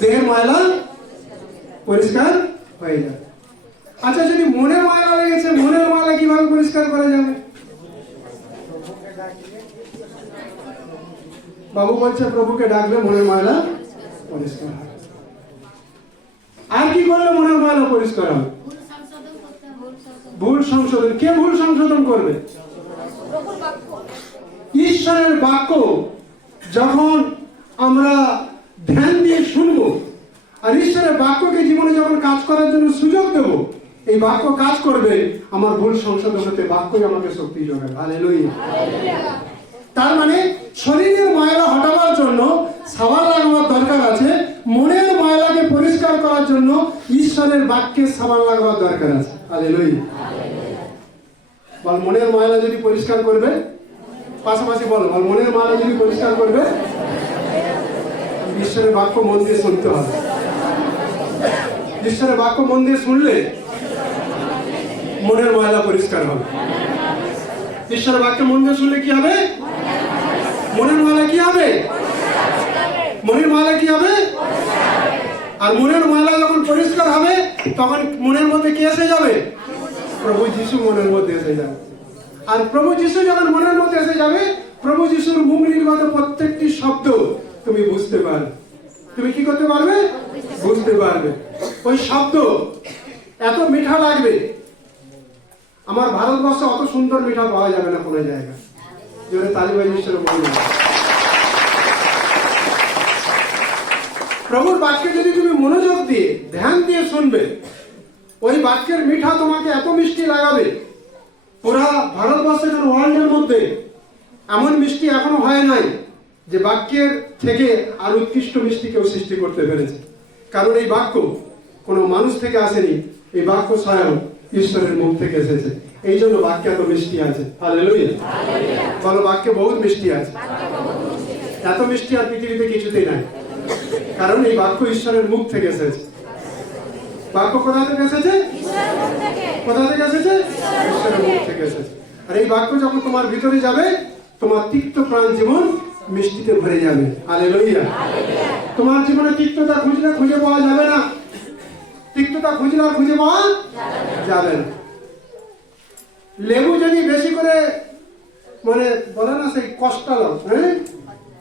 দেহের ময়লা পরিষ্কার হয়ে যাবে। আচ্ছা, যদি মনে ময়লা লেগেছে, মনের ময়লা কিভাবে পরিষ্কার করা যাবে? বাবু বলছে প্রভুকে ডাকলে মনের ময়লা পরিষ্কার হবে। আর কি করলে মনের ময়লা পরিষ্কার হবে? ভুল সংশোধন। কে ভুল সংশোধন করবে? ঈশ্বরের বাক্য যখন আমরা ধ্যান দিয়ে শুনবো আর ঈশ্বরের বাক্যকে জীবনে যখন কাজ করার জন্য সুযোগ দেব, এই বাক্য কাজ করবে। আমার ভুল সংশোধন হতে বাক্যই আমাকে শক্তি যোগাবে। হালেলুয়া। তার মানে শরীরের ময়লা হটাবার জন্য সাবান লাগাবার দরকার আছে, মনের ময়লাকে পরিষ্কার করার জন্য ঈশ্বরের বাক্যে সাবান লাগাবার দরকার আছে। হালেলুয়া। বল, মনের ময়লা যদি পরিষ্কার করবে, পাশাপাশি বল, মনের ময়লা যদি পরিষ্কার করবে, ঈশ্বরের বাক্য মন দিয়ে শুনতে হবে। ঈশ্বরের বাক্য মন দিয়ে শুনলে মনের ময়লা পরিষ্কার হবে। ঈশ্বরের বাক্য মন দিয়ে শুনলে কি হবে? মনের ময়লা কি হবে? মনের ময়লা কি হবে? আর মনের ময়লা যখন পরিষ্কার হবে তখন মনের মধ্যে কি এসে যাবে? প্রভু যিশু মনের মধ্যে এসে যাবে। আর প্রভু যিশু যখন মনের মধ্যে এসে যাবে, প্রভু যিশুর মুখ নির্গত প্রত্যেকটি শব্দ তুমি বুঝতে পারবে। তুমি কি করতে পারবে? বুঝতে পারবে। ওই শব্দ এত মিঠা লাগবে, আমার ভারতবর্ষে অত সুন্দর মিঠা পাওয়া যাবে না কোনো জায়গায়। জোরে তালি বাজিয়ে ঈশ্বরের বলুন। প্রভুর বাক্যে যদি তুমি মনোযোগ দিয়ে ধ্যান দিয়ে শুনবে, ওই বাক্যের মিঠা তোমাকে এত মিষ্টি লাগাবে, পুরা ভারতবর্ষে যেন ওয়ার্ল্ডের মধ্যে এমন মিষ্টি এখনো হয় নাই যে বাক্যের থেকে আর উৎকৃষ্ট মিষ্টি কেউ সৃষ্টি করতে পেরেছে। কারণ এই বাক্য কোনো মানুষ থেকে আসেনি, এই বাক্য স্বয়ং ঈশ্বরের মুখ থেকে এসেছে। এই জন্য বাক্যে এত মিষ্টি আছে। হালেলুয়া। বলো, বাক্যে বহুত মিষ্টি আছে। এত মিষ্টি আর পৃথিবীতে কিছুতেই নাই, কারণ এই বাক্য ঈশ্বরের মুখ থেকে এসেছে। বাক্য কোথা থেকে এসেছে? কোথা থেকে এসেছে? ঈশ্বরের মুখ থেকে এসেছে। আর এই বাক্য যখন তোমার ভিতরে যাবে, তোমার তিক্ত প্রাণ জীবন মিষ্টিতে ভরে যাবে। হালেলুয়া। তোমার জীবনে তিক্ততা খুঁজলে খুঁজে পাওয়া যাবে না। তিক্ততা খুঁজলে আর খুঁজে পাওয়া যাবে না। লেবু যদি বেশি করে মানে বলে না, সেই কষ্টালো, হ্যাঁ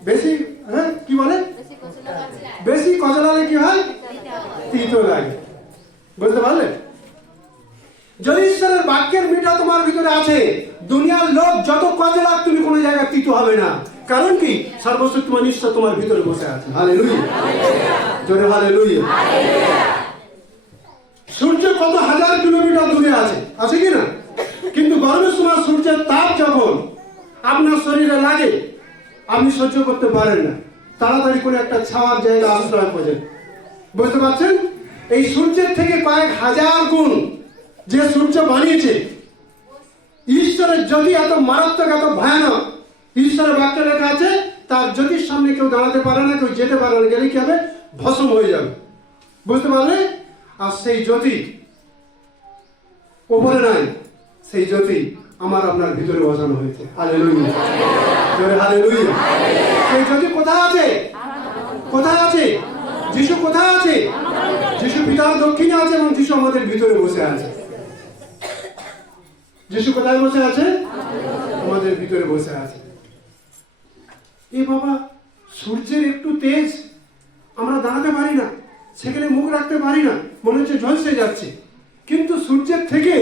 বেশি, হ্যাঁ কি বলে, বেশি কচলালে কি হয়? তিতো লাগে। বুঝতে পারলে? যদি ঈশ্বরের বাক্যের মিঠা তোমার ভিতরে আছে, দুনিয়ার লোক যত কচলাক তুমি কোনো জায়গায় তিতো হবে না। কারণ কি? সর্বশক্তিমান ঈশ্বর তোমার ভিতরে বসে আছে। হালেলুয়া। জোরে হালেলুয়া। সূর্য কত হাজার কিলোমিটার দূরে আছে, আছে কি না? কিন্তু গরমের সময় সূর্যের তাপ যখন আপনার শরীরে লাগে, আপনি সহ্য করতে পারেন না, তাড়াতাড়ি করে একটা ছাওয়ার জায়গা আশ্রয় খোঁজেন। বুঝতে পারছেন? এই সূর্যের থেকে কয়েক হাজার গুণ যে সূর্য বানিয়েছে, ঈশ্বরের জ্যোতি এত মারাত্মক, এত ভয়ানক। ঈশ্বরের বাক্যে লেখা আছে, তার জ্যোতির সামনে কেউ দাঁড়াতে পারে না, কেউ যেতে পারে না, গেলে কি হবে? ভস্ম হয়ে যাবে। বুঝতে পারলে? আর সেই জ্যোতি ওপরে নাই, সেই জ্যোতি আমার আপনার ভিতরে বসানো হয়েছে। হালেলুয়া। জোরে হালেলুয়া। সেই জ্যোতি কোথায় আছে? কোথায় আছে? যিশু কোথায় আছে? যিশু পিতার দক্ষিণে আছে এবং যিশু আমাদের ভিতরে বসে আছে। যিশু কোথায় বসে আছে? আমাদের ভিতরে বসে আছে। এ বাবা, সূর্যের একটু তেজ আমরা দাঁড়াতে পারি না, সেখানে মুখ রাখতে পারি না, মনে হচ্ছে ঝলসে যাচ্ছে। কিন্তু সূর্যের থেকে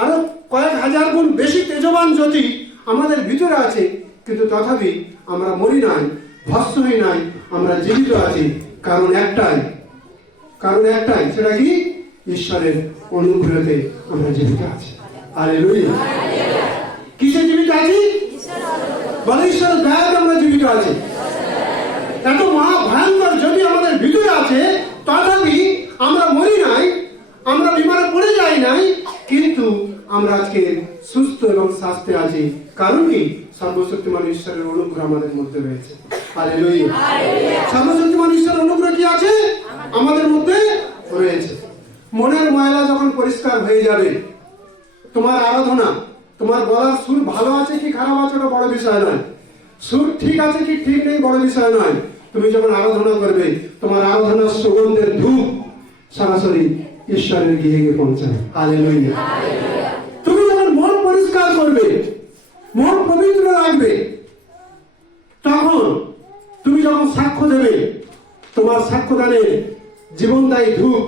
আরো কয়েক হাজার গুণ বেশি তেজবান জ্যোতি আমাদের ভিতরে আছে, কিন্তু তথাপি আমরা মরি নাই, ভস্ম হই নাই, আমরা জীবিত আছি। কারণ একটাই, সেটা কি? ঈশ্বরের অনুগ্রহে আমরা জীবিত আছি। হালেলুয়া। কিসে জীবিত আছি? বলে ঈশ্বরের দয়ায় আমরা জীবিত আছি। এত মহা ভয়ঙ্কর যদি আমাদের ভিতরে আছে, তথাপি আমরা মরি নাই, আমরা বিমারে পড়ে যাই নাই, কিন্তু আমরা আজকে সুস্থ এবং স্বাস্থ্যে আছি। কারণ কি? সর্বশক্তিমান ঈশ্বরের অনুগ্রহ আমাদের মধ্যে রয়েছে। হালেলুয়া। সর্বশক্তিমান ঈশ্বরের অনুগ্রহ কি আছে? আমাদের মধ্যে রয়েছে। মনের ময়লা যখন পরিষ্কার হয়ে যাবে, তোমার আরাধনা, তোমার গলার সুর ভালো আছে কি খারাপ আছে ওটা বড় বিষয় নয়, সুর ঠিক আছে কি ঠিক নেই বড় বিষয় নয়। তুমি যখন আরাধনা করবে, তোমার আরাধনার সুগন্ধের ধূপ সরাসরি ঈশ্বরের গৃহে গিয়ে পৌঁছাবে। হালেলুয়া। তুমি যখন মন পরিষ্কার করবে, মন পবিত্র রাখবে, তখন তুমি যখন সাক্ষ্য দেবে, তোমার সাক্ষ্যদানের জীবনদায়ী ধূপ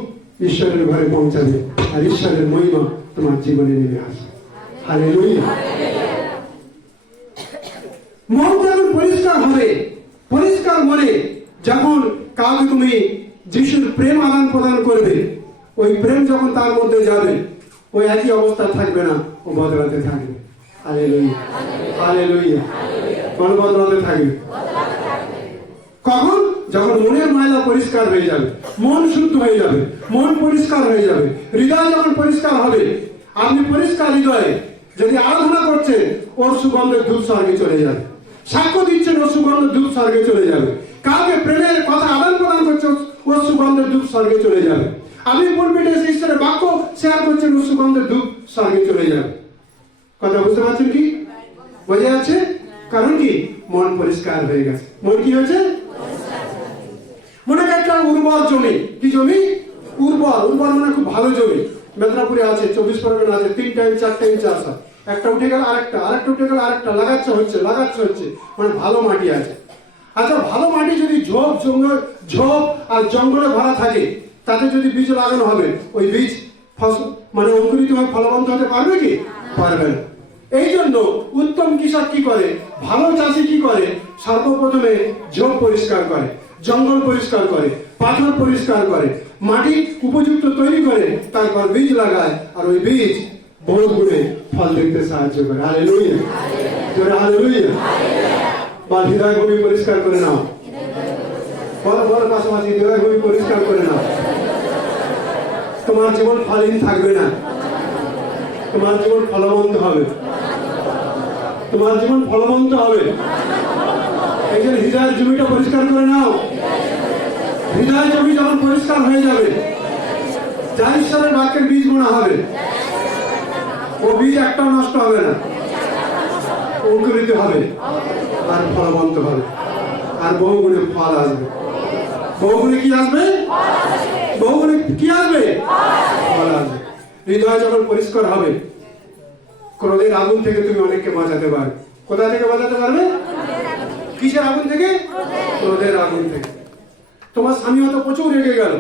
ঈশ্বরের ঘরে পৌঁছাবে, আর ঈশ্বরের মহিমা তোমার জীবনে নেমে আসবে। হালেলুয়া। মন যখন পরিষ্কার হবে, পরিষ্কার মনে যখন কাউকে তুমি যিশুর প্রেম আদান প্রদান করবে, ওই প্রেম যখন তার মধ্যে যাবে, ওই একই অবস্থা থাকবে না, ও বদলাতে থাকবে। হালেলুয়া। হালেলুয়া। কোন বদলাতে থাকবে? কখন? যখন মনের ময়লা পরিষ্কার হয়ে যাবে, মন শুদ্ধ হয়ে যাবে, মন পরিষ্কার হয়ে যাবে, হৃদয় যখন পরিষ্কার হবে, আপনি পরিষ্কার হৃদয়ে যদি আরাধনা করছেন, ওর সুগন্ধের ধূপ স্বর্গে চলে যাবে। সাক্ষ্য দিচ্ছেন, ওর সুগন্ধের ধূপ স্বর্গে চলে যাবে। কাউকে প্রেমের কথা আদান প্রদান করছেন, ওর সুগন্ধের ধূপ স্বর্গে চলে যাবে। আপনি পূর্বে ঈশ্বরের বাক্য শেয়ার করছেন, ওর সুগন্ধের ধূপ স্বর্গে চলে যাবে। কথা বুঝতে পারছেন কি? বোঝা যাচ্ছে? কারণ কি? মন পরিষ্কার হয়ে গেছে। মন কি হয়েছে? মনে একটা উর্বর জমি। কি জমি? উর্বর। উর্বর মানে খুব ভালো জমি। মেদিনীপুরে আছে, 24 পরগনা আছে, 3 টাইম 4 টাইম চাষ হয়। একটা উঠে গেল আরেকটা, আরেকটা উঠে গেল আরেকটা, লাগাচ্ছে হচ্ছে, মানে ভালো মাটি আছে। আচ্ছা, ভালো মাটি যদি ঝোপ আর জঙ্গলে ভরা থাকে, তাতে যদি বীজ লাগানো হবে, ওই বীজ মানে অঙ্কুরিত হয়ে ফলবন্ত হতে পারবে কি? পারবে না। এই জন্য উত্তম কৃষক কি করে, ভালো চাষি কি করে, সর্বপ্রথমে ঝোপ পরিষ্কার করে, জঙ্গল পরিষ্কার করে, পাথর পরিষ্কার করে, মাটি উপযুক্ত তৈরি করে, তারপর বীজ লাগায়, আর ওই বীজ বহু গুণে ফল দেখতে সাহায্য করে। হালেলুয়া। জোরে হালেলুয়া। বা হৃদয় ভূমি পরিষ্কার করে নাও। বড় পাশাপাশি হৃদয় ভূমি পরিষ্কার করে নাও। তোমার জীবন ফলহীন থাকবে না, তোমার জীবন ফলবন্ত হবে, তোমার জীবন ফলবন্ত হবে। এই জন্য হৃদয়ের জমিটা পরিষ্কার করে নাও। হৃদয় জমি যখন পরিষ্কার হয়ে যাবে, যা ঈশ্বরের বাক্যের বীজ বোনা হবে, ও বীজ একটাও নষ্ট হবে না, অঙ্কুরিত হবে, আর ফলবন্ত হবে, আর বহুগুণে ফল আসবে। বহুগুণে কি আসবে? বহুগুণে কি আসবে? ফল আসবে। হৃদয় যখন পরিষ্কার হবে, ক্রোধের আগুন থেকে তুমি অনেককে বাঁচাতে পারবে। কোথা থেকে বাঁচাতে পারবে? কিসের আগুন থেকে? ক্রোধের আগুন থেকে। তোমার স্বামী হয়তো প্রচুর রেগে গেল,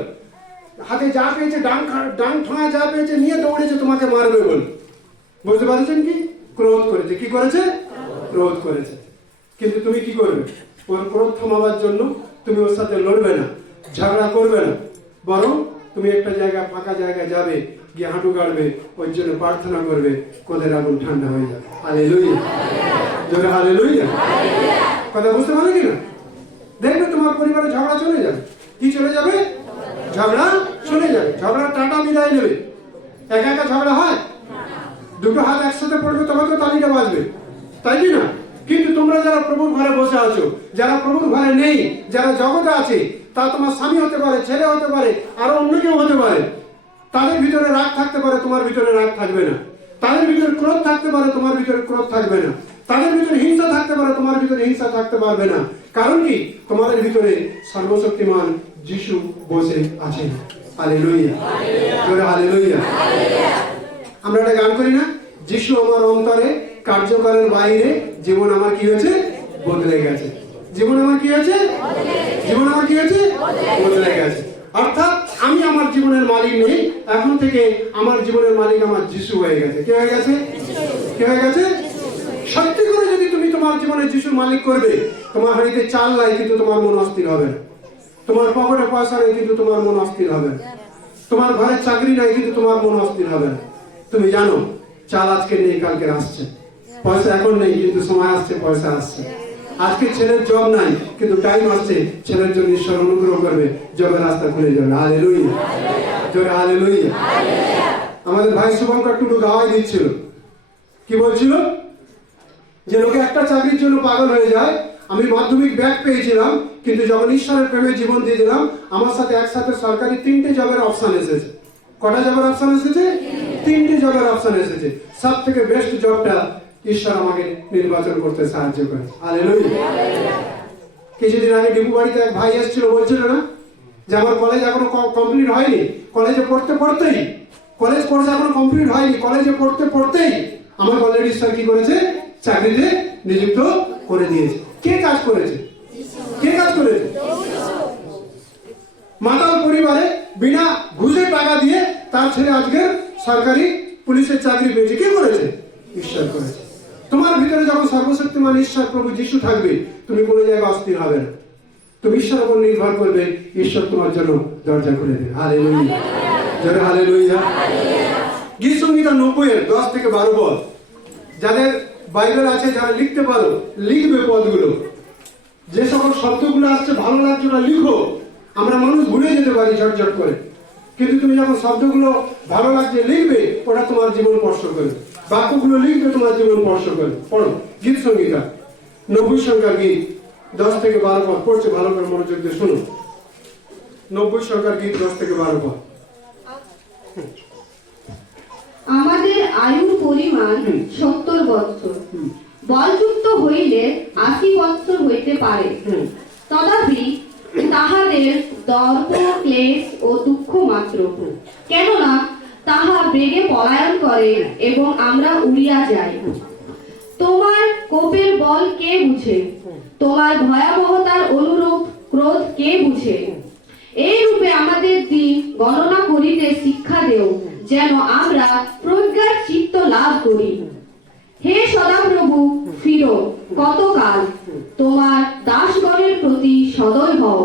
হাতে যা পেয়েছে, ডাং ঠোঁয়া যা পেয়েছে নিয়ে দৌড়েছে তোমাকে মারবে বলে। বুঝতে পারছেন কি? ক্রোধ করেছে। কি করেছে? ক্রোধ করেছে। কিন্তু তুমি কি করবে? ওর ক্রোধ থামাবার জন্য তুমি ওর সাথে লড়বে না, ঝগড়া করবে না, বরং তুমি একটা জায়গায়, ফাঁকা জায়গায় যাবে, গিয়ে হাঁটু গাড়বে, ওর জন্য প্রার্থনা করবে, ক্রোধের আগুন ঠান্ডা হয়ে যাবে। হালেলুয়া। জোরে হালেলুয়া। কথা বুঝতে পারলে কিনা? দেখবে তোমার পরিবারে ঝগড়া চলে যাবে। কি চলে যাবে? ঝগড়া চলে যাবে। ঝগড়া টাটা বিদায় নেবে। একা একা ঝগড়া হয়? দুটো হাত একসাথে পড়বে, তবে তো তালিকা বাজবে, তাই কি না? কিন্তু তোমরা যারা প্রভুর ঘরে বসে আছো, যারা প্রভুর ঘরে নেই, যারা জগতে আছে, তা তোমার স্বামী হতে পারে, ছেলে হতে পারে, আরো অন্য কেউ হতে পারে, তাদের ভিতরে রাগ থাকতে পারে, তোমার ভিতরে রাগ থাকবে না। তাদের ভিতরে ক্রোধ থাকতে পারে, তোমার ভিতরে ক্রোধ থাকবে না। তাদের ভিতরে হিংসা থাকতে পারে, তোমার ভিতরে হিংসা থাকতে পারবে না। কারণ কি? তোমাদের ভিতরে সর্বশক্তিমান যিশু বসে আছেন। হালেলুয়া। জোরে হালেলুয়া। আমরা একটা গান করি না? যিশু আমার অন্তরে, কার্যকরের বাইরে জীবন আমার কি হয়েছে? বদলে গেছে। জীবন আমার কি হয়েছে? জীবন আমার কি হয়েছে? বদলে গেছে। অর্থাৎ আমি আমার জীবনের মালিক নেই, এখন থেকে আমার জীবনের মালিক আমার যিশু হয়ে গেছে। কে হয়ে গেছে? কে হয়ে গেছে? সত্যি করে যদি তুমি তোমার জীবনের যিশুর মালিক করবে, তোমার হাড়িতে চাল নাই কিন্তু তোমার মন অস্থির হবে না, তোমার পকেটে পয়সা নেই কিন্তু তোমার মন অস্থির হবে না, তোমার ঘরে চাকরি নাই কিন্তু তোমার মন অস্থির হবে না। তুমি জানো চাল আজকে নেই, কালকে আসছে, পয়সা এখন নেই কিন্তু সময় আসছে, পয়সা আসছে। আজকে ছেলের জব নাই কিন্তু টাইম আসছে, ছেলের জন্য ঈশ্বর অনুগ্রহ করবে, জবের রাস্তা খুলে যাবে। হালেলুয়া। জোরে হালেলুয়া। আমাদের ভাই শুভঙ্কর টুডু গাওয়াই দিচ্ছিল, কি বলছিল? যে লোকে একটা চাকরির জন্য পাগল হয়ে যায়। আমি মাধ্যমিক ব্যাক পেয়েছিলাম, কিন্তু যখন ঈশ্বরের প্রেমে জীবন দিয়ে দিলাম, আমার সাথে একসাথে সরকারি 3টে জবের অপশন এসেছে। কটা জবের অপশন এসেছে? 3টে জবের অপশন এসেছে। সব থেকে বেস্ট জবটা ঈশ্বর আমাকে নির্বাচন করতে সাহায্য করে। হালেলুয়া। কিছুদিন আগে ডিপু বাড়িতে এক ভাই এসেছিল, বলছিল না যে আমার কলেজ এখনো কমপ্লিট হয়নি, কলেজে পড়তে পড়তেই, কলেজ কোর্স এখনো কমপ্লিট হয়নি, কলেজে পড়তে পড়তেই আমার অলরেডি ঈশ্বর কি করেছে, চাকরিতে নিযুক্ত করে দিয়েছে। কে কাজ করেছে? কে কাজ করেছে? মাতাল পরিবারে বিনা ঘুষে টাকা দিয়ে তার ছেলে আজকে সরকারি পুলিশের চাকরি পেয়েছে। কে করেছে? ঈশ্বর করেছে। তোমার ভিতরে যখন সর্বশক্তিমান ঈশ্বর প্রভু যিশু থাকবে, তুমি কোনো জায়গায় অস্থির হবে না। তুমি ঈশ্বরের উপর নির্ভর করবে, ঈশ্বর তোমার জন্য দরজা খুলে দেবে। হালেলুয়া, জোরে হালেলুয়া। গীত সংহিতা 90-10 থেকে 12 পদ। যাদের বাইবেল আছে, যারা লিখতে পারো লিখবে পদগুলো। যে সকল শব্দগুলো আসছে ভালো লাগছে না লিখো। আমরা মানুষ ভুলে যেতে পারি ঝটঝট করে, কিন্তু তুমি যখন শব্দগুলো ভালো লাগছে লিখবে, ওটা তোমার জীবন স্পর্শ করে। বাক্যগুলো লিখবে, তোমার জীবন স্পর্শ করে। পড়ো গীত সংহিতা 90 সংখ্যার গীত 10 থেকে 12 পদ পড়ছে, ভালো করে মনোযোগ দিয়ে শুনো। 90 সংখ্যার গীত 10 থেকে 12 পদ। আমাদের আয়ুর পরিমাণ 70 বৎসর, বলযুক্ত হইলে 80 বৎসর হইতে পারে। তথাপি তাহাদের দর্প, ক্লেশ ও দুঃখ মাত্র। কেননা তাহা বেগে পলায়ন করে এবং আমরা উড়িয়া যাই। তোমার কোপের বল কে বুঝে? তোমার ভয়াবহতার অনুরূপ ক্রোধ কে বুঝে? এই রূপে আমাদের দিন গণনা করিতে শিক্ষা দেও, যেন আমরা প্রজ্ঞার চিত্ত লাভ করি। হে সদাপ্রভু, ফিরো, কতকাল? তোমার দাসগণের প্রতি সদয় হও।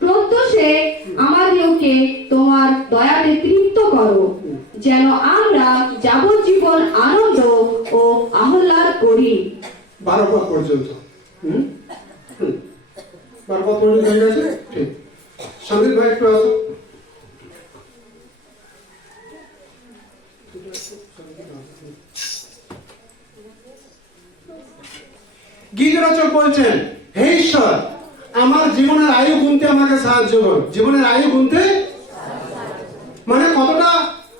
প্রত্যুষে আমাদেরকে তোমার দয়াতে তৃপ্ত করো, যেন আমরা যাবজ্জীবন আনন্দ ও আহ্লাদ করি। 12 পদ পর্যন্ত। 12 পদ পর্যন্ত হয়ে গেছে। ঠিক। সন্দীপ ভাই একটু আসো। গীত রচক বলছেন, হে ঈশ্বর, আমার জীবনের আয়ু গুনতে আমাকে সাহায্য করো। জীবনের আয়ু গুনতে মানে কতটা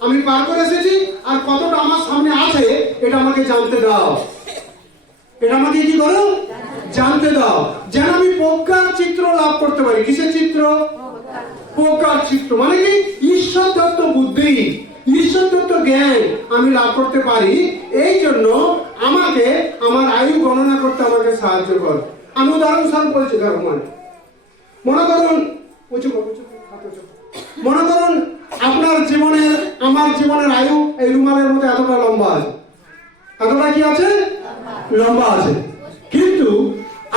আমি পার করে এসেছি আর কতটা আমার সামনে আছে, এটা আমাকে জানতে দাও। এটা আমাকে কি করো? জানতে দাও, যেন আমি প্রজ্ঞার চিত্র লাভ করতে পারি। কিসের চিত্র? প্রজ্ঞার চিত্র মানে কি? ঈশ্বর দত্ত বুদ্ধি, ঈশ্বর দত্ত জ্ঞান আমি লাভ করতে পারি। এই জন্য আমাকে আমার আয়ু গণনা করতে আমাকে সাহায্য কর। আমি উদাহরণস্বরূপ বলছি, ধরো মনে করুন, মনে করুন আপনার জীবনের, আমার জীবনের আয়ু এই রুমালের মতো এতটা লম্বা আছে। এতটা কি আছে? লম্বা আছে। কিন্তু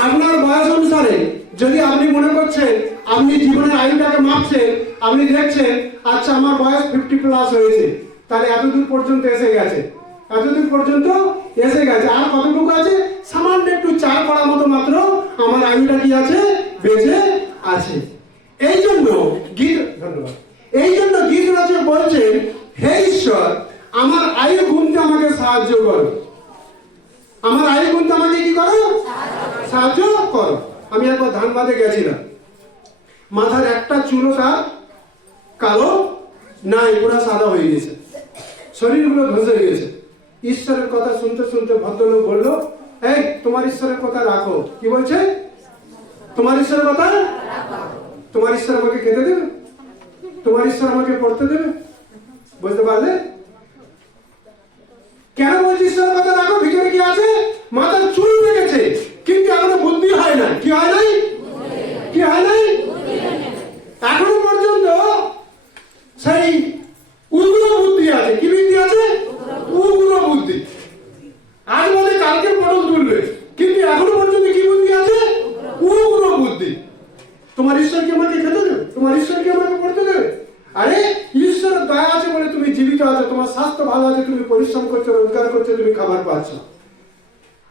আপনার বয়স অনুসারে যদি আপনি মনে করছেন, আপনি জীবনের আয়ুটাকে মাপছেন, আপনি দেখছেন আচ্ছা আমার বয়স 50+ হয়েছে, তাহলে এতদূর পর্যন্ত এসে গেছে, এতদূর পর্যন্ত এসে গেছে। আর কতটুকু আছে? সামান্য একটু চার করা মতো মাত্র আমার আয়ুটা কি আছে? বেঁচে আছে। এই জন্য গীত, ধন্যবাদ, এই জন্য গীত রচক বলছেন, হে ঈশ্বর, আমার আয়ু গুনতে আমাকে সাহায্য করো। আমার আয়ু গুনতে আমাকে কি করো? সাহায্য করো। আমি একবার ধানবাদে গেছিলাম, মাথার একটা চুলও তার কালো নাই, পুরো সাদা হয়ে গেছে, শরীরগুলো ধসে গেছে। ঈশ্বরের কথা শুনতে শুনতে ভদ্রলোক বললো, এই তোমার ঈশ্বরের কথা রাখো। কি বলছে? তোমার ঈশ্বরের কথা? তোমার ঈশ্বর আমাকে খেতে দেবে? তোমার ঈশ্বর আমাকে পড়তে দেবে? বুঝতে পারলে? কেন বলছি ঈশ্বরের কথা রাখো? ভিতরে কি আছে? মাথার চুল পেকেছে, কিন্তু এখনো বুদ্ধি হয় না। কি হয় নাই? কি হয় নাই? এখনো পর্যন্ত সেই উগ্র বুদ্ধি আছে। কি বুদ্ধি আছে? উগ্র বুদ্ধি। আজ বলে কালকে পটল তুলবে, কিন্তু এখনো পর্যন্ত কি বুদ্ধি আছে? উগ্র বুদ্ধি। তোমার ঈশ্বর কি আমাকে খেতে দেবে? তোমার ঈশ্বর কি আমাকে পড়তে দেবে? আরে ঈশ্বরের দয়া আছে বলে তুমি জীবিত আছো, তোমার স্বাস্থ্য ভালো আছে, তুমি পরিশ্রম করছো, রোজগার করছো, তুমি খাবার পাচ্ছ।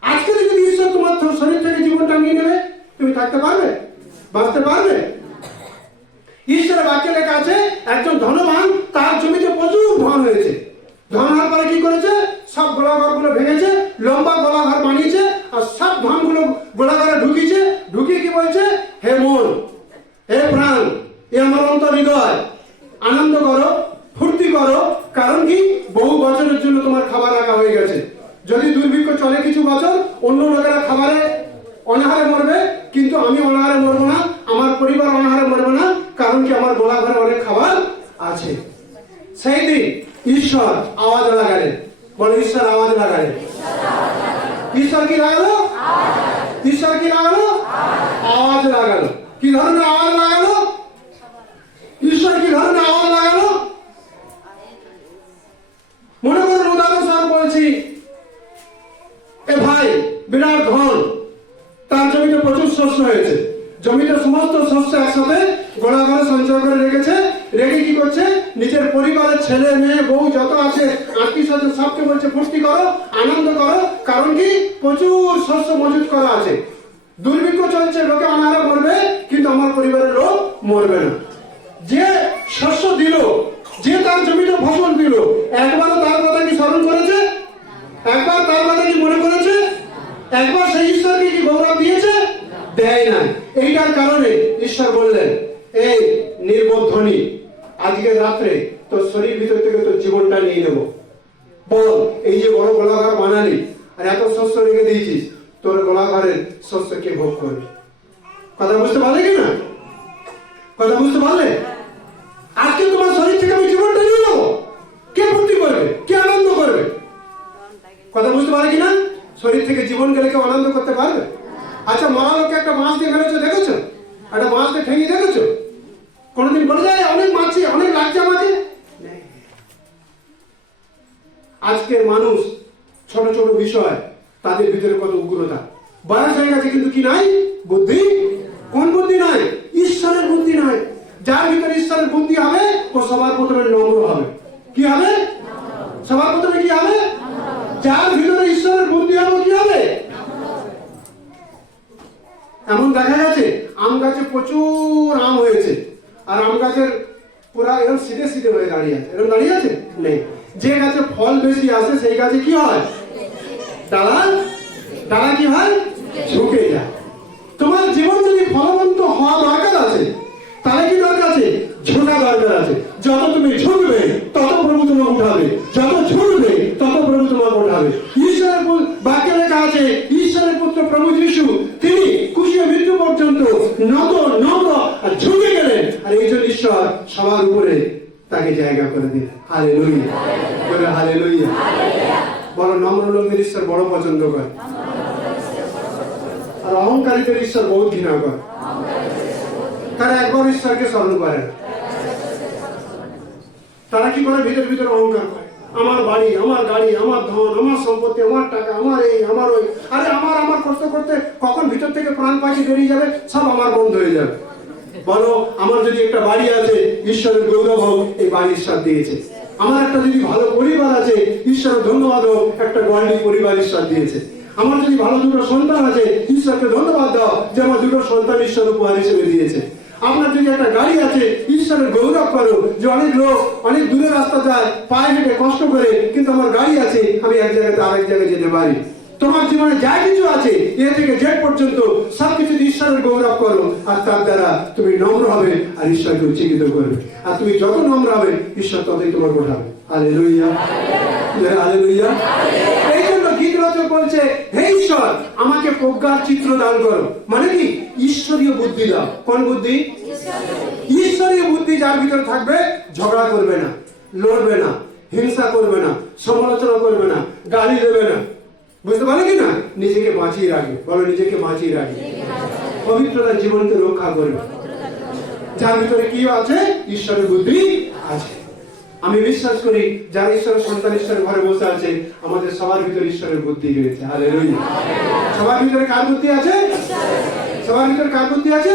আজকে যদি ঈশ্বর তোমার শরীর থেকে জীবনটা নিয়ে নেবে, তুমি থাকতে পারবে? বাঁচতে পারবে? ঈশ্বরের বাক্যে লেখা আছে, একজন ধনবান, তার জমিতে প্রচুর ধন হয়েছে। ধন হওয়ার পরে কি করেছে? সব গোলাঘরগুলো ভেঙেছে, লম্বা গোলাঘর বানিয়েছে, আর সব ধনগুলো গোলাঘরে ঢুকিয়েছে। ঢুকিয়ে কি বলছে? হে মন, হে প্রাণ, এ আমার অন্তর হৃদয়, আনন্দ করো, ফুর্তি করো। কারণ কি? বহু বছরের জন্য তোমার খাবার রাখা হয়ে গেছে। যদি দুর্ভিক্ষ চলে কিছু বছর, অন্য লোকেরা খাবারে অনাহারে মরবে, কিন্তু আমি অনাহারে মরবো না, আমার পরিবার অনাহারে মরবে না। কারণ কি আমার গোলা ঘরে অনেক খাবার আছে। সেই দিন ঈশ্বর আওয়াজ লাগালেন, বলে ঈশ্বর আওয়াজ লাগালেন। ঈশ্বর কি লাগালো? ঈশ্বর কি লাগালো? আওয়াজ লাগালো। কি ধরনের আওয়াজ লাগালো? ঈশ্বর কি ধরনের আওয়াজ লাগালো? মনে করুন উদাহরণস্বরূপ বলছি, এ ভাই বিরাট ধন, তার জমিতে প্রচুর শস্য হয়েছে, জমিতে সমস্ত শস্য একসাথে গোলা ঘরে সঞ্চয় করে রেখেছে, রেখে কি করছে, নিজের পরিবারের ছেলে মেয়ে বউ যত আছে আত্মীয় স্বজন সবকে বলছে ফুর্তি করো, আনন্দ করো। কারণ কি, প্রচুর শস্য মজুত করা আছে, দুর্ভিক্ষ চলছে, লোকে অনাহারে মরবে, কিন্তু আমার পরিবারের লোক মরবে না। যে শস্য দিল, যে তার জমিতে ফসল দিল, একবারও তার কথা কি স্মরণ করেছে? একবার তার কথা কি মনে করেছে? একবার সেই ঈশ্বরকে কি গৌরব দিয়েছে? দেয় না। এইটার কারণে ঈশ্বর বললেন, এই নির্বোধ ধনী, আজকে রাত্রে তোর শরীর ভিতর থেকে তোর জীবনটা নিয়ে নেবো। বল, এই যে বড় গোলাঘর বানালি আর এত শস্য রেখে দিয়েছিস, তোর গোলাঘরের শস্য কে ভোগ করবে? কথা বুঝতে পারলে কি না? কথা বুঝতে পারলে? আজকে তোমার শরীর থেকে আমি জীবনটা নিয়ে নেবো, কে ফুর্তি করবে, কে আনন্দ করবে? কথা বুঝতে পারে কিনা? শরীর থেকে জীবন গেলে কেউ আনন্দ করতে পারবে? আচ্ছা, মরা লোককে একটা বাঁশ দিয়ে ফেলেছো, দেখেছো? একটা বাঁশ দিয়ে ঠেঙিয়ে দেখেছো? কোনদিন বলে যায় অনেক মারছি, অনেক লাগছে আমাকে? আজকের মানুষ ছোট ছোট বিষয়, তাদের ভিতরে কত উগ্রতা। বয়স হয়ে গেছে কিন্তু কি নাই? বুদ্ধি। কোন বুদ্ধি নাই? ঈশ্বরের বুদ্ধি নাই। যার ভিতরে ঈশ্বরের বুদ্ধি হবে, ও সবার প্রথমে নম্র হবে। কি হবে? সবার প্রথমে কি হবে? যার ভিতরে ঈশ্বরের বুদ্ধি হবে, কি হবে? এমন দেখা গেছে আম গাছে প্রচুর আম হয়েছে, আর আম গাছের পুরা এরকম সিধে সিধে হয়ে দাঁড়িয়ে আছে। এরকম দাঁড়িয়ে আছে নেই। যে গাছে ফল বেশি আসে সেই গাছে কি হয়? ডালা ডালা কি হয়? ঝুঁকে যায়। তোমার জীবন যদি ফলবন্ত হওয়া দরকার আছে, তাহলে কি দরকার আছে? ঝোঁকা দরকার আছে। যত তুমি ঝুঁকবে তত প্রভু তোমাকে উঠাবে, যত ঝুঁকবে তত প্রভু তোমাকে উঠাবে। ঈশ্বরের বাক্যে লেখা আছে, ঈশ্বরের পুত্র প্রভু যিশু তিনি কুশিয়ে মৃত্যু পর্যন্ত নত নম্র আর ঝুঁকে গেলেন, আর এই জন্য ঈশ্বর সবার উপরে তাকে জায়গা করে দিলেন। হালেলুয়া, বলে হালেলুয়া। বড় নম্র লোকদের ঈশ্বর বড় পছন্দ করে, আর অহংকারীদের ঈশ্বর বহুত ঘৃণা করে। তারা একবার ঈশ্বরকে স্মরণ করে না। তারা কি করে? ভিতর ভিতরে অহংকার করে। আমার বাড়ি, আমার গাড়ি, আমার ধন, আমার সম্পত্তি, আমার টাকা, আমার এই, আমার ওই। আরে আমার আমার করতে করতে কখন ভিতর থেকে প্রাণ পাখি বেরিয়ে যাবে, সব আমার বন্ধ হয়ে যাবে। বলো, আমার যদি একটা বাড়ি আছে, ঈশ্বরের গৌরব হোক, এই বাড়ি ঈশ্বর দিয়েছে। আমার একটা যদি ভালো পরিবার আছে, ঈশ্বরের ধন্যবাদ হোক, একটা গর্বিত পরিবার ঈশ্বর দিয়েছে। আমার যদি ভালো দুটো সন্তান আছে, ঈশ্বরকে ধন্যবাদ দাও যে আমার দুটো সন্তান ঈশ্বর উপহার হিসেবে দিয়েছে। আপনার যদি একটা গাড়ি আছে, ঈশ্বরের গৌরব করো যে অনেক লোক অনেক দূরে রাস্তা যায় পায়ে হেঁটে কষ্ট করে, কিন্তু আমার গাড়ি আছে, আমি এক জায়গাতে আরেক জায়গায় যেতে পারি। তোমার জীবনে যা কিছু আছে, এ থেকে জেড পর্যন্ত সবকিছু ঈশ্বরের গৌরব করো, আর তার দ্বারা তুমি নম্র হবে আর ঈশ্বরকে উচ্চকিত করবে। আর তুমি যত নম্র হবে, ঈশ্বর ততই তোমার ওঠাবে। Hallelujah, hallelujah. এই জন্য গীত রচক বলছে, হে ঈশ্বর আমাকে প্রজ্ঞার চিত্র দান করো। মানে কি? ঈশ্বরীয় বুদ্ধি দাও। কোন বুদ্ধি? ঈশ্বরীয় বুদ্ধি যার ভিতরে থাকবে, ঝগড়া করবে না, লড়বে না, হিংসা করবে না, সমালোচনা করবে না, গালি দেবে না। বুঝতে পারলে কি না? নিজেকে বাঁচিয়ে রাখবে। বলো, নিজেকে বাঁচিয়ে রাখবে। পবিত্রতা জীবনকে রক্ষা করবে। যার ভিতরে কি আছে? ঈশ্বরের বুদ্ধি আছে। আমি বিশ্বাস করি যারা ঈশ্বরের সন্তান ঈশ্বরের ঘরে বসে আছে, আমাদের সবার ভিতরে ঈশ্বরের বুদ্ধি রয়েছে। হালেলুয়া। সবার ভিতরে কার বুদ্ধি আছে? সবার ভিতরে কার বুদ্ধি আছে?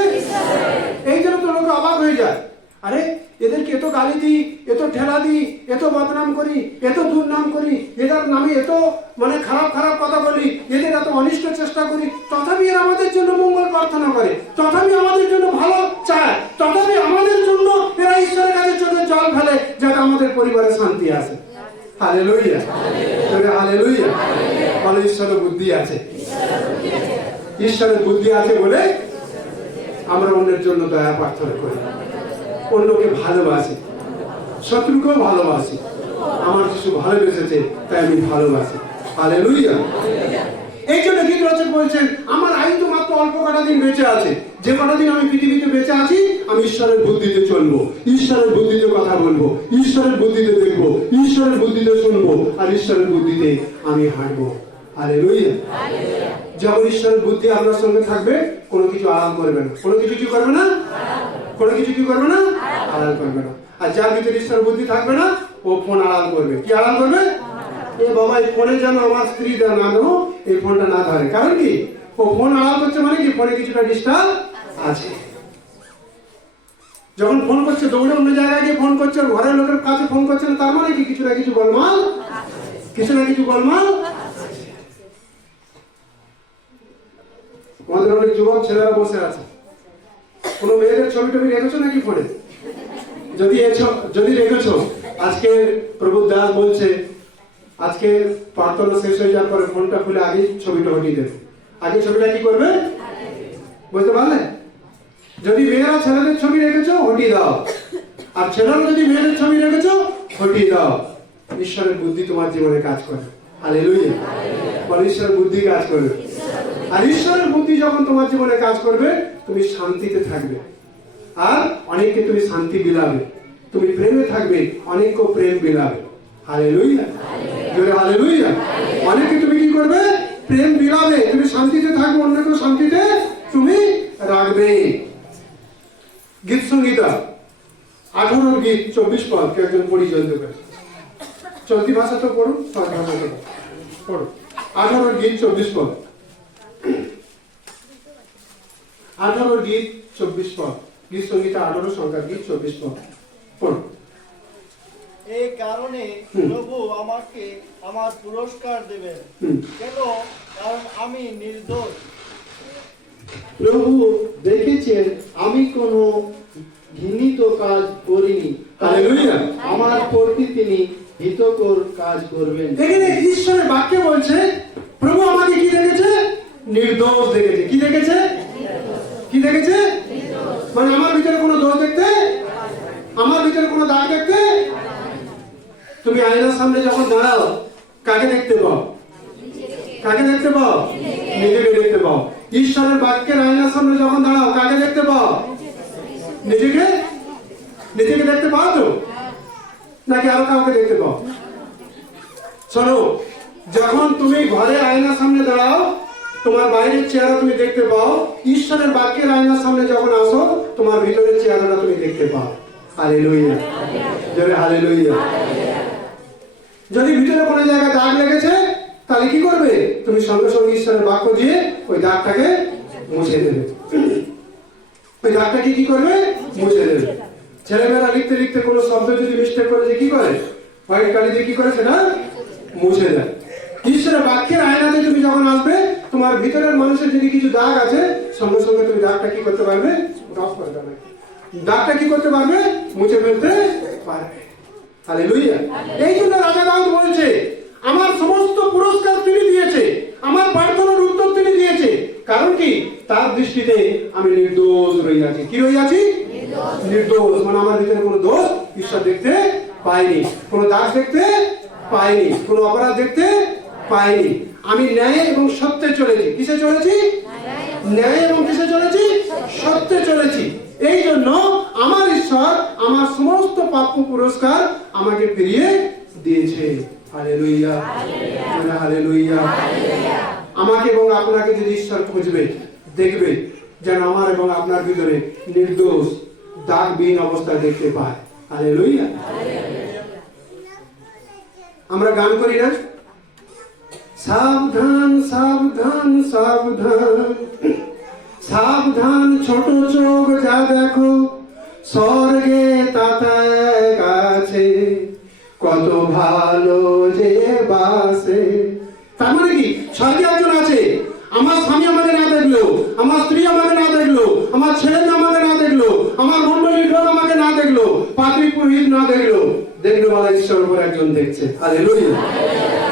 এই জন্য তো লোক অবাক হয়ে যায়, আরে এদেরকে এত গালি দিই, এত ঠেলা দিই, এত বদনাম করি, এত দুর্নাম করি, এদের নামে এত মানে খারাপ খারাপ কথা বলি, এদের এত অনিষ্ট চেষ্টা করি, তথাপি এরা আমাদের জন্য মঙ্গল প্রার্থনা করে, তথাপি আমাদের জন্য ভালো চায়, তথাপি আমাদের জন্য এরা ঈশ্বরের কাছে চোখের জল ফেলে, যাতে আমাদের পরিবারে শান্তি আসে। Hallelujah, hallelujah. বলো, ঈশ্বরের বুদ্ধি আছে। ঈশ্বরের বুদ্ধি আছে বলে আমরা অন্যের জন্য দয়া প্রার্থনা করি, অন্যকে ভালোবাসি, শত্রুকেও ভালোবাসি। আমার কিছু ভালোবেসেছে তাই আমি ভালোবাসি। হালেলুয়া। এই জন্য গীত রচক বলছেন, আমার আয়ু তো মাত্র অল্প কটা দিন বেঁচে আছে, যে কটা দিন আমি পৃথিবীতে বেঁচে আছি আমি ঈশ্বরের বুদ্ধিতে চলবো, ঈশ্বরের বুদ্ধিতে কথা বলবো, ঈশ্বরের বুদ্ধিতে দেখবো, ঈশ্বরের বুদ্ধিতে শুনবো, আর ঈশ্বরের বুদ্ধিতে আমি হাঁটবো। হালেলুয়া। যখন ঈশ্বরের বুদ্ধি আপনার সঙ্গে থাকবে, কোনো কিছু আড়াল করবে না, কোনো কিছু কি করবে না, কোনো কিছু কি করবে না, আড়াল করবে না। আর যার ভিতরে ঈশ্বরের বুদ্ধি থাকবে না, ও ফোন আড়াল করবে। কি আড়াল করবে? এ বাবা, এই ফোনে যেন আমার স্ত্রী না দেবো, এই ফোনটা না ধরে। কারণ কি? ও ফোন আড়াল করছে মানে কি, ফোনে কিছুটা ডিস্টার্ব আছে। যখন ফোন করছে দৌড়ে অন্য জায়গায় গিয়ে ফোন করছে, ঘরের লোকের কাছে ফোন করছে না, তার মানে কি কিছু না কিছু গোলমাল, কিছু না কিছু গোলমাল। আমাদের অনেক যুবক ছেলেরা বসে আছে, কোনো মেয়েদের ছবি টবি রেখেছো নাকি ফোনে? যদি রেখেছো, আজকে প্রভু দাস বলছে আজকে প্রার্থনা শেষ হয়ে যাওয়ার পরে ফোনটা খুলে আগে ছবিটা হটিয়ে দেবে। আগে ছবিটা কি করবে বুঝতে পারলে? যদি মেয়েরা ছেলেদের ছবি রেখেছো, হটিয়ে দাও। আর ছেলেরা যদি মেয়েদের ছবি রেখেছো, হটিয়ে দাও। ঈশ্বরের বুদ্ধি তোমার জীবনে কাজ করে। হালেলুয়া। বল, ঈশ্বরের বুদ্ধি কাজ করবে। আর ঈশ্বরের বুদ্ধি যখন তোমার জীবনে কাজ করবে, তুমি শান্তিতে থাকবে, আর অনেককে তুমি শান্তি বিলাবে। তুমি প্রেমে থাকবে, অনেককে প্রেম বিলাবে। হালেলুয়া। জোরে হালেলুয়া। অনেককে তুমি কি করবে? প্রেম বিলাবে। তুমি শান্তিতে থাকবে, অন্যকে শান্তিতে তুমি রাখবে। গীত সংহিতা 18 গীত 24 পদ কে একজন পরিচয় দেবে। চলতি ভাষা তো পড়ুন, সহজ ভাষা তো পড়ুন। 18 গীত 24 পদ। 18 গীত 24 পদ। গীত সংহিতা 18 সংখ্যা গীত 24 পদ পড়ুন। এই কারণে প্রভু আমাকে আমার পুরস্কার দেবেন। কেন? কারণ আমি নির্দোষ। প্রভু দেখেছেন আমি কোনো ঘৃণিত কাজ করিনি। হালেলুয়া। আমার প্রতি তিনি হিতকর কাজ করবেন। এখানে ঈশ্বরের বাক্যে বলছে প্রভু আমাকে কি দেখেছে? নির্দোষ দেখেছে। কি দেখেছে? কি দেখেছে? মানে আমার ভিতরে কোনো দোষ দেখতে, আমার ভিতরে কোনো দাগ দেখতে। তুমি আয়নার সামনে যখন দাঁড়াও, কাকে দেখতে পাও? কাকে দেখতে পাও? নিজেকে দেখতে পাও। ঈশ্বরের বাক্যের আয়নার সামনে যখন দাঁড়াও, কাকে দেখতে পাও? নিজেকে। নিজেকে দেখতে পাও তো, নাকি আরো কাউকে দেখতে পাও? শোনো, যখন তুমি ঘরে আয়নার সামনে দাঁড়াও, তোমার বাইরের চেহারা তুমি দেখতে পাও। ঈশ্বরের বাক্যের আয়নার সামনে যখন আসো, তোমার ভিতরের চেহারাটা তুমি দেখতে পাও। হালেলুয়া। জোরে হালেলুয়া। যদি ভিতরে কোনো জায়গায় দাগ লেগেছে, তাহলে কি করবে? তুমি সঙ্গে সঙ্গে ঈশ্বরের বাক্য দিয়ে ওই দাগটাকে মুছে দেবে। ওই দাগটাকে কি করবে? মুছে দেবে। ছেলেমেয়েরা লিখতে লিখতে কোনো শব্দ যদি মিস্টেক করে, যে কি করে? হোয়াইট কালি দিয়ে কি করে সেটা মুছে দেয়। ঈশ্বরের বাক্যের আয়নাতে তুমি যখন আসবে, তোমার ভিতরের মানুষের যদি কিছু দাগ আছে, সঙ্গে সঙ্গে তুমি দাগটা কি করতে পারবে? দাগটা কি করতে পারবে? মুছে ফেলতে পারবে। হালেলুয়া। এই জন্য রাজা দাউদ বলছে আমার সমস্ত পুরস্কার তিনি দিয়েছে, আমার প্রার্থনার উত্তর তিনি দিয়েছে। কারণ কি? তার দৃষ্টিতে আমি নির্দোষ রইয়াছি। কি রইয়াছি? নির্দোষ। মানে আমার ভিতরে কোনো দোষ ঈশ্বর দেখতে পাইনি, কোনো দাগ দেখতে পাইনি, কোনো অপরাধ দেখতে পাইনি। আমি ন্যায় এবং সত্যে চলেছি। কিসে চলেছি? ন্যায় এবং কিসে চলেছি? সত্যে চলেছি। এই জন্য আমার ঈশ্বর আমার সমস্ত প্রাপ্য পুরস্কার আমাকে ফিরিয়ে দিয়েছে। হালেলুয়া। হালেলুয়া। আমাকে এবং আপনাকে যদি ঈশ্বর খুঁজবে, দেখবে যেন আমার এবং আপনার ভিতরে নির্দোষ দাগবিহীন অবস্থা দেখতে পায়। হালেলুয়া। আমরা গান করি না? সাবধান সাবধান সাবধান সাবধান, ছোট চোখ যা দেখো, স্বর্গে তাতায় কাছে, কত ভালো যে বাসে। তার মানে কি? স্বর্গে একজন আছে। আমার স্বামী আমাকে না দেখলো, আমার স্ত্রী আমাকে না দেখলো, আমার ছেলে আমাকে না দেখলো, আমার মন্ডলীর লোক আমাকে না দেখলো, পাদ্রী পুরোহিত না দেখলো, দেখলো বলা ঈশ্বর উপর একজন দেখছে। হালেলুয়া।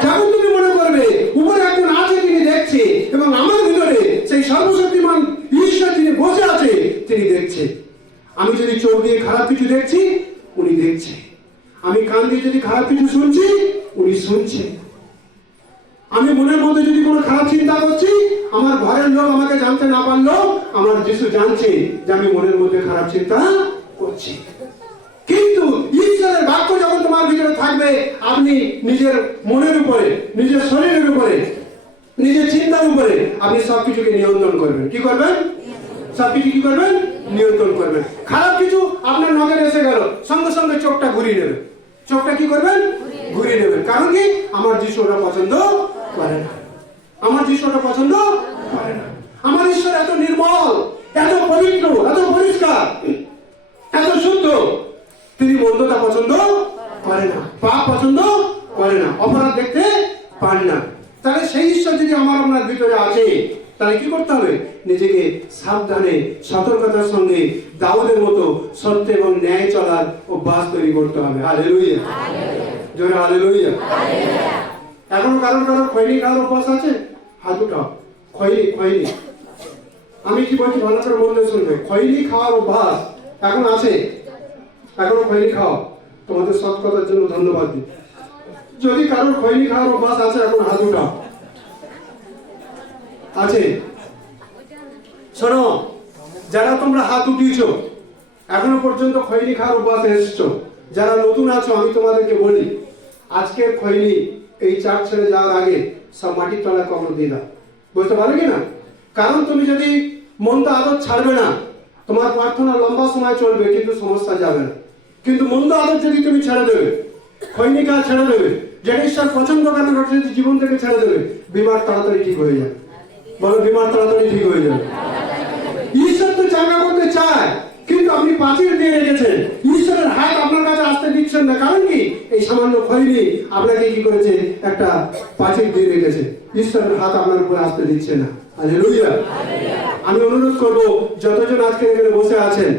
যখন তুমি মনে করবে উপরে একজন আছে, তিনি দেখছে, এবং আমার ভিতরে সেই সর্বশক্তিমান ঈশ্বর যিনি বসে আছে, তিনি দেখছে। আমি যদি চোখ দিয়ে খারাপ কিছু দেখছি, উনি দেখছে। আমি কান দিয়ে যদি খারাপ কিছু শুনছি, উনি শুনছে। আমি মনের মধ্যে যদি কোনো খারাপ চিন্তা করছি, আমার ঘরের লোক আমাকে জানতে না পারলেও আমার যিশু জানছে যে আমি মনের মধ্যে খারাপ চিন্তা করছি। কিন্তু ঈশ্বরের বাক্য যখন তোমার ভিতরে থাকবে, আপনি নিজের মনের উপরে, নিজের শরীরের উপরে, নিজের চিন্তার উপরে আপনি সবকিছুকে নিয়ন্ত্রণ করবেন। কি করবেন? সবকিছু কি করবেন? নিয়ন্ত্রণ করবেন। খারাপ কিছু আপনার নজরে এসে গেল, সঙ্গে সঙ্গে চোখটা ঘুরিয়ে নেবেন। চোখটা কি করবেন? ঘুরিয়ে নেবেন। কারণ কি? আমার যিশু ওটা পছন্দ করে না। আমার যিশু ওটা পছন্দ করে না। আমার ঈশ্বর এত নির্মল, এত পবিত্র, এত পরিষ্কার, এত শুদ্ধ, তিনি মন্দতা পছন্দ করে না, পাপ পছন্দ করে না, অপরাধ দেখতে পান না। তাহলে সেই ঈশ্বর যদি আমার আপনার ভিতরে আছে, তাহলে কি করতে হবে? নিজেকে সাবধানে, সতর্কতার সঙ্গে দাউদের মতো সত্য এবং ন্যায় চলার অভ্যাস তৈরি করতে হবে। হালেলুয়া, জোরে হালেলুয়া। এখনো কারোর খৈনি খাওয়ার অভ্যাস আছে? হাত উঠাও। খৈনি, আমি কি বলছি ভালো করে মন দিয়ে শুনবে। খৈনি খাওয়ার অভ্যাস এখন আছে? এখনো খৈনি খাও? তোমাদের সৎ কথার জন্য ধন্যবাদ দিই। যদি কারোর খৈনি খাওয়ার অভ্যাস আছে, এখন হাত উঠাও। আছে? শোনো, যারা তোমরা হাত উঠিয়েছো, এখনো পর্যন্ত খৈনি খাওয়ার অভ্যাস এসছো, যারা নতুন আছো, আমি তোমাদেরকে বলি, আজকের খৈনি এই চার্চ ছেড়ে যাওয়ার আগে সব মাটির তলায় কবর দিয়ে দাও। বুঝতে পারো কি না? কারণ তুমি যদি মন্দ আদত ছাড়বে না, তোমার প্রার্থনা লম্বা সময় চলবে কিন্তু সমস্যা যাবে না। কিন্তু মন্দ আদত যদি তুমি ছেড়ে দেবে, খৈনি খাওয়া ছেড়ে দেবে, যেটা ঈশ্বর পছন্দ করেন যদি জীবন থেকে ছেড়ে দেবে, বিমার তাড়াতাড়ি ঠিক হয়ে যাবে। বলো, বিমার তাড়াতাড়ি ঠিক হয়ে যাবে। ঈশ্বর তো চাঙ্গা করতে চায়, কিন্তু আপনি প্রাচীর দিয়ে রেখেছেন। ঈশ্বরের হাত আপনার কাছে আসতে দিচ্ছেন না। কারণ কি? এই সামান্য খৈনি আপনাকে কি করেছে? একটা প্রাচীর দিয়ে রেখেছে। ঈশ্বরের হাত আপনার উপরে আসতে দিচ্ছে না। হালেলুয়া। আমি অনুরোধ করবো, যতজন আজকে এখানে বসে আছেন,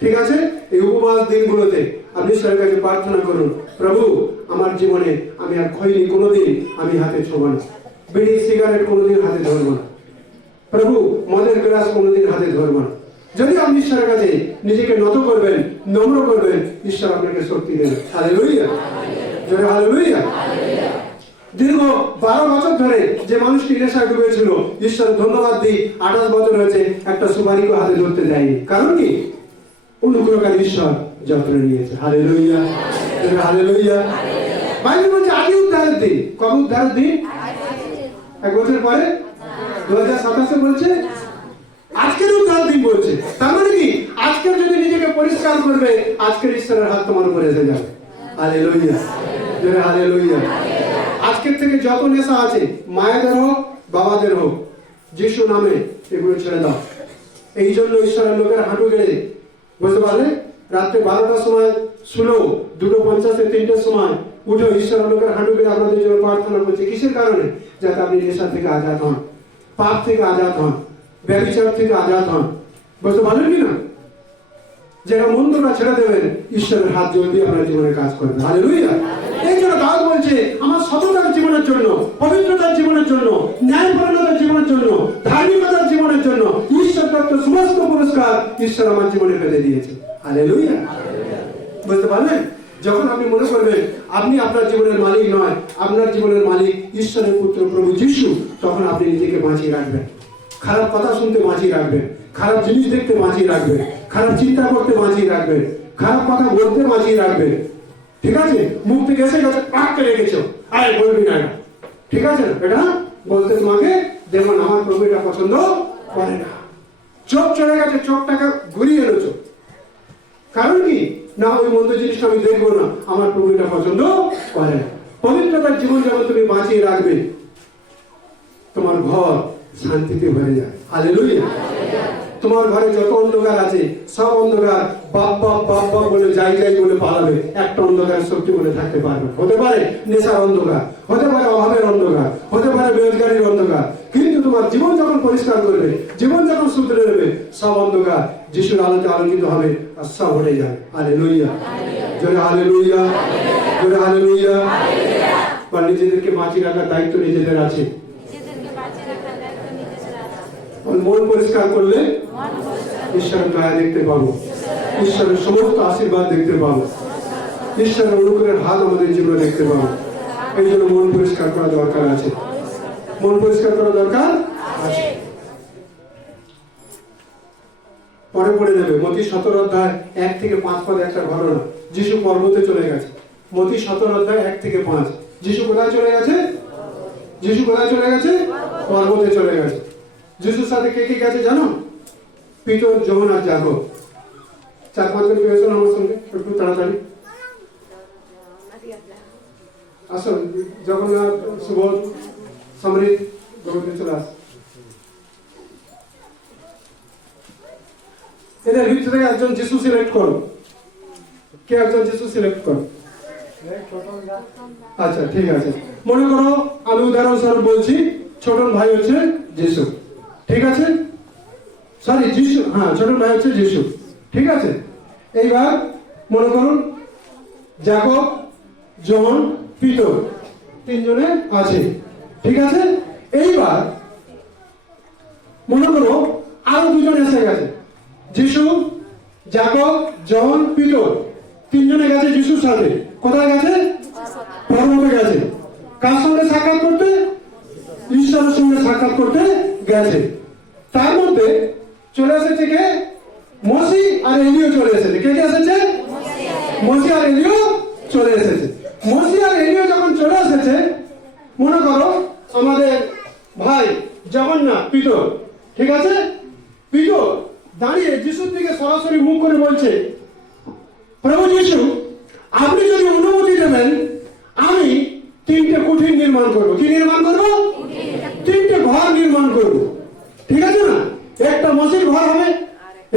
ঠিক আছে, এই উপবাস দিনগুলোতে আপনি ঈশ্বরের কাছে প্রার্থনা করুন, প্রভু আমার জীবনে আমি আর খৈনি কোনোদিন আমি হাতে ছোঁব না, বিড়ি সিগারেট কোনোদিন হাতে ধরবো না, প্রভু মদের গ্লাস কোনোদিন হাতে ধরবো না। যদি আপনি ঈশ্বরের কাছে নিজেকে নত করবেন, নম্র করবেন, ঈশ্বর আপনাকে শক্তি দেবেন। হালেলুয়া, জোরে হালেলুয়া। দীর্ঘ 12 বছর ধরে যে মানুষটি নেশায় ডুবেছিল, ঈশ্বর ধন্যবাদ দিই, 28 বছর হয়েছে একটা সুপারিকে হাতে ধরতে দেয়নি। কারণ কি? অনুগ্রহকারী ঈশ্বর যত্ন নিয়েছে। হালেলুয়া, জোরে হালেলুয়া। বাইবেল বলছে আজই উদ্ধারের দিন। কবে উদ্ধারের দিন? 1 বছর পরে 2027 বলছে আজকের উদ্ধার দিন বলছে। তার মানে কি? আজকের যদি নিজেকে পরিষ্কার করবে, আজকের ঈশ্বরের হাত তোমার উপরে এসে যাবে। হালেলুয়া, জোরে হালেলুয়া। আজকের থেকে যত নেশা আছে, মায়েদের হোক বাবাদের হোক, যিশু নামে এগুলো ছেড়ে দাও। এই জন্য ঈশ্বরের লোকের হাঁটু গেড়ে, বুঝতে পারলে, রাত্রে 12টার সময় শুলো, 2:50 3টের সময় উঠে ঈশ্বরের লোকের হাঁটু গেড়ে আপনাদের জন্য প্রার্থনা করছে। কিসের কারণে? যাতে আপনি নেশা থেকে আজাদ হন, পাপ থেকে আজাদ হন, ব্যভিচার থেকে আজাদ হন। বুঝতে পারলেন কি না? যারা মন্দটা ছেড়ে দেবেন, ঈশ্বরের হাত জলদি আপনার জীবনে কাজ করবে। হালেলুয়া। এই জন্য দাউদ বলছে, আমার সততার জীবনের জন্য, পবিত্রতার জীবনের জন্য, ন্যায়পরায়ণতার জীবনের জন্য, ধার্মিকতার জীবনের জন্য ঈশ্বর দত্ত সমস্ত পুরস্কার ঈশ্বর আমার জীবনে পেতে দিয়েছে। হালেলুয়া। বুঝতে পারলেন? যখন আপনি মনে করবেন আপনি আপনার জীবনের মালিক নয়, আপনার জীবনের মালিক ঈশ্বরের পুত্র প্রভু যিশু, তখন আপনি নিজেকে বাঁচিয়ে রাখবেন। খারাপ কথা শুনতে বাঁচিয়ে রাখবেন, খারাপ জিনিস দেখতে বাঁচিয়ে রাখবেন, খারাপ চিন্তা করতে বাঁচিয়ে রাখবেন, খারাপ কথা বলতে বাঁচিয়ে রাখবেন। ঠিক আছে? মুখ থেকে এসে গেছে, পাকতে রেখেছো, আরে বলবি না এটা, ঠিক আছে, এটা বলতে তোমাকে যেমন আমার প্রভু এটা পছন্দ করে না। চোখ চলে গেছে, চোখটাকে ঘুরিয়ে এনেছো। কারণ কি? না, ওই মন্দ জিনিসটা আমি দেখবো না, আমার প্রভু এটা পছন্দ করে না। পবিত্রতার জীবন যখন তুমি বাঁচিয়ে রাখবে, তোমার ঘর শান্তিতে ভরে যায়। হালেলুয়া। তোমার ঘরে যত অন্ধকার আছে, সব অন্ধকার বাপ বাপ বাপ বাপ বলে যাই যাই বলে পালাবে, একটা অন্ধকার শক্তি বলে থাকতে পারবে। হতে পারে নেশার অন্ধকার, হতে পারে অভাবের অন্ধকার, হতে পারে বেরোজগারির অন্ধকার, কিন্তু তোমার জীবন যখন পরিষ্কার করবে, জীবন যখন শুধরে নেবে, সব অন্ধকার যিশুর আলোতে আলোকিত হবে আর সব হয়ে যায়। হালেলুয়া, জোরে হালেলুয়া, জোরে হালেলুয়া। বা নিজেদেরকে বাঁচিয়ে রাখার দায়িত্ব নিজেদের আছে। মন পরিষ্কার করলে ঈশ্বরের দয়া দেখতে পাবো, ঈশ্বরের সমস্ত আশীর্বাদ দেখতে পাবো, ঈশ্বরের অনুগ্রহের হাত আমাদের জীবনে দেখতে পাবো। এই জন্য মন পরিষ্কার করা দরকার আছে। মন পরিষ্কার করা দরকার আছে। পরে পড়ে নেবে মতি 17 অধ্যায় 1 থেকে 5 পদ একটা ঘটনা। যিশু পর্বতে চলে গেছে। মতি 17 অধ্যায় 1 থেকে 5। যিশু কোথায় চলে গেছে? যিশু কোথায় চলে গেছে? পর্বতে চলে গেছে। যিশুর সাথে কে কে গেছে জানো? পিতর, যোহন আর যাকব। 4-5 জন পেয়েছো আমার সঙ্গে একটু তাড়াতাড়ি আসো। জগন্নাথ, সুবোধ, সমৃদ্ধ, গোবিন্দ চলে আস। এদের ভিতর থেকে একজন যিশু সিলেক্ট করো। কে একজন যিশু সিলেক্ট করো? আচ্ছা ঠিক আছে। মনে করো আমি উদাহরণস্বরূপ বলছি, ছোট ভাই হচ্ছে যিশু, ঠিক আছে? সরি যিশু, হ্যাঁ ছোট ভাই হচ্ছে যিশু, ঠিক আছে? এইবার মনে করুন যাকব, জন, পিতর 3 জনে আছে, ঠিক আছে? এইবার মনে করো আরো 2 জন এসে গেছে। যিশু, যাকব, জন, পিতর 3 জনে গেছে যিশুর সাথে। কোথায় গেছে? পর্বতে গেছে। কার সঙ্গে সাক্ষাৎ করতে? ঈশ্বরের সঙ্গে সাক্ষাৎ করতে গেছে। তার মধ্যে চলে এসেছে কে? মসি আর এলিও চলে এসেছে। কে কে এসেছে? মসি আর এলিও চলে এসেছে। মসি আর এলিও যখন চলে এসেছে, মনে করো আমাদের ভাই জগন্নাথ, পিতর, ঠিক আছে? পিতর দাঁড়িয়ে যিশুর দিকে সরাসরি মুখ করে বলছে, প্রভু যিশু, আপনি যদি অনুমতি দেবেন আমি 3টে কুঠির নির্মাণ করবো। কি নির্মাণ করবো? 3টে ঘর নির্মাণ করবো, ঠিক আছে না? একটা মসির ঘর হবে,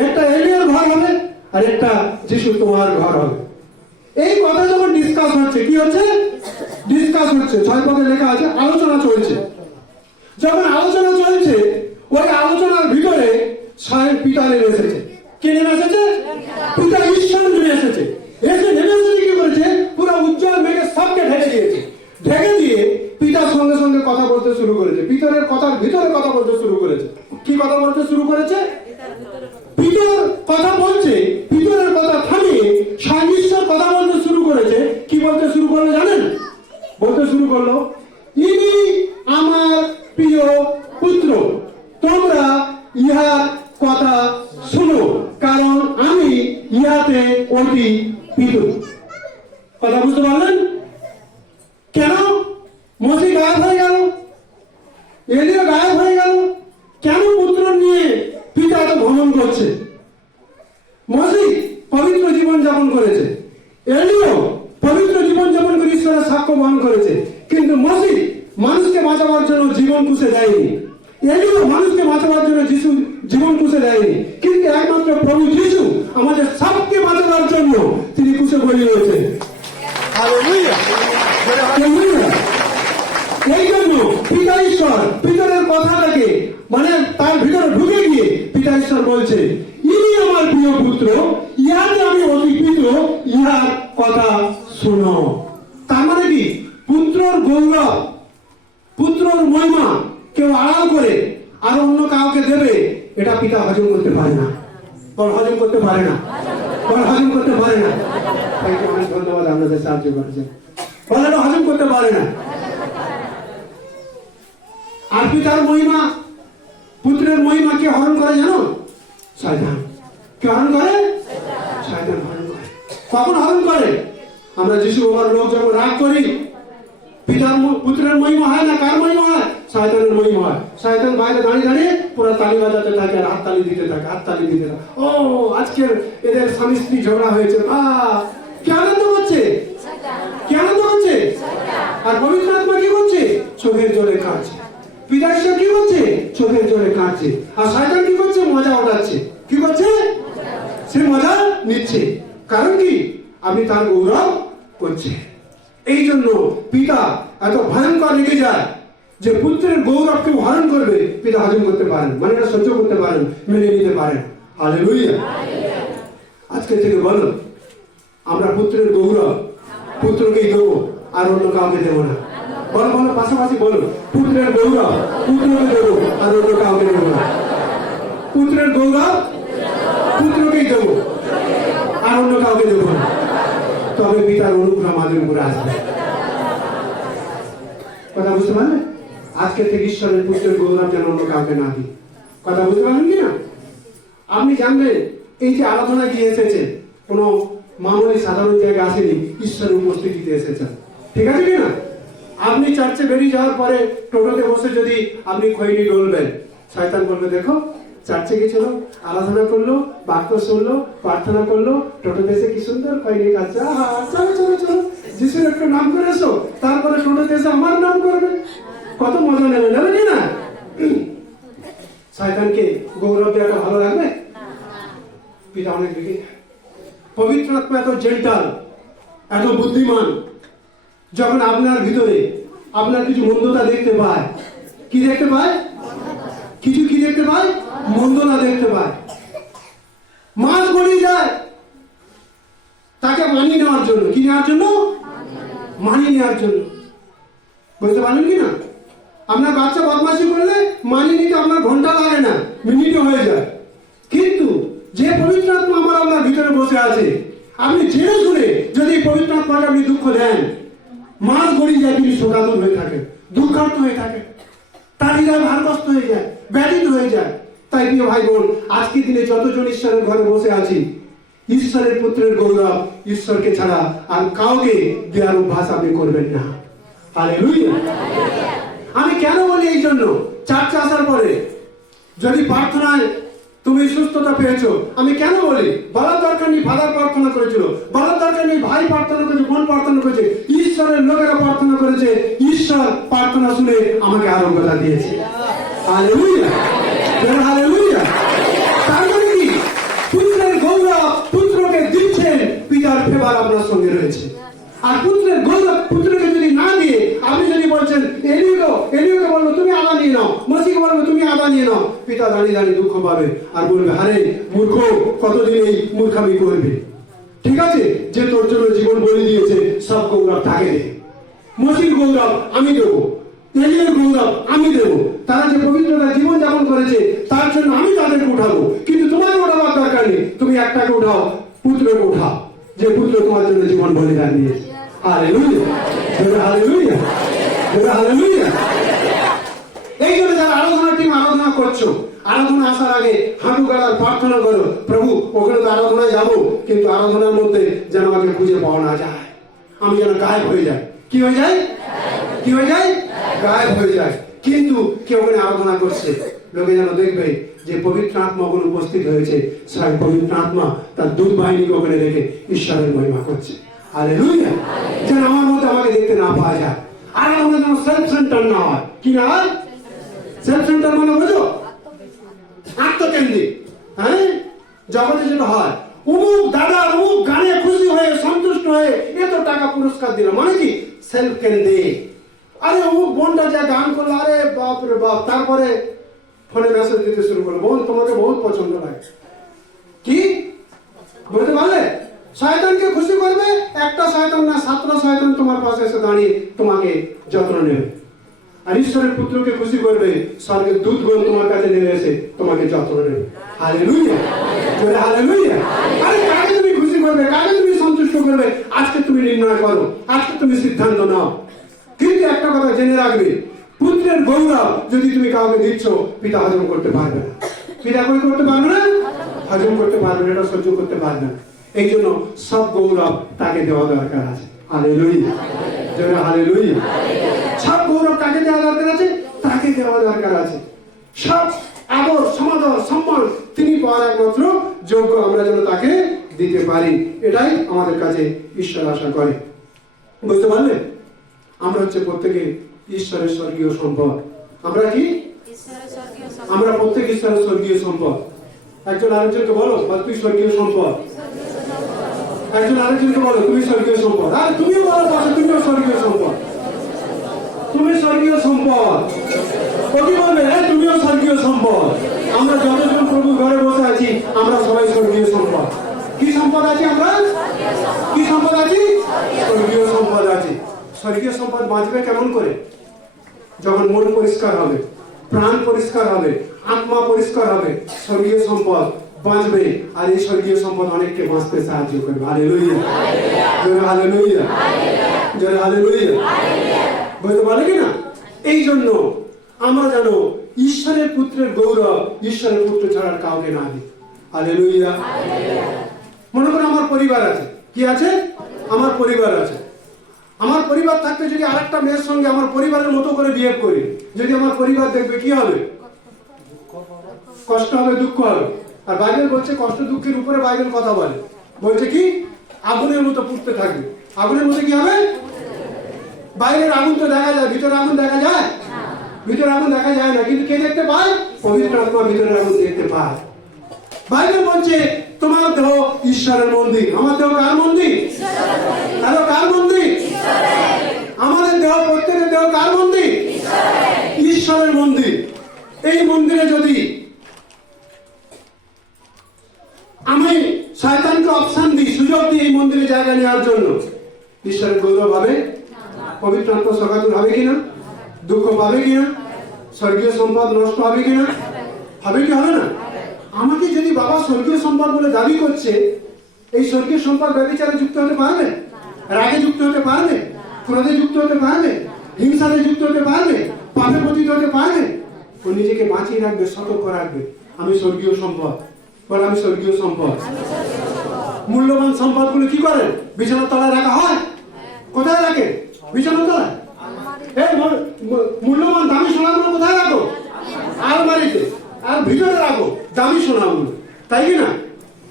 একটা এলিয়ার ঘর হবে, আর একটা যিশু তোমার ঘর হবে। এই কথা যখন ডিসকাস হচ্ছে, কি হচ্ছে? ডিসকাস হচ্ছে। 6 পদে লেখা আছে আলোচনা চলছে। যখন আলোচনা চলছে, ওই আলোচনার ভিতরে স্বয়ং পিতা নেমে এসেছে। কে নেমে এসেছে? পিতা ঈশ্বর নেমে এসেছে। এসে নেমে এসেছে কি করেছে? পুরো উজ্জ্বল মেঘে সবকে ঢেকে দিয়েছে। ঢেকে দিয়ে পিতার সঙ্গে সঙ্গে কথা বলতে শুরু করেছে। পিতরের কথার ভিতরে কথা বলতে শুরু করেছে। কি কথা বলতে শুরু করেছে? পিতর কথা বলছে, পিতরের কথা থামিয়ে স্বয়ং ঈশ্বর কথা বলতে শুরু করেছে। কি বলতে শুরু করলো জানেন? বলতে শুরু করলো, ইনি আমার প্রিয় পুত্র, তোমরা ইহার কথা শুনো, কারণ আমি ইহাতে অতি প্রিয়। কথা বুঝতে পারলেন? কেন মসি গায়েব হয়ে গেল? এলিও গায়েব হয়ে গেল? কেন পুত্র নিয়ে পিতা এত ভ্রমণ করছে? মসি পবিত্র জীবন যাপন করেছে, এলিও পবিত্র জীবন যাপন করে ঈশ্বরের সাক্ষ্য বহন করেছে, কিন্তু মসি মানুষকে বাঁচাবার জন্য জীবন পুষে দেয়নি। এলিও মানুষকে বাঁচাবার জন্য যিশু জীবন পুষে দেয়নি, কিন্তু একমাত্র প্রভু যিশু আমাদের সবকে বাঁচাবার জন্য তিনি পুষে বলি রয়েছে। এই জন্য পিতা ঈশ্বর পিতরের কথাটাকে মানে তার ভিতরে ঢুকে গিয়ে পিতা ঈশ্বর বলছে, ইনি আমার প্রিয় পুত্র, ইহাতে আমি অতি প্রিয়, ইহার কথা শুনো। তার মানে কি? পুত্রর গৌরব, পুত্রর মহিমা কেউ আড়াল করে আর অন্য কাউকে দেবে, এটা পিতা হজম করতে পারে না। হজম করতে পারে না, হজম করতে পারে না। অনেক ধন্যবাদ, আপনাদের সাহায্য করেছেন। বলাটা হজম করতে পারে না। আর পিতার মহিমা, পুত্রের মহিমা কে হরণ করে জানো? শয়তান। কে হরণ করে? শয়তান হরণ করে। কখন হরণ করে? আমরা যিশু বাবার লোক যখন রাগ করি, পিতার পুত্রের মহিমা হয় না, কার মহিমা হয়? শয়তানের মহিমা হয়। শয়তান বাইরে দাঁড়িয়ে দাঁড়িয়ে পুরো তালি বাজাতে থাকে আর হাততালি দিতে থাকে, হাততালি দিতে থাকে। ও আজকের এদের স্বামী স্ত্রী ঝগড়া হয়েছে, কে আনন্দ করছে? কে আনন্দ করছে? আর পবিত্র আত্মা কি করছে? চোখের জলে কাঁদছে। পিতা ঈশ্বর কি করছে? চোখের জলে কাঁদছে। আর শয়তান কি করছে? মজা ওঠাচ্ছে। কি করছে? সে মজা নিচ্ছে। কারণ কি? আপনি তার গৌরব করছে। এই জন্য পিতা এত ভয়ঙ্কর রেগে যায় যে পুত্রের গৌরব কেউ হরণ করবে, পিতা হজম করতে পারেন, মানে এটা সহ্য করতে পারেন, মেনে নিতে পারেন। হালেলুয়া। আজকে থেকে বলো, আমরা পুত্রের গৌরব পুত্রকেই দেবো, আর অন্য কাউকে দেবো না। বলো বলো, পাশাপাশি বলো, পুত্রের গৌরব পুত্রকে দেবো, আর অন্য কাউকে দেবো না। পুত্রের গৌরব পুত্রকেই দেবো, আর অন্য কাউকে দেবো না। তবে পিতার অনুগ্রহ আমাদের উপরে আসবে। কথা বুঝতে পারলে? আজকে থেকে ঈশ্বরের পুত্রের গৌরব যেন অন্য কাউকে না দিই। কথা বুঝতে পারলেন কি না? আপনি জানবেন এই যে আরাধনা গিয়ে এসেছে কোনো মামুলি সাধারণ জায়গায় আসেনি, ঈশ্বরের উপস্থিতিতে এসেছেন। ঠিক আছে কি না? আপনি চার্চে বেরিয়ে যাওয়ার পরে টোটোতে বসে যদি আপনি খৈনি ডলবেন, শয়তান বলবে দেখো চার্চে গেছিল, আরাধনা করলো, বাক্য শুনলো, প্রার্থনা করলো, টোটোতে এসে কি সুন্দর খৈনি খাচ্ছে, আহা চলো চলো চলো যিশুর একটু নাম করে এসো, তারপরে টোটোতে এসে আমার নাম করবে, কত মজা নেবে, নেবে কি না? শয়তানকে গৌরব দেওয়াটা ভালো লাগবে? পিতা অনেক দেখে পবিত্র আত্মা এত জেন্টাল, এত বুদ্ধিমান, যখন আপনার ভিতরে আপনার কিছু মন্দতা দেখতে পায়, কি দেখতে পায়? কিছু কি দেখতে পায়? মন্দতা দেখতে পায়। মাস গড়িয়ে যায় তাকে মানিয়ে নেওয়ার জন্য। কি নেওয়ার জন্য? মানিয়ে নেওয়ার জন্য। বুঝতে পারলেন কি না? আপনার বাচ্চা বদমাশি করলে মানিয়ে নিতে আপনার ঘন্টা লাগে না, মিনিটে হয়ে যায়। কিন্তু যে পবিত্র আত্মা আমার আপনার ভিতরে বসে আছে, আপনি জেনে শুনে যদি পবিত্র আত্মাকে আপনি দুঃখ দেন, মাস গড়িয়ে যায় তিনি শোকাতুর হয়ে থাকে, দুঃখার্ত হয়ে থাকে, তার হৃদয় ভারগ্রস্ত হয়ে যায়, ব্যথিত হয়ে যায়। তাই প্রিয় ভাই বোন, আজকের দিনে যতজন ঈশ্বরের ঘরে বসে আছি, ঈশ্বরের পুত্রের গৌরব ঈশ্বরকে ছাড়া আর কাউকে দেওয়ার অভ্যাস আপনি করবেন না। হালেলুয়া। আমি কেন বলি এই জন্য, চার্চে আসার পরে যদি প্রার্থনায় তুমি সুস্থতা পেয়েছো, আমি কেন বলি বলার দরকার নেই ফাদার প্রার্থনা করেছিল, বলার দরকার নেই ভাই প্রার্থনা করেছে, বোন প্রার্থনা করেছে, ঈশ্বরের লোকেরা প্রার্থনা করেছে, ঈশ্বর প্রার্থনা শুনে আমাকে আরোগ্যতা দিয়েছে। Hallelujah, hallelujah. তার মানে কি? পুত্রের গৌরব পুত্রকে দিচ্ছেন, পিতার ফেভার আপনার সঙ্গে রয়েছে। আর পুত্রের গৌরব পুত্রকে যদি না দিয়ে আপনি যদি বলছেন এলিওকে বলবো তুমি আদা নিয়ে নাও, মসিকে বলবো তুমি আদা নিয়ে নাও, পিতা দাঁড়িয়ে দাঁড়িয়ে দুঃখ পাবে আর বলবে আরে মূর্খ কতদিন এই মূর্খামি করবে। ঠিক আছে, যে তোর জন্য জীবন বলে দিয়েছে সব গৌরব তাকে দে। মসির গৌরব আমি দেবো, এলিওর গৌরব আমি দেবো, তারা যে পবিত্রতা জীবন যাপন করেছে তার জন্য আমি তাদেরকে উঠাবো। কিন্তু তোমাকে ওঠাবার দরকার নেই, তুমি একটাকে উঠাও, পুত্রকে উঠাও, যে পুত্র তোমার জন্য জীবন বলিদান দিয়েছে। Hallelujah, hallelujah, hallelujah. এই জন্য যারা আরাধনা টিম আরাধনা করছো, আরাধনা আসার আগে হাঁটু গাড়ার প্রার্থনা করো, প্রভু ওখানে তো আরাধনায় যাবো, কিন্তু আরাধনার মধ্যে যেন আমাকে খুঁজে পাওয়া না যায়, আমি যেন গায়েব হয়ে যাই। কি হয়ে যায়? কি হয়ে যায়? গায়েব হয়ে যায়। কিন্তু কেউ ওখানে আরাধনা করছে, লোকে যেন দেখবে যে পবিত্র আত্মা ওখানে উপস্থিত হয়েছে, স্বয়ং পবিত্র আত্মা তার দূত বাহিনীকে ওখানে রেখে ঈশ্বরের মহিমা করছে। হালেলুয়া। যেন আমার মধ্যে আমাকে দেখতে না পাওয়া যায়, আর আমাদের যেন সেলফ সেন্টার না হয়। কি না হয়? সেলফ সেন্টার মানে বোঝো? আত্মকেন্দ্রিক। হ্যাঁ, জগতে যেটা হয় অমুক দাদা অমুক গানে খুশি হয়ে সন্তুষ্ট হয়ে এত টাকা পুরস্কার দিল, মানে কি? সেলফ কেন্দ্রিক। আরে অমুক বোনটা যা গান করলো, আরে বাপ রে বাপ, তারপরে ফোনে মেসেজ দিতে শুরু করলো, বোন তোমাকে বহুত পছন্দ লাগে। কি বলতে পারলে? শয়তানকে খুশি করবে, একটা শয়তান না 7টা শয়তান তোমার পাশে এসে দাঁড়িয়ে তোমাকে যত্ন নেবে। আর ঈশ্বরের পুত্রকে খুশি করবে, স্বর্গের দূতগণ তোমার কাছে নেমে এসে তোমাকে যত্ন নেবে। Hallelujah, hallelujah. আরে কাকে তুমি খুশি করবে, কাকে তুমি সন্তুষ্ট করবে, আজকে তুমি নির্ণয় করো, আজকে তুমি সিদ্ধান্ত নাও। কিন্তু একটা কথা জেনে রাখবে, পুত্রের গৌরব যদি তুমি কাউকে দিচ্ছ, পিতা হজম করতে পারবে না। পিতা কই করতে পারবে না? হজম করতে পারবে না, এটা সহ্য করতে পারবে না। এই জন্য সব গৌরব তাকে দেওয়া দরকার আছে। Hallelujah, hallelujah. সব গৌরব কাকে দেওয়া দরকার আছে? তাকে দেওয়া দরকার আছে। সব আদর সমাদর সম্মান তিনি পাওয়ার একমাত্র যোগ্য, আমরা যেন তাকে দিতে পারি, এটাই আমাদের কাছে ঈশ্বর আশা করে। বুঝতে পারলে? আমরা হচ্ছে প্রত্যেকে ঈশ্বরের স্বর্গীয় সম্পদ। আমরা কি? আমরা প্রত্যেক ঈশ্বরের স্বর্গীয় সম্পদ। একজন আরেকজনকে বলো তুই স্বর্গীয় সম্পদ। একজন আরেকজনকে বলো তুমি স্বর্গীয় সম্পদ। আর তুমি বলো তুমিও স্বর্গীয় সম্পদ। তুমি স্বর্গীয় সম্পদ। কি বলবে? তুমিও স্বর্গীয় সম্পদ। আমরা যতজন প্রভু ঘরে বসে আছি, আমরা সবাই স্বর্গীয় সম্পদ। কি সম্পদ আছে? আমরা কি সম্পদ আছি? স্বর্গীয় সম্পদ আছে। স্বর্গীয় সম্পদ বাঁচবে কেমন করে? যখন মন পরিষ্কার হবে, প্রাণ পরিষ্কার হবে, আত্মা পরিষ্কার হবে, স্বর্গীয় সম্পদ বাঁচবে। আর এই স্বর্গীয় সম্পদ অনেককে বাঁচতে সাহায্য করবে। হালেলুয়া, জোরে হালেলুয়া, জোরে হালেলুয়া। বুঝতে পারলে কি না? এই জন্য আমরা যেন ঈশ্বরের পুত্রের গৌরব ঈশ্বরের পুত্র ছাড়া কাউকে না দিই। হালেলুয়া। মনে করো আমার পরিবার আছে, কি আছে? আমার পরিবার আছে। আমার পরিবার থাকতে যদি আরেকটা মেয়ের সঙ্গে আমার পরিবারের মতো করে বিহেভ করি, যদি আমার পরিবার দেখবে, কি হবে? কষ্ট হবে, দুঃখ হবে। আর বাইবেল বলছে কষ্ট দুঃখের উপরে বাইবেল কথা বলে, বলছে কি? আগুনের মতো পুড়তে থাকবে। আগুনের মতো কি হবে? বাইরের আগুন তো দেখা যায়, ভিতরে আগুন দেখা যায়? ভিতরে আগুন দেখা যায় না, কিন্তু কে দেখতে পায়? পবিত্র আত্মা ভিতরে আগুন দেখতে পায়। বাইবেল বলছে তোমার দেহ ঈশ্বরের মন্দির। আমার দেহ কার মন্দির? হ্যালো, কার মন্দির? আমাদের দেহ, প্রত্যেকের দেহ কার মন্দির? ঈশ্বরের মন্দির। এই মন্দিরে যদি আমি শয়তানকে অপশন দিই, সুযোগ দিই এই মন্দিরে জায়গা নেওয়ার জন্য, ঈশ্বরের গৌরব হবে? পবিত্র আত্মা সকাতুর হবে কিনা? দুঃখ পাবে কিনা? স্বর্গীয় সম্পদ নষ্ট হবে কিনা? হবে কি হবে না? আমাকে যদি বাবা স্বর্গীয় সম্পদ বলে দাবি করছে, এই স্বর্গীয় সম্পদ ব্যভিচারে যুক্ত হতে পারবে? রাগে যুক্ত হতে পারবে? ক্রোধে যুক্ত হতে পারবে? হিংসাতে যুক্ত হতে পারবে? পাপে পতিত হতে পারবে? ও নিজেকে বাঁচিয়ে রাখবে, সতর্ক রাখবে। আমি স্বর্গীয় সম্পদ, বলে আমি স্বর্গীয় সম্পদ। মূল্যবান সম্পদগুলো কি করে? বিছানার তলায় রাখা হয়। কোথায় রাখে? বিছানার তলায়। এই মূল্যবান দামি সোনাগুলো কোথায় রাখো? আলমারিতে। আর ভিতরে রাখো দামি সোনাগুলো, তাই কি না?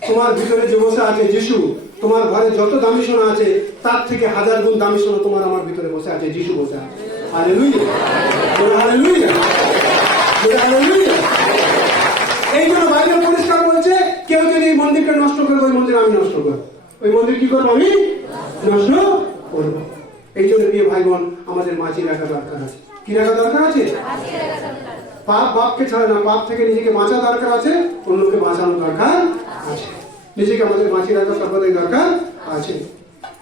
তোমার ভিতরে যে বসে আছে যিশু, তোমার ঘরে যত দামি সোনা আছে তার থেকে 1000 গুণ দামি সোনা তোমার আমার ভিতরে বসে আছে, যিশু বসে আছে। Hallelujah, hallelujah, hallelujah. এই জন্য বাইবেল পরিষ্কার বলেছে, কেউ যদি এই মন্দিরকে নষ্ট করবে, ওই মন্দির আমি নষ্ট করবো। ওই মন্দির কি করবো? আমি নষ্ট করবো। এই জন্য প্রিয় ভাই বোন, আমাদের বাঁচিয়ে রাখা দরকার আছে। কি রাখা দরকার আছে? পাপ বাপকে ছাড়ে না, পাপ থেকে নিজেকে বাঁচা দরকার আছে, অন্যকে বাঁচানো দরকার আছে। নিজেকে আমাদের বাঁচিয়ে রাখা সর্বদাই দরকার আছে।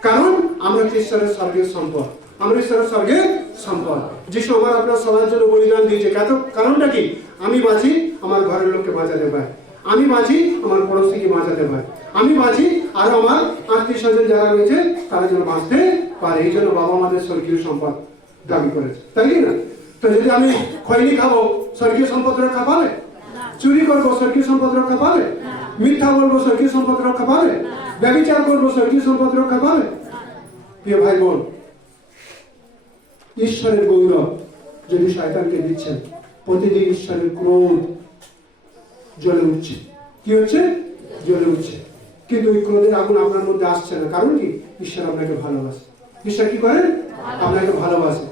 কারণ আমরা ঈশ্বরের স্বর্গের সম্পদ, আমরা ঈশ্বরের স্বর্গের সম্পদ। যিশু আমার আপনার সবার জন্য বলিদান দিয়েছে। কারণটা কি? আমি বাঁচি, আমার ঘরের লোককে বাঁচাতে পারে। আমি বাঁচি, আমার পড়োশিকে বাঁচাতে পারে। আমি বাঁচি, আরো আমার আত্মীয় স্বজন যারা রয়েছে তারা যেন বাঁচতে পারে। এই জন্য বাবা আমাদের স্বর্গীয় সম্পদ দাবি করেছে, তাই না? তো যদি আমি খৈনি খাবো, স্বর্গীয় সম্পদ রক্ষা পাবে? চুরি করবো, স্বর্গীয় সম্পদ রক্ষা পাবে? মিথ্যা বলবো, স্বর্গীয় সম্পদ রক্ষা পাবে? ব্যভিচার করবো, স্বর্গীয় সম্পদ রক্ষা পাবে? প্রিয় ভাই বোন, ঈশ্বরের গৌরব যদি শয়তানকে দিচ্ছেন, প্রতিদিন ঈশ্বরের ক্রোধ জ্বলে উঠছে। কি হচ্ছে? জ্বলে উঠছে। কিন্তু ওই ক্রোধের আগুন আপনার মধ্যে আসছে না। কারণ কি? ঈশ্বর আপনাকে ভালোবাসে। ঈশ্বর কি করেন? আপনাকে ভালোবাসে।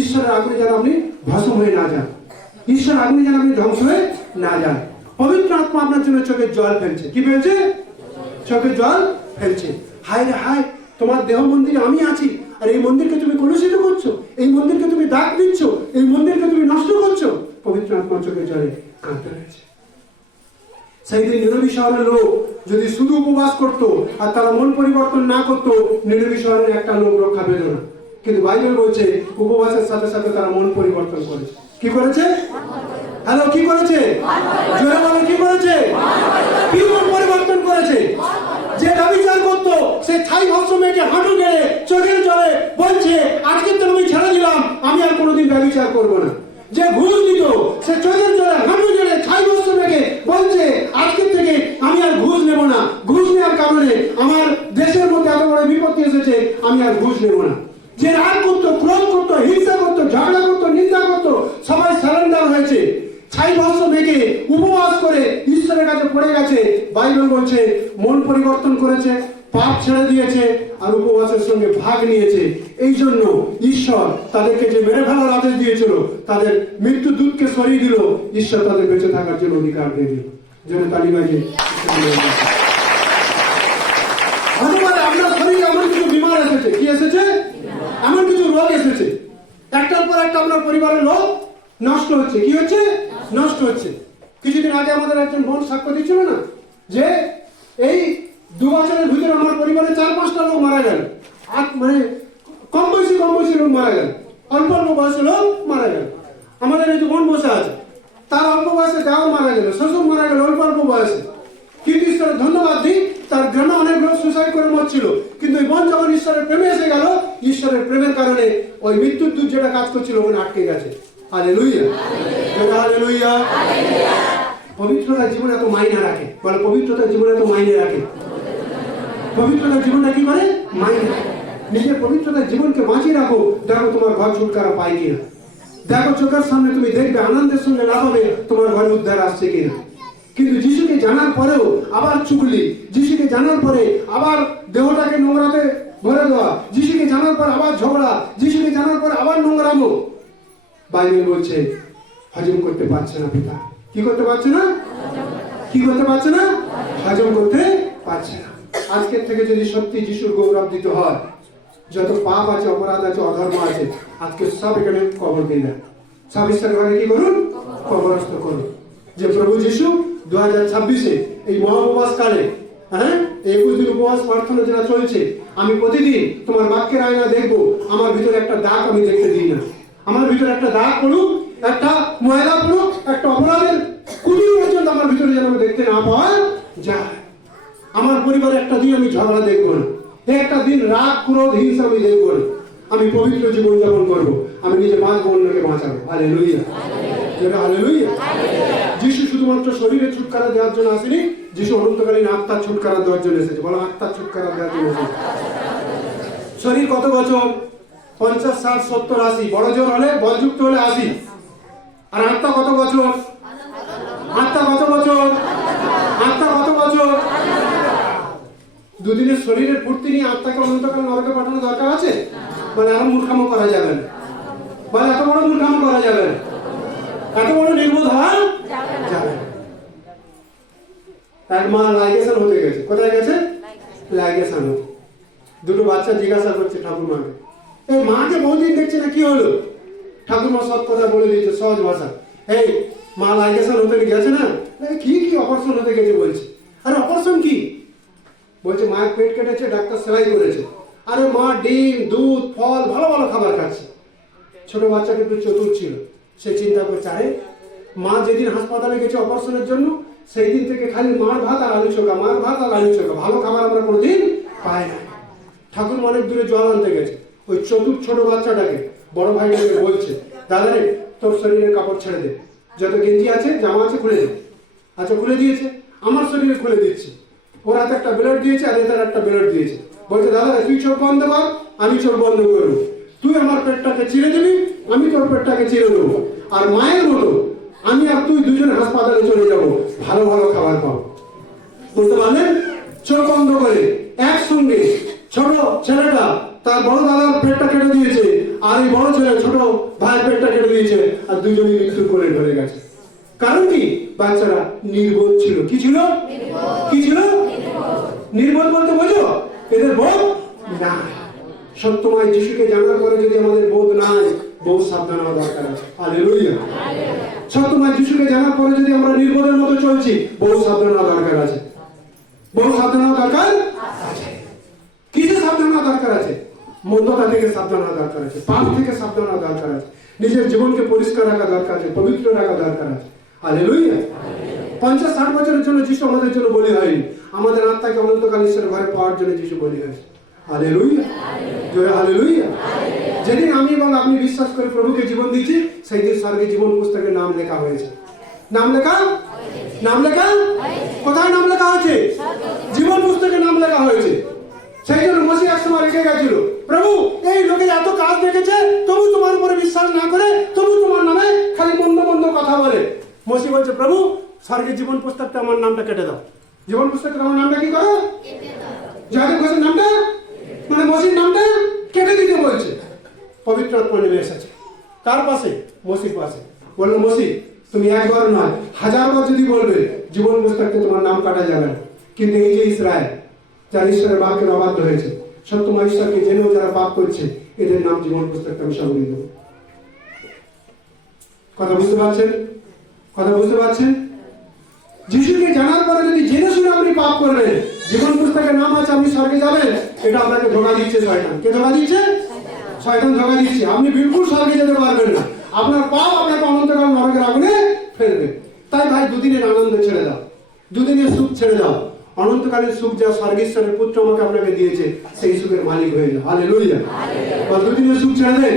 ঈশ্বরের আগুনে যেন আপনি ভস্ম হয়ে না যান, ঈশ্বর আগুনে যেন আপনি ধ্বংস হয়ে না যান। পবিত্র আত্মা আপনার জন্য চোখের জল ফেলছে। কি ফেলছে? চোখের জল ফেলছে। হায় রে হায়, তোমার দেহ মন্দিরে আমি আছি, আর এই মন্দিরকে তুমি কলুষিত করছো, এই মন্দিরকে তুমি দাগ দিচ্ছ, এই মন্দিরকে তুমি নষ্ট করছো। পবিত্র আত্মা চোখের জলে কাঁদতে রয়েছে। সেই দিন নিরবী শহরের লোক যদি শুধু উপবাস করতো আর তারা মন পরিবর্তন না করতো, নিরবী শহরের একটা লোক রক্ষা পেত না। কিন্তু বাইবেল বলছে উপবাসের সাথে সাথে তারা মন পরিবর্তন করেছে। কি করেছে? হ্যালো, কি করেছে? জোরে বলে, কি করেছে? কি মন পরিবর্তন করেছে? যে ব্যভিচার করতো সে ছাই ভস্ম মেখে হাঁটু গেড়ে চোখের জলে বলছে আজকে তো আমি ছেড়ে দিলাম, আমি আর কোনোদিন ব্যভিচার করবো না। যে ঘুষ দিত সে চোখের জলে হাঁটু গেড়ে ছাই ভস্ম মেখে বলছে আজকের থেকে আমি আর ঘুষ নেব না। ঘুষ নেওয়ার কারণে আমার দেশের মধ্যে এত বড় বিপত্তি এসেছে, আমি আর ঘুষ নেব না। যে রাগ করতো, ক্রোধ করতো, হিংসা করতো, ঝগড়া করতো, নিন্দা করতো, সবাই সারেন্ডার হয়েছে। ছাই ভস্ম মেখে উপবাস করে ঈশ্বরের কাছে পড়ে গেছে। বাইবেল বলছে মন পরিবর্তন করেছে, পাপ ছেড়ে দিয়েছে, আর উপবাসের সঙ্গে ভাগ নিয়েছে। এই জন্য ঈশ্বর তাদেরকে যে মেরে ফেলার আদেশ দিয়েছিল, তাদের মৃত্যু দূতকে সরিয়ে দিল, ঈশ্বর তাদের বেঁচে থাকার জন্য অধিকার দিয়ে দিল। যেন তালিবাজে আপনার শরীরে এমন কিছু বিমার এসেছে। কি এসেছে? এমন কিছু রোগ এসেছে, একটার পর একটা আপনার পরিবারের লোক নষ্ট হচ্ছে। কি হচ্ছে? নষ্ট হচ্ছে। কিছুদিন আগে আমাদের একজন বোন সাক্ষ্য দিচ্ছিল না, যে এই 2 বছরের ভিতরে আমার পরিবারে 4-5টা লোক মারা গেল। মানে কম বয়সী লোক মারা গেল, অল্প বয়সের লোক মারা গেল। আমাদের এই যে বোন বসে আছে, তার অল্প বয়সে দেওয়া মারা গেল, শ্বশুর মারা গেল অল্প বয়সে। কিন্তু ঈশ্বরের ধন্যবাদ দিই, তার গ্রামে অনেক লোক সুসাইড করে মরছিল, কিন্তু ওই বোন যখন ঈশ্বরের প্রেমে এসে গেল, ঈশ্বরের প্রেমের কারণে ওই মৃত্যুর দূত যেটা কাজ করছিল ওখানে আটকে গেছে। হালেলুয়া, জোরে হালেলুয়া। পবিত্রতা জীবন এত মাইনে রাখে, বলে পবিত্রতা জীবন এত মাইনে রাখে। পবিত্রতা জীবনটা কি করে মাইনে রাখে। নিজের পবিত্রতার জীবনকে বাঁচিয়ে রাখো, দেখো তোমার ঘর ছুটকারা পায় কিনা। দেখো চোখের সামনে তুমি দেখবে আনন্দের সঙ্গে লাভ হবে তোমার ঘরে উদ্ধার আসছে কিনা। কিন্তু যিশুকে জানার পরেও আবার চুগলি, যিশুকে জানার পরে আবার দেহটাকে নোংরাতে ভরে দেওয়া, যিশুকে জানার পর আবার ঝগড়া, যিশুকে জানার পর আবার নোংরামো, বাইবেল বলছে হজম করতে পারছে না পিতা। কি করতে পারছে না? কি করতে পারছে না? হজম করতে পারছে না। আজকের থেকে যদি সত্যি যিশুর গৌরব দিতে হয়, যত পাপ আছে, অপরাধ আছে, অধর্ম আছে, আজকে সব এখানে কবর দিয়ে দেন। সব ঈশ্বরের ঘরে কি করুন? কবরস্থ করুন। যে প্রভু যিশু 2026-এ এই মহাউপবাস কালে, হ্যাঁ, 21 দিন উপবাস প্রার্থনা যেটা চলছে, আমি প্রতিদিন তোমার বাক্যের আয়না দেখবো, আমার ভিতরে একটা দাগ আমি দেখতে দিই না। আমার ভিতরে একটা দাগ পড়ুক, একটা ময়লা পড়ুক, একটা অপরাধের কুড়ি পর্যন্ত আমার ভিতরে যেন আমি দেখতে না পাওয়া যায়। আমার পরিবারে একটা দিন আমি ঝগড়া দেখবো না, একটা দিন রাগ ক্রোধ হিংসা আমি দেখবো না। আমি পবিত্র জীবন যাপন করবো, আমি নিজে বাঁচবো, অন্যকে বাঁচাবো। হালেলুয়া, যেটা হালেলুয়া। যিশু শুধুমাত্র শরীরে ছুটকারা দেওয়ার জন্য আসেনি, যিশু অনন্তকালীন আত্মার ছুটকারা দেওয়ার জন্য এসেছে। বলো, আত্মার ছুটকারা দেওয়ার জন্য এসেছে। শরীর কত বছর? 50, 60, 70, 80, বড় জোর হলে বলযুক্ত হলে 80। আর আত্মা কত বছর? আত্মা কত বছর? আত্মা কত বছর? দুদিনের শরীরের ফুর্তি নিয়ে আত্মাকে অনন্তকাল নরকে পাঠানো দরকার আছে? বলে আরো মূর্খামো করা যাবে না। বলে এত বড় মূর্খামো করা যাবে না, এত বড় নির্বোধ হওয়া যাবে না। এক মা লাইগেশন হতে গেছে। কোথায় গেছে? লাইগেশন হতে। দুটো বাচ্চা জিজ্ঞাসা করছে ঠাকুরমাকে, এই মাকে বহুদিন দেখছে না, কি হলো? ঠাকুরমা সব কথা বলে দিয়েছে সহজ ভাষা। এই মা লাইগেশন হতে গেছে না? কি কি অপারেশন হতে গেছে বলছে। আরে অপারেশন কি? বলছে মায়ের পেট কেটেছে, ডাক্তার সেলাই করেছে। আরে মা ডিম, দুধ, ফল, ভালো ভালো খাবার খাচ্ছে। ছোট বাচ্চাকে একটু চতুর ছিল, সে চিন্তা করছে, আরে মা যেদিন হাসপাতালে গেছে অপারেশনের জন্য, সেই দিন থেকে খালি মার ভাত আর আলু চোখা, মার ভাত আর আলু চোখা, ভালো খাবার আমরা কোনোদিন পাই না। ঠাকুর অনেক দূরে জল আনতে গেছে, ওই চতুর ছোট বাচ্চাটাকে বড় ভাইটাকে বলছে, দাদা রে তোর শরীরের কাপড় ছেড়ে দে, যত গেঞ্জি আছে জামা আছে খুলে দে। আচ্ছা খুলে দিয়েছে, আমার শরীরে খুলে দিচ্ছি। ওর হাতে একটা ব্লেড দিয়েছে আর এটার একটা ব্লেড দিয়েছে। বলছে দাদা তুই চোখ বন্ধ কর, আমি চোখ বন্ধ করবো। তুই আমার পেটটাকে চিরে দিবি, আমি তোর পেটটাকে চিরে দেবো। আর মায়ের মতো আমি আর তুই দুজন হাসপাতালে চলে যাবো, ভালো ভালো খাবার পাবো। বলতে পারলেন? চোখ বন্ধ করে একসঙ্গে ছোট ছেলেটা তার বড় দাদার পেটটা কেটে দিয়েছে, আর এই বড় ছেলে ছোট ভাইয়ের পেটটা কেটে দিয়েছে, আর দুজনই মৃত্যুর কোলে ঢলে গেছে। কারণ কি? বাচ্চারা নির্বোধ ছিল। কি ছিল? কি ছিল? নির্বোধ বলতে বোঝো? এদের বোধ নাই। সত্যময় যিশুকে জানার পরে যদি আমাদের বোধ নাই, বহু সাবধান হওয়া দরকার আছে। হালেলুয়া। সত্যময় যিশুকে জানার পরে যদি আমরা নির্বোধের মতো চলছি, বহু সাবধান হওয়া দরকার আছে। বহু সাবধান হওয়া দরকার আছে। কিসে সাবধান হওয়া দরকার আছে? মন্দতা থেকে সাবধান হওয়া দরকার আছে, পাপ থেকে সাবধান হওয়া দরকার আছে, নিজের জীবনকে পরিষ্কার রাখা দরকার আছে, পবিত্র রাখা দরকার আছে। হালেলুয়া। 50-60 বছরের জন্য যিশু আমাদের জন্য বলি হয়নি, আমাদের আত্মাকে অনন্তকাল ঈশ্বরের ঘরে পাওয়ার জন্য যিশু বলি হয়েছে। হালেলুয়া, জোরে হালেলুয়া। যেদিন আমি এবং আপনি বিশ্বাস করে প্রভুকে জীবন দিয়েছি, সেই দিন স্বর্গে জীবন পুস্তকে নাম লেখা হয়েছে। নাম লেখা? নাম লেখা? কোথায় নাম লেখা হয়েছে? জীবন পুস্তকে নাম লেখা হয়েছে। সেই জন্য মসিহ এক সময় রেখে গেছিল, প্রভু এই লোকের এত কাজ দেখেছে, তবু তোমার উপরে বিশ্বাস না করে, তবু তোমার নামে খালি মন্দ মন্দ কথা বলে। মসিহ বলছে, প্রভু স্বর্গের জীবন পুস্তকটা আমার নামটা কেটে দাও। জীবন পুস্তকে আমার নামটা কি করো? জয়দেব ঘোষের নামটা, মানে মসির নামটা কেটে দিতে বলছে। পবিত্র আত্মা নেমে এসেছে তার পাশে, মসির পাশে। বললো, মসি তুমি একবার নয় 1000 বার যদি বলবে, জীবন পুস্তকে তোমার নাম কাটা যাবে না। কিন্তু এই যে ইসরায়েল, যারা ঈশ্বরের বাক্যের অবাধ্য হয়েছে, সত্যময় ঈশ্বরকে জেনেও যারা পাপ করছে, এদের নাম জীবন পুস্তকটা আমি সামনে দেবো। কথা বুঝতে পারছেন? কথা বুঝতে পারছেন? যিশুকে জানার পরে যদি জেনে শুনে আপনি পাপ করবেন, জীবন পুস্তকের নাম আছে, আপনি স্বর্গে যাবেন, এটা আপনাকে ধোঁকা দিচ্ছে শয়তান। কে ধোঁকা দিচ্ছে? শয়তান ধোঁকা দিচ্ছে। আপনি বিলকুল স্বর্গে যেতে পারবেন না, আপনার পাপ আপনাকে অনন্তকাল নরকের আগুনে ফেলবে। তাই ভাই দুদিনের আনন্দ ছেড়ে দাও, দুদিনের সুখ ছেড়ে দাও। অনন্তকালের সুখ যা স্বর্গেশ্বরের পুত্র আমাকে আপনাকে দিয়েছে, সেই সুখের মালিক হয়ে যাও। হালেলুয়া। বা দুদিনের সুখ ছেড়ে দেন,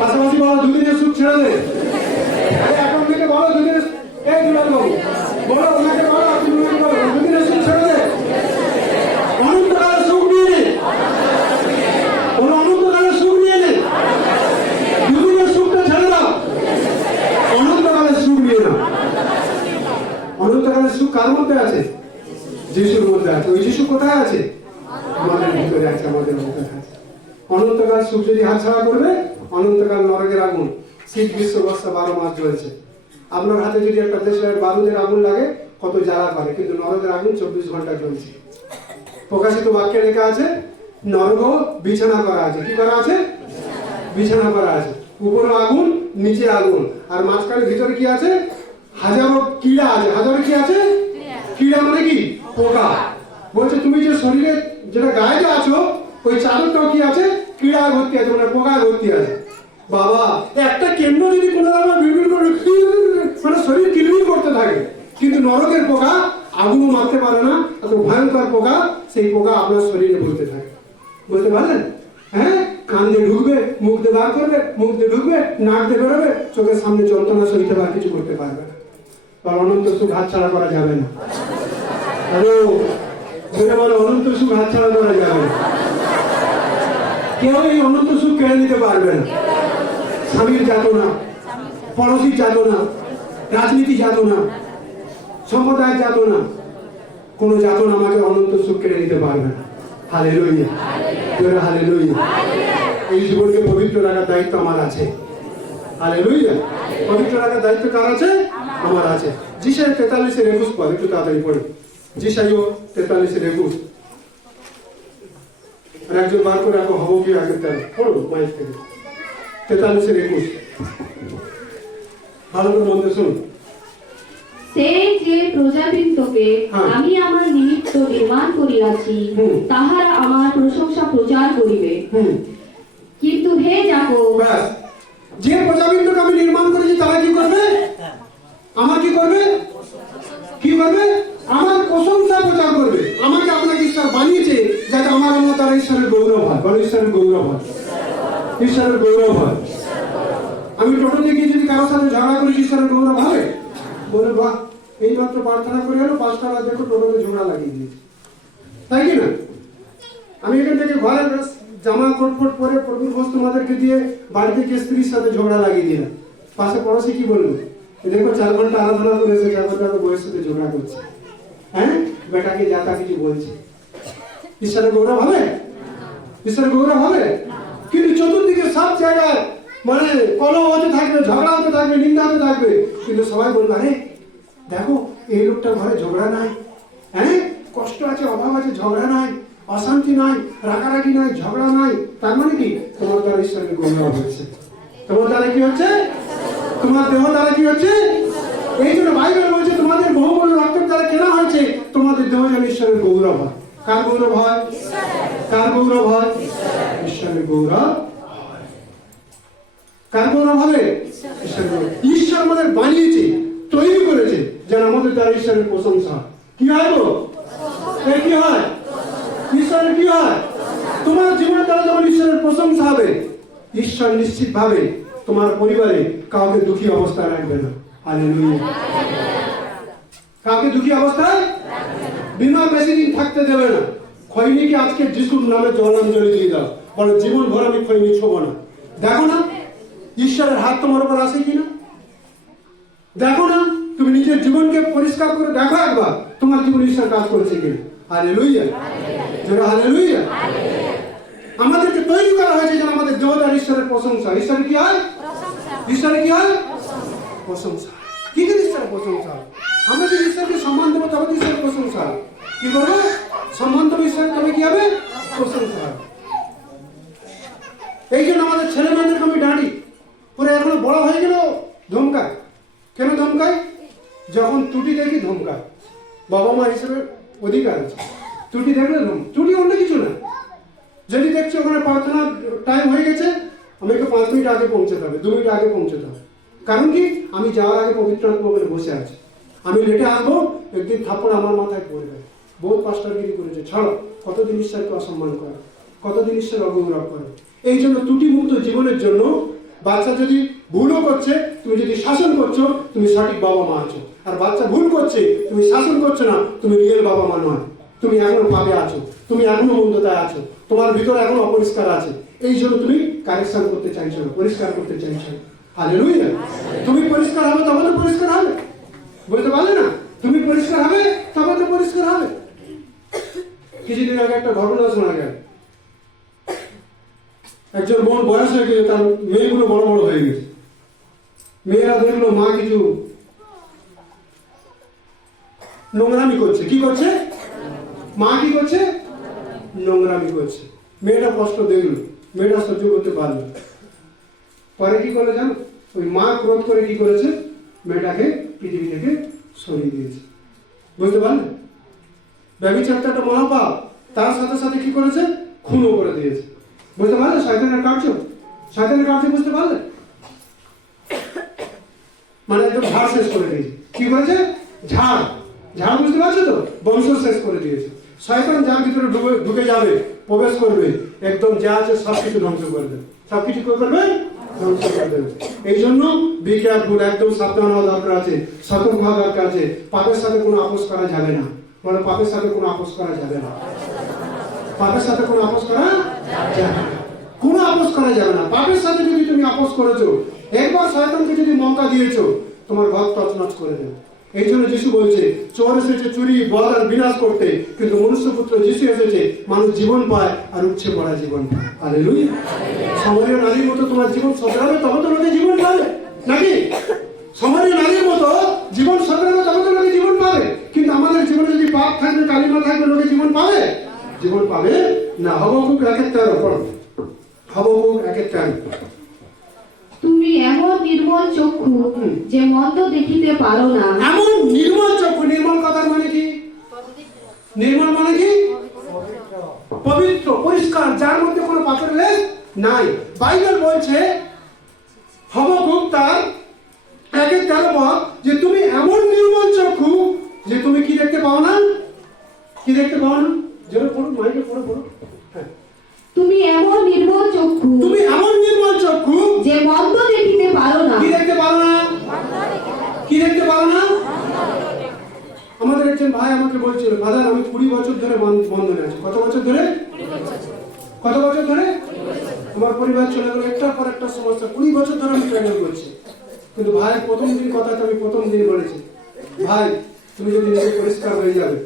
পাশাপাশি বলো দুদিনের সুখ ছেড়ে দে। আরে এখন থেকে বলো দুদিনের, এই দুলাল বাবু বলো, ওনাকে বলো, আপনি ওনাকে বলো, দুদিনের সুখ ছেড়ে দে, অনন্তকালের সুখ নিয়ে নে, বলো অনন্তকালের সুখ নিয়ে নে, দুদিনের সুখটা ছেড়ে দাও, অনন্তকালের সুখ নিয়ে নাও। অনন্তকালের সুখ কার মধ্যে আছে? যিশুর মধ্যে আছে। ওই যিশু কোথায় আছে? আমাদের ভিতরে আছে, আমাদের মধ্যে আছে। অনন্তকাল সুখ যদি হাতছাড়া করবে, অনন্তকাল নরকের আগুন, শীত গ্রীষ্ম বর্ষা 12 মাস জ্বলছে। আপনার হাতে যদি একটা দেশের বারুদের আগুন লাগে কত জ্বালা করে, কিন্তু নরকের আগুন 24 ঘন্টা জ্বলছে। প্রকাশিত বাক্যে লেখা আছে নরক বিছানা করা আছে। কি করা আছে? বিছানা করা আছে। উপরে আগুন, নিচে আগুন, আর মাঝখানে ভিতরে কি আছে? হাজারো কীড়া আছে। হাজারো কি আছে? কীড়া মানে কি? পোকা। বলছে তুমি যে শরীরে যেটা গায়ে আছো, ওই চাদরটাও কি আছে? কীড়ায় ভর্তি আছে, মানে পোকায় ভর্তি আছে। বাবা, একটা কেন্দ্র যদি কোনো রকম বিড়বিড় করে মানে শরীর কিলবিল করতে থাকে, কিন্তু নরকের পোকা আগুনও মারতে পারে না, এত ভয়ঙ্কর পোকা। সেই পোকা আপনার শরীরে বলতে থাকে। বলতে পারলেন? হ্যাঁ, কান দিয়ে ঢুকবে, মুখ দিয়ে বার করবে, মুখ দিয়ে ঢুকবে, নাক দিয়ে বেরোবে, চোখের সামনে যন্ত্রণা সইতে পারে, কিছু করতে পারবে না। তার অনন্ত সুখ হাতছাড়া করা যাবে না। আরো বলে বলে অনন্ত সুখ হাতছাড়া করা যাবে না। কেউ এই অনন্ত সুখ কেড়ে নিতে পারবে না। স্বামীর যাতনা, পড়োশির যাতনা, রাজনীতি যাতনা, সম্প্রদায়ের যাতনা, কোন যাতনা আমাকে অনন্ত সুখ কেড়ে নিতে পারবে না। Hallelujah, hallelujah. এই জীবনকে পবিত্র রাখার দায়িত্ব আমার আছে। হালেলুয়া। পবিত্র রাখার দায়িত্ব কার আছে? আমার আছে। যিশাই 43:21 পদ, একটু তাড়াতাড়ি পড়ি। যিশাইও 43:21। আর একজন বার করে রাখো, হবো কি আগে তার পড়ো মাইক থেকে। 43:21 ভালো করে মন দিয়ে শুনুন। সেই যে প্রজাবৃন্দকে হ্যাঁ। আমি আমার নিমিত্ত নির্মাণ করিয়াছি, তাহারা আমার প্রশংসা প্রচার করিবে। কিন্তু হে যাকোব, ব্যাস, যে প্রজাবৃন্দকে আমি নির্মাণ করেছি তারা কি করবে? আমার কি করবে? কি করবে? আমার প্রশংসা প্রচার করবে। আমাকে আপনাকে ঈশ্বর বানিয়েছে যাতে আমার আমরা তারা ঈশ্বরের গৌরব হয়। বলো ঈশ্বরের গৌরব হয়, ঈশ্বরের গৌরব হয়। আমি টোটোতে গিয়ে যদি কারোর সাথে ঝগড়া করি, ঈশ্বরের গৌরব হবে? বলে বাহ, এই মাত্র প্রার্থনা করে এলো, 5 টাকা দেখো টোটোতে ঝগড়া লাগিয়ে দিয়েছে, তাই কি না? আমি এখান থেকে ঘরে জামা কোট পরে প্রভুর বস্তু তোমাদেরকে দিয়ে বাড়িতে গিয়ে স্ত্রীর সাথে ঝগড়া লাগিয়ে দিলাম। পাশে পড়োশি কি বলবো? দেখো 4 ঘন্টা আরাধনা করে এসে 4 ঘন্টা বউয়ের সাথে ঝগড়া করছে, হ্যাঁ, বেটাকে যা তা কিছু বলছে। ঈশ্বরের গৌরব হবে? ঈশ্বরের গৌরব হবে? কিন্তু চতুর্দিকে সব জায়গায় মানে কলহ হতে থাকবে, ঝগড়া হতে থাকবে, নিন্দা হতে থাকবে, কিন্তু সবাই বলবে আরে দেখো এই লোকটার ঘরে ঝগড়া নাই, হ্যাঁ, কষ্ট আছে, অভাব আছে, ঝগড়া নাই, অশান্তি নাই, রাগারাগি নাই, ঝগড়া নাই। তার মানে কি? তোমার দ্বারা ঈশ্বরের গৌরব হচ্ছে। তোমার দ্বারা কি হচ্ছে? তোমার দেহ দ্বারা কি হচ্ছে? এই জন্য বাইবেল বলছে তোমাদের বহুমূল্য রক্তের দ্বারা কেনা হয়েছে, তোমাদের দেহ যেন ঈশ্বরের গৌরব হয়। কার গৌরব হয়? কার গৌরব হয়? ঈশ্বরের গৌরব হয়। কার গৌরব হবে? ঈশ্বরের গৌরব। ঈশ্বর আমাদের বানিয়েছে, তৈরি করেছে যেন আমাদের দ্বারা ঈশ্বরের প্রশংসা হয়। কি হয় গো? কি হয়? ঈশ্বরের কি হয়? তোমার জীবনের দ্বারা যখন ঈশ্বরের প্রশংসা হবে, ঈশ্বর নিশ্চিত ভাবে তোমার পরিবারে কাউকে দুঃখী অবস্থায় রাখবে না। হালেলুয়া। কাউকে দুঃখী অবস্থায় বিনা বেশি দিন থাকতে দেবে না। খৈনিকে আজকে যিশুর নামে জলাঞ্জলি দিয়ে দাও, বলো জীবন ভর আমি খৈনি ছোবো না। দেখো না ঈশ্বরের হাত তোমার উপর আসে কিনা, দেখো না তুমি নিজের জীবনকে পরিষ্কার করে দেখো একবার, তোমার জীবন ঈশ্বর কাজ করেছে কিনা। হালেলুয়া, জোরে হালেলুয়া। আমাদেরকে তৈরি করা হয়েছে যেন আমাদের দেহদার ঈশ্বরের প্রশংসা। ঈশ্বরের কি হয়? ঈশ্বরের কি হয়? প্রশংসা। কি করে ঈশ্বরের প্রশংসা? আমরা যদি ঈশ্বরকে সম্মান দেবো তবে তো ঈশ্বরের প্রশংসা। কি করবো? সম্মান দেবো ঈশ্বরের, তবে কি হবে? প্রশংসা। এই জন্য আমাদের ছেলে মেয়েদেরকে আমি ডাঁটি, পরে এখনো বড় হয়ে গেল ধমকায়। কেন ধমকায়? যখন ত্রুটি দেখি ধমকায়। বাবা মা হিসেবে অধিকার আছে, ত্রুটি দেখলে ত্রুটি অন্য কিছু না। যদি দেখছি ওখানে প্রার্থনা টাইম হয়ে গেছে, আমাকে 5 মিনিট আগে পৌঁছতে হবে, 2 মিনিট আগে পৌঁছতে হবে। কারণ কি? আমি যাওয়ার আগে পবিত্র আত্মা ওখানে বসে আছে। আমি লেটে আসবো, একদিন থাপ্পড় আমার মাথায় পড়বে। বহুত পাস্টারগিরি করেছে, ছাড়ো, কতদিন ঈশ্বরকে অসম্মান করো, কতদিন ঈশ্বর অগৌরব করো। এই জন্য ত্রুটি মুক্ত জীবনের জন্য বাচ্চা যদি ভুলও করছে, তুমি যদি শাসন করছো, তুমি সঠিক বাবা মা আছো। আর বাচ্চা ভুল করছে, তুমি শাসন করছো না, তুমি রিয়েল বাবা মা নয়, তুমি এখনো পাপে আছো, তুমি এখনো মন্দতায় আছো, তোমার ভিতরে এখনো অপরিষ্কার আছে। এই জন্য তুমি কারেকশন করতে চাইছো না, পরিষ্কার করতে চাইছো না। হালেলুয়া। তুমি পরিষ্কার হবে তবে তো পরিষ্কার হবে, বুঝতে পারলে না? তুমি পরিষ্কার হবে তবে তো পরিষ্কার হবে। কিছুদিন আগে একটা ঘটনা শোনা গেল, একজন বোন বয়স হয়ে গেছে, তার মেয়েগুলো বড় বড় হয়ে গেছে। মেয়েরা দেখলো মা কিছু নোংরামি করছে। কি করছে? মা কি করছে? নোংরামি করছে। মেয়েটা কষ্ট দেখলো, মেয়েটা সহ্য করতে পারলো। পরে কি করলো জানো? ওই মা ক্রোধ করে কি করেছে? মেয়েটাকে পৃথিবী থেকে সরিয়ে দিয়েছে। বুঝতে পারলে? ব্যভিচারটা একটা মহাপাপ, তার সাথে সাথে কি করেছে? খুনও করে দিয়েছে। বুঝতে পারলে? শয়তানের কার্য, শয়তানের কার্য বুঝতে পারলে? মানে একদম ঝাড় শেষ করে দিয়েছে। কি করেছে? ঝাড়, ঝাড় বুঝতে পারছো তো? বংশ শেষ করে দিয়েছে। শয়তান যার ভিতরে ঢুকে যাবে, প্রবেশ করবে, একদম যা আছে সবকিছু ধ্বংস করে দেবে। সবকিছু কি করবে? ধ্বংস করে দেবে। এই জন্য বি কেয়ারফুল, একদম সাবধান হওয়া দরকার আছে, সতর্ক হওয়া দরকার আছে। পাপের সাথে কোনো আপোষ করা যাবে না। বলে পাপের সাথে কোনো আপোষ করা যাবে না। পাপের সাথে কোনো আপোষ করা যাবে না, কোনো আপোষ করা যাবে না। পাপের সাথে যদি তুমি আপোষ করেছো, একবার শয়তানকে যদি মৌকা দিয়েছো, তোমার ঘর তছনছ করে দেবে। এই জন্য যিশু বলছে, চোর এসেছে চুরি, বধ আর বিনাশ করতে, কিন্তু মনুষ্যপুত্র যিশু এসেছে মানুষ জীবন পায় আর উচ্ছে পড়া জীবন পায়। হালেলুয়া। সামরীয় নারীর মতো তোমার জীবন শোধরাবে, তবে তো লোকে জীবন পাবে, নাকি? সামরীয় নারীর মতো জীবন শোধরাবে, তবে তো লোকে জীবন পাবে। কিন্তু আমাদের জীবনে যদি পাপ থাকবে, কালিমা থাকবে, লোকে জীবন পাবে? জীবন পাবে না। হাবাকুক 1:13 পড়ো। হাবাকুক 1:13। তুমি এমন নির্মল চক্ষু যে মন্দ দেখিতে পারো না। এমন নির্মল চক্ষু, নির্মল কথার মানে কি? নির্মল মানে কি? পবিত্র, পরিষ্কার, যার মধ্যে কোনো পাপের লেশ নাই। বাইবেল বলছে হাবাকুক তার 1:13 যে তুমি এমন নির্মল চক্ষু যে তুমি কি দেখতে পাও না? কি দেখতে পাও না? জোরে পড়ো, মাইকে পড়ো, পড়ো। হ্যাঁ। তুমি এমন নির্মল চক্ষু, তুমি এমন নির্মল চক্ষু যে মন্দ দেখিতে পারো না। কি দেখতে পারো না? কি দেখতে পারো না? আমাদের একজন ভাই আমাকে বলছিল, ফাদার আমি 20 বছর ধরে বন্ধনে আছি। কত বছর ধরে? কত বছর ধরে? আমার পরিবার চলে গেল, একটার পর একটা সমস্যা। 20 বছর ধরে আমি ট্রেনিং করছি। কিন্তু ভাই প্রথম দিন কথাটা আমি প্রথম দিন বলেছি, ভাই তুমি যদি নিজে পরিষ্কার হয়ে যাবে,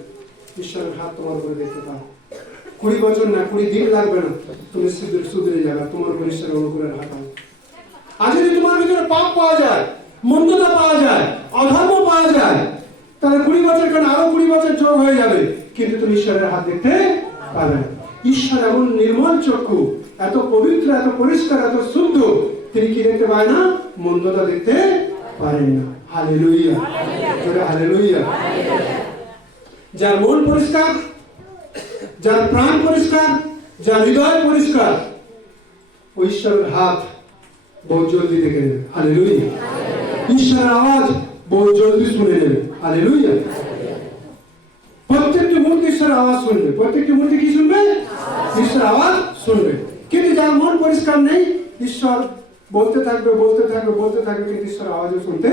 ঈশ্বরের হাত তোমার উপরে দেখতে পাও। 20 বছর না, 20 দিন লাগবে না, তুমি শুধরে যাবে, তোমার উপর ঈশ্বরের অনুগ্রহের হাত হবে। আর যদি তোমার ভিতরে পাপ পাওয়া যায়, মন্দতা পাওয়া যায়, অধর্ম পাওয়া যায়, তাহলে 20 বছর কেন, আরো 20 বছর যোগ হয়ে যাবে, কিন্তু তুমি ঈশ্বরের হাত দেখতে পাবে না। ঈশ্বর এমন নির্মল চক্ষু, এত পবিত্র, এত পরিষ্কার, এত শুদ্ধ, তিনি কি দেখতে পায় না? মন্দতা দেখতে পারেন না। Hallelujah, hallelujah. যার মন পরিষ্কার, যার প্রাণ পরিষ্কার, যার হৃদয় পরিষ্কার, ওই ঈশ্বরের হাত বহু জলদি দেখে নেবে। হালেলুয়া। ঈশ্বরের আওয়াজ বহু জলদি শুনে নেবে। হালেলুয়া। প্রত্যেকটি মূর্তি ঈশ্বরের আওয়াজ শুনবে। প্রত্যেকটি মূর্তি কি শুনবে? ঈশ্বরের আওয়াজ শুনবে। কিন্তু যার মন পরিষ্কার নেই, ঈশ্বর বলতে থাকবে, বলতে থাকবে, বলতে থাকবে, কিন্তু ঈশ্বরের আওয়াজও শুনতে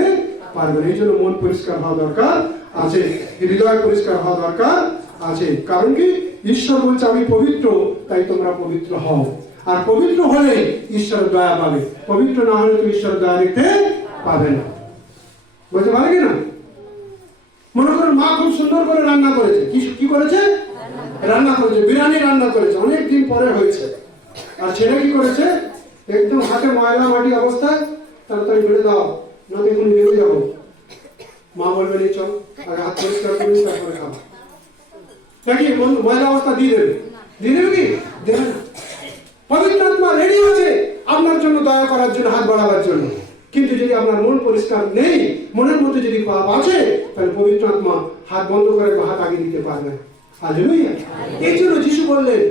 পারবে না। এই জন্য মন পরিষ্কার হওয়া দরকার আছে, হৃদয় পরিষ্কার হওয়া দরকার আছে। কারণ কি? ঈশ্বর বলছে আমি পবিত্র, তাই তোমরা পবিত্র হও। আর পবিত্র হলে ঈশ্বরের দয়া পাবে, পবিত্র না হলে তুমি ঈশ্বরের দয়া দেখতে পাবে না। বুঝতে পারে কিনা? মনে করুন মা খুব সুন্দর করে রান্না করেছে। কি করেছে? রান্না করেছে, বিরিয়ানি রান্না করেছে, অনেক দিন পরে হয়েছে। আর ছেলে কি করেছে? একদম হাতে ময়লা মাটি অবস্থায়, তাড়াতাড়ি বেড়ে দাও, না দেখুন নেমে যাবো। মা বলবে নি চল আগে হাত পরিষ্কার করবি, তারপরে খাবো। নাকি ময়লা অবস্থা দিয়ে দেবে? দিয়ে দেবে কি? দেবে না। পবিত্র আত্মা রেডি আছে আপনার জন্য, দয়া করার জন্য, হাত বাড়াবার জন্য। কিন্তু যদি আপনার মন পরিষ্কার নেই, মনের মধ্যে যদি পাপ আছে, তাহলে পবিত্র আত্মা হাত বন্ধ করে হাত আগে দিতে পারবে না। হালেলুয়া। এই জন্য যিশু বললেন,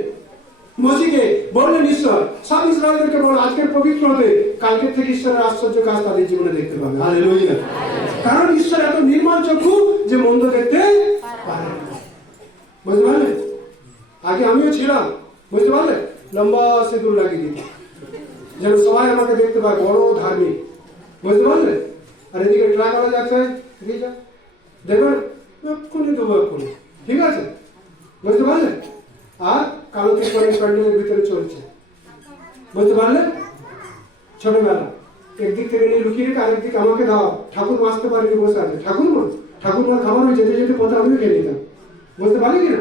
মসিকে বললেন ঈশ্বর, সব ইসরায়েলদেরকে বলো আজকের পবিত্র হতে, কালকের থেকে ঈশ্বরের আশ্চর্য কাজ তাদের জীবনে দেখতে পাবে। হালেলুয়া। কারণ ঈশ্বর এত নির্মল চক্ষু যে মন্দ দেখতে পারে না। বুঝতে পারলে? আগে আমিও ছিলাম, বুঝতে পারলে, লম্বা সিঁদুর লাগিয়ে দিত, যেন সবাই আমাকে দেখতে পায় বড় ধার্মিক, বুঝতে পারলে? আর এদিকে ট্রাক করা যাচ্ছে, ঠিক আছে, দেখবেন এক্ষুনি দেবো এক্ষুনি, ঠিক আছে, বুঝতে পারলে? আর কালো তিরপলের প্যান্ডেলের ভিতরে চলছে, বুঝতে পারলে? ছোটবেলা একদিক থেকে নিয়ে লুকিয়ে রেখে আরেকদিক আমাকে দাও, ঠাকুর বাঁচতে পারেনি বসে আছে, ঠাকুর খাবার হয়ে যেতে যেতে পথে আমিও খেয়ে নিতাম, বুঝতে পারি কিনা?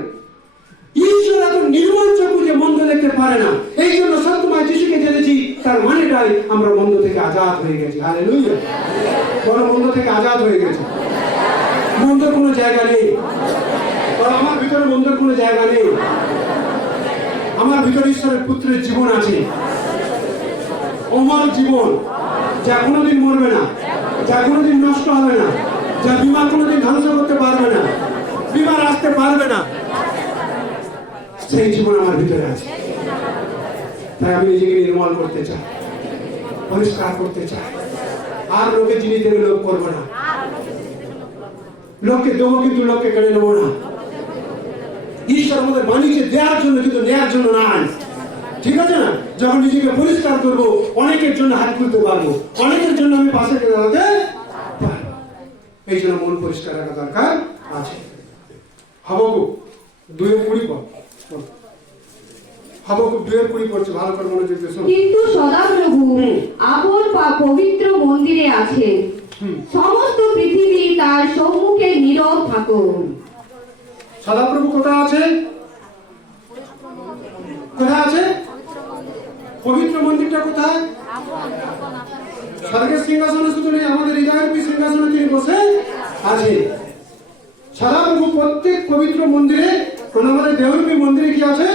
ঈশ্বর এত নির্মল চক্ষু যে মন্দ দেখতে পারে না, এই জন্য সবসময় যিশুকে জেনেছি, তার মানেটাই আমরা মন্দ থেকে আজাদ হয়ে গেছি। হালেলুয়া, বড় মন্দ থেকে আজাদ হয়ে গেছে, মন্দের কোনো জায়গা নেই, আমার ভিতরে মন্দের কোনো জায়গা নেই, আমার ভিতরে ঈশ্বরের পুত্রের জীবন আছে, অমর জীবন, যা কোনোদিন মরবে না, যা কোনোদিন নষ্ট হবে না, যা বিমার কোনোদিন ধ্বংস করতে পারবে না, বিমার আসতে পারবে না, সেই জীবন আমার ভিতরে আছে। তাই আমি নিজেকে নির্মল করতে চাই, পরিষ্কার করতে চাই, আর লোকের জিনিস থেকে লোক করবো না, লোককে দেবো কিন্তু লোককে কেড়ে নেবো না। ঈশ্বর আমাদের বাণীকে দেওয়ার জন্য কিন্তু নেওয়ার জন্য নয়, ঠিক আছে না? যখন নিজেকে পরিষ্কার করবো, অনেকের জন্য হাত খুলতে পারবো, অনেকের জন্য আমি পাশে দাঁড়াতে পারবো। এই জন্য মন পরিষ্কার রাখা দরকার আছে। হাবাকুক 2:20 পড়, হাবাকুক 2:20 পড়ছে, ভালো করে মনোযোগ দিয়ে শোনো। কিন্তু সদাপ্রভু আপন পবিত্র মন্দিরে আছে, সমস্ত পৃথিবী তার সম্মুখে নীরব থাকুক। সদাপ্রভু কোথায় আছে? কোথায় আছে? পবিত্র মন্দিরটা কোথায়? স্বর্গের সিংহাসনে শুধু নেই, আমাদের হৃদয়ের সিংহাসনে তিনি বসে আছে। সদাপ্রভু প্রত্যেক পবিত্র মন্দিরে, আমাদের দেহরূপী মন্দিরে কি আছে?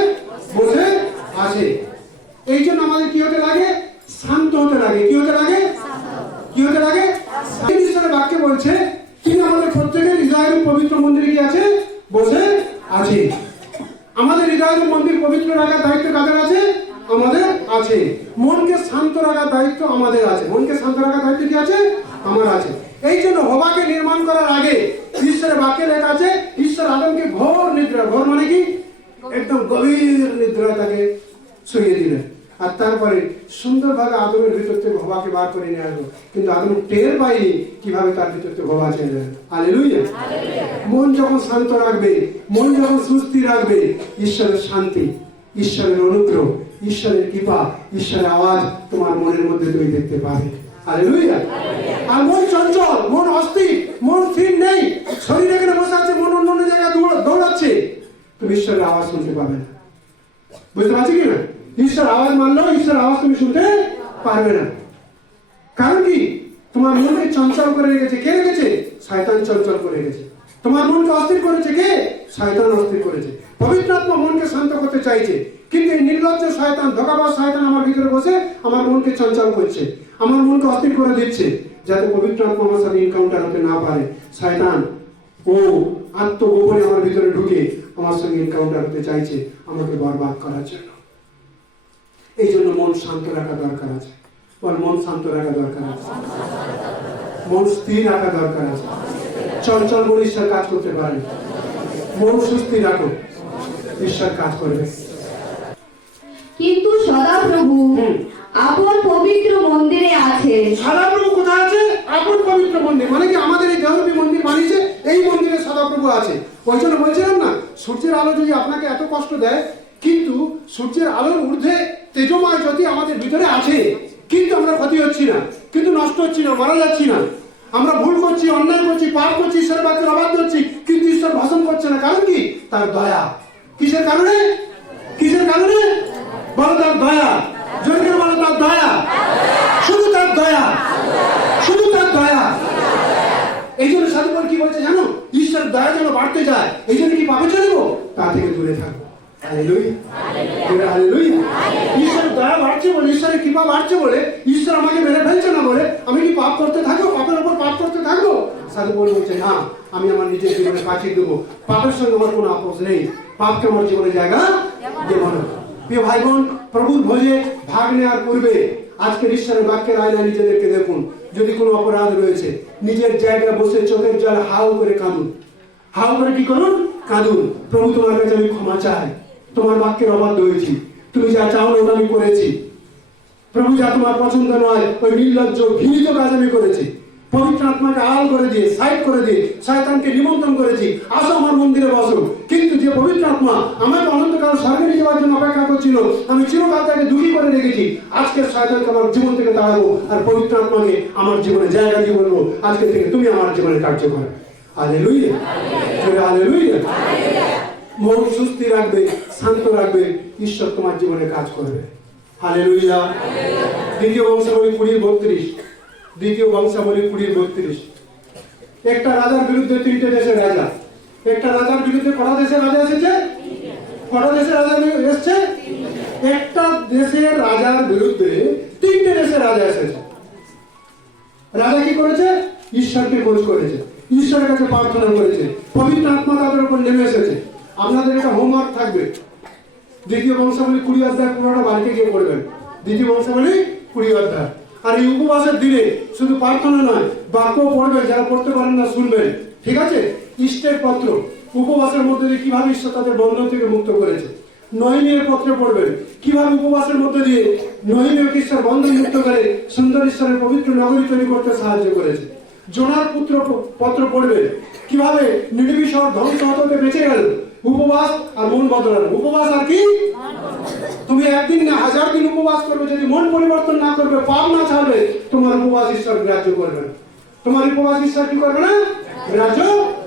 বসে আছে। এই জন্য আমাদের কি হতে লাগে? শান্ত হতে লাগে। কি হতে লাগে? কি হতে লাগে? ঈশ্বরের বাক্যে বলছে তিনি আমাদের প্রত্যেকের হৃদয়ের পবিত্র মন্দিরে কি আছে? বসে আছে। আমাদের হৃদয়ের মন্দির পবিত্র রাখার দায়িত্ব কাদের আছে? আমাদের আছে। মনকে শান্ত রাখার দায়িত্ব আমাদের আছে। মনকে শান্ত রাখার দায়িত্ব কি আছে? আমার আছে। এই জন্য হবাকে নির্মাণ করার আগে ঈশ্বরের বাক্যে লেখা আছে, ঈশ্বর আদমকে ঘোর নিদ্রা, ঘোর মানে কি? একদম গভীর নিদ্রা তাকে শুইয়ে দিলেন। আর তারপরে সুন্দরভাবে আদমের ভিতর থেকে হবাকে বার করে নিয়ে আসলো, কিন্তু আদম টের পায়নি কিভাবে তার ভিতর থেকে হবা চলে। হালেলুয়া। মন যখন শান্ত রাখবে, মন যখন সুস্থি রাখবে, ঈশ্বরের শান্তি, ঈশ্বরের অনুগ্রহ, ঈশ্বরের কৃপা, ঈশ্বরের আওয়াজ তোমার মনের মধ্যে তুমি দেখতে পাবে। হালেলুয়া। আর মন চঞ্চল, মন অস্থির, মন স্থির নেই, শরীর এখানে বসে আছে, মন অন্য অন্য জায়গায় দৌড়াচ্ছে, তুমি ঈশ্বরের আওয়াজ শুনতে পাবে না। বুঝতে পারছি কি না? ঈশ্বর আওয়াজ মানলেও ঈশ্বরের আওয়াজ তুমি শুনতে পারবে না। কারণ কি? তোমার মনকে চঞ্চল করে রেখেছে। কে রেখেছে? শয়তান চঞ্চল করে রেখেছে। তোমার মনকে অস্থির করেছে কে? শয়তান অস্থির করেছে। পবিত্র আত্মা মনকে শান্ত করতে চাইছে, কিন্তু এই নির্লজ্জ শয়তান, ধোঁকাবাজ শয়তান আমার ভিতরে বসে আমার মনকে চঞ্চল করছে, আমার মনকে অস্থির করে দিচ্ছে, যাতে পবিত্র আত্মা আমার সাথে এনকাউন্টার হতে না পারে। শয়তান ও আত্মগোপনে আমার ভিতরে ঢুকে আমার সঙ্গে এনকাউন্টার হতে চাইছে, আমাকে বরবাদ করার জন্য। এই জন্য মন শান্ত রাখা দরকার আছে। বল, মন শান্ত রাখা দরকার আছে, মন স্থির রাখা দরকার আছে। চঞ্চল মন ঈশ্বর কাজ করতে পারে। মন সুস্থির রাখো, ঈশ্বর কাজ করবে। কিন্তু সদাপ্রভু আপন পবিত্র মন্দিরে আছে। সদাপ্রভু কোথায় আছে? আপন পবিত্র মন্দির মানে কি? আমাদের এই দেহরূপী মন্দির বানিয়েছে, এই মন্দিরে সদাপ্রভু আছে। ওই জন্য বলছিলাম না, সূর্যের আলো যদি আপনাকে এত কষ্ট দেয়, কিন্তু সূর্যের আলোর ঊর্ধ্বে তেজময় জ্যোতি আমাদের ভিতরে আছে, কিন্তু আমরা ক্ষতি হচ্ছি না, কিন্তু নষ্ট হচ্ছি না, মারা যাচ্ছি না। আমরা ভুল করছি, অন্যায় করছি, পাপ করছি, ঈশ্বরের বাক্যের অবাধ্য হচ্ছি, কিন্তু ঈশ্বর ভাষণ করছে না। কারণ কি? তার দয়া। কিসের কারণে? কিসের কারণে? বলো, তার দয়া। জোরে বলো, তার দয়া। শুধু তার দয়া, শুধু তার দয়া। এই জন্য সাধুপাল কি বলছে জানো? ঈশ্বরের দয়া যেন বাড়তে যায়, এই জন্য কি পাপে চলবো? তা থেকে দূরে থাকবো। Hallelujah, hallelujah. ঈশ্বরের দয়া বাড়ছে বলে, ঈশ্বরের কৃপা বাড়ছে বলে, ঈশ্বর আমাকে মেরে ফেলছে না বলে আমি কি পাপ করতে থাকবো? পাপের উপর পাপ করতে থাকবো? সাধুপাল বলছে না, আমি আমার নিজের জীবনে পাঠিয়ে দেবো। পাপের সঙ্গে আমার কোনো আপোষ নেই, পাপকে আমার জীবনে জায়গা দেব না। প্রিয় ভাই বোন, প্রভুর ভোজে ভাগ নেওয়ার পূর্বে আজকের ঈশ্বরের বাক্যের আয়নায় নিজেদেরকে দেখুন। যদি কোনো অপরাধ রয়েছে, নিজের জায়গায় বসে চোখের জল হাউ করে কাঁদুন। হাউ করে কি করুন? কাঁদুন। প্রভু, তোমার কাছে আমি ক্ষমা চাই, তোমার বাক্যের অবাধ্য হয়েছি, তুমি যা চাও না ওটা আমি করেছি, প্রভু যা তোমার পছন্দ নয় ওই নির্লজ্জ ঘৃণিত কাজ আমি করেছি। পবিত্র আত্মাকে আড়াল করে দিয়ে, সাইড করে দিয়ে শয়তানকে নিমন্ত্রণ করেছি, আসো আমার মন্দিরে বসো। কিন্তু যে পবিত্র আত্মা আমাকে অনন্তকাল স্বর্গে নিয়ে যাওয়ার জন্য অপেক্ষা করছিল, আমি চিরকাল তাকে দুঃখী করে রেখেছি। আজকে শয়তানকে আমার জীবন থেকে তাড়াবো, আর পবিত্র আত্মাকে আমার জীবনে জায়গা দিয়ে বলবো, আজকে থেকে তুমি আমার জীবনে কার্য করো। Hallelujah, hallelujah. মন সুস্থি রাখবে, শান্ত রাখবে, ঈশ্বর তোমার জীবনে কাজ করবে। হালেলুয়া। দ্বিতীয় বংশাবলী 20:32, দ্বিতীয় বংশাবলী 20:32। একটা রাজার বিরুদ্ধে তিনটে দেশের রাজা। একটা রাজার বিরুদ্ধে কটা দেশের রাজা এসেছে? কটা দেশের রাজা এসেছে? একটা দেশের রাজার বিরুদ্ধে তিনটে দেশের রাজা এসেছে। রাজা কি করেছে? ঈশ্বরকে খোঁজ করেছে, ঈশ্বরের কাছে প্রার্থনা করেছে, পবিত্র আত্মা তাদের উপর নেমে এসেছে। আপনাদের একটা হোমওয়ার্ক থাকবে, দ্বিতীয় বংশাবলী 20 অধ্যায় পুরোটা বাড়িতে গিয়ে পড়বেন। দ্বিতীয় বংশাবলী 20 অধ্যায়। আর এই উপবাসের দিনে শুধু প্রার্থনা নয়, বাক্য পড়বেন, যারা পড়তে পারেন না শুনবেন, ঠিক আছে? ইষ্টের পত্র, উপবাসের মধ্যে দিয়ে কিভাবে ঈশ্বর তাদের বন্ধন থেকে মুক্ত করেছে। নহিমের পত্র পড়বেন, কিভাবে উপবাসের মধ্যে দিয়ে নহিমের ঈশ্বর বন্ধন মুক্ত করে সুন্দর ঈশ্বরের পবিত্র নগরী তৈরি করতে সাহায্য করেছে। জোনার পুত্র পত্র পড়বেন, কিভাবে নিনিবে শহর ধ্বংস হতে বেঁচে গেল। উপবাস আর মন বদলানো। উপবাস আর কি? তুমি একদিন না 1000 দিন উপবাস করবে, যদি মন পরিবর্তন না করবে, পাপ না ছাড়বে, তোমার উপবাস ঈশ্বর গ্রাহ্য করবে না। তোমার উপবাস ঈশ্বর কি করবে না? গ্রাহ্য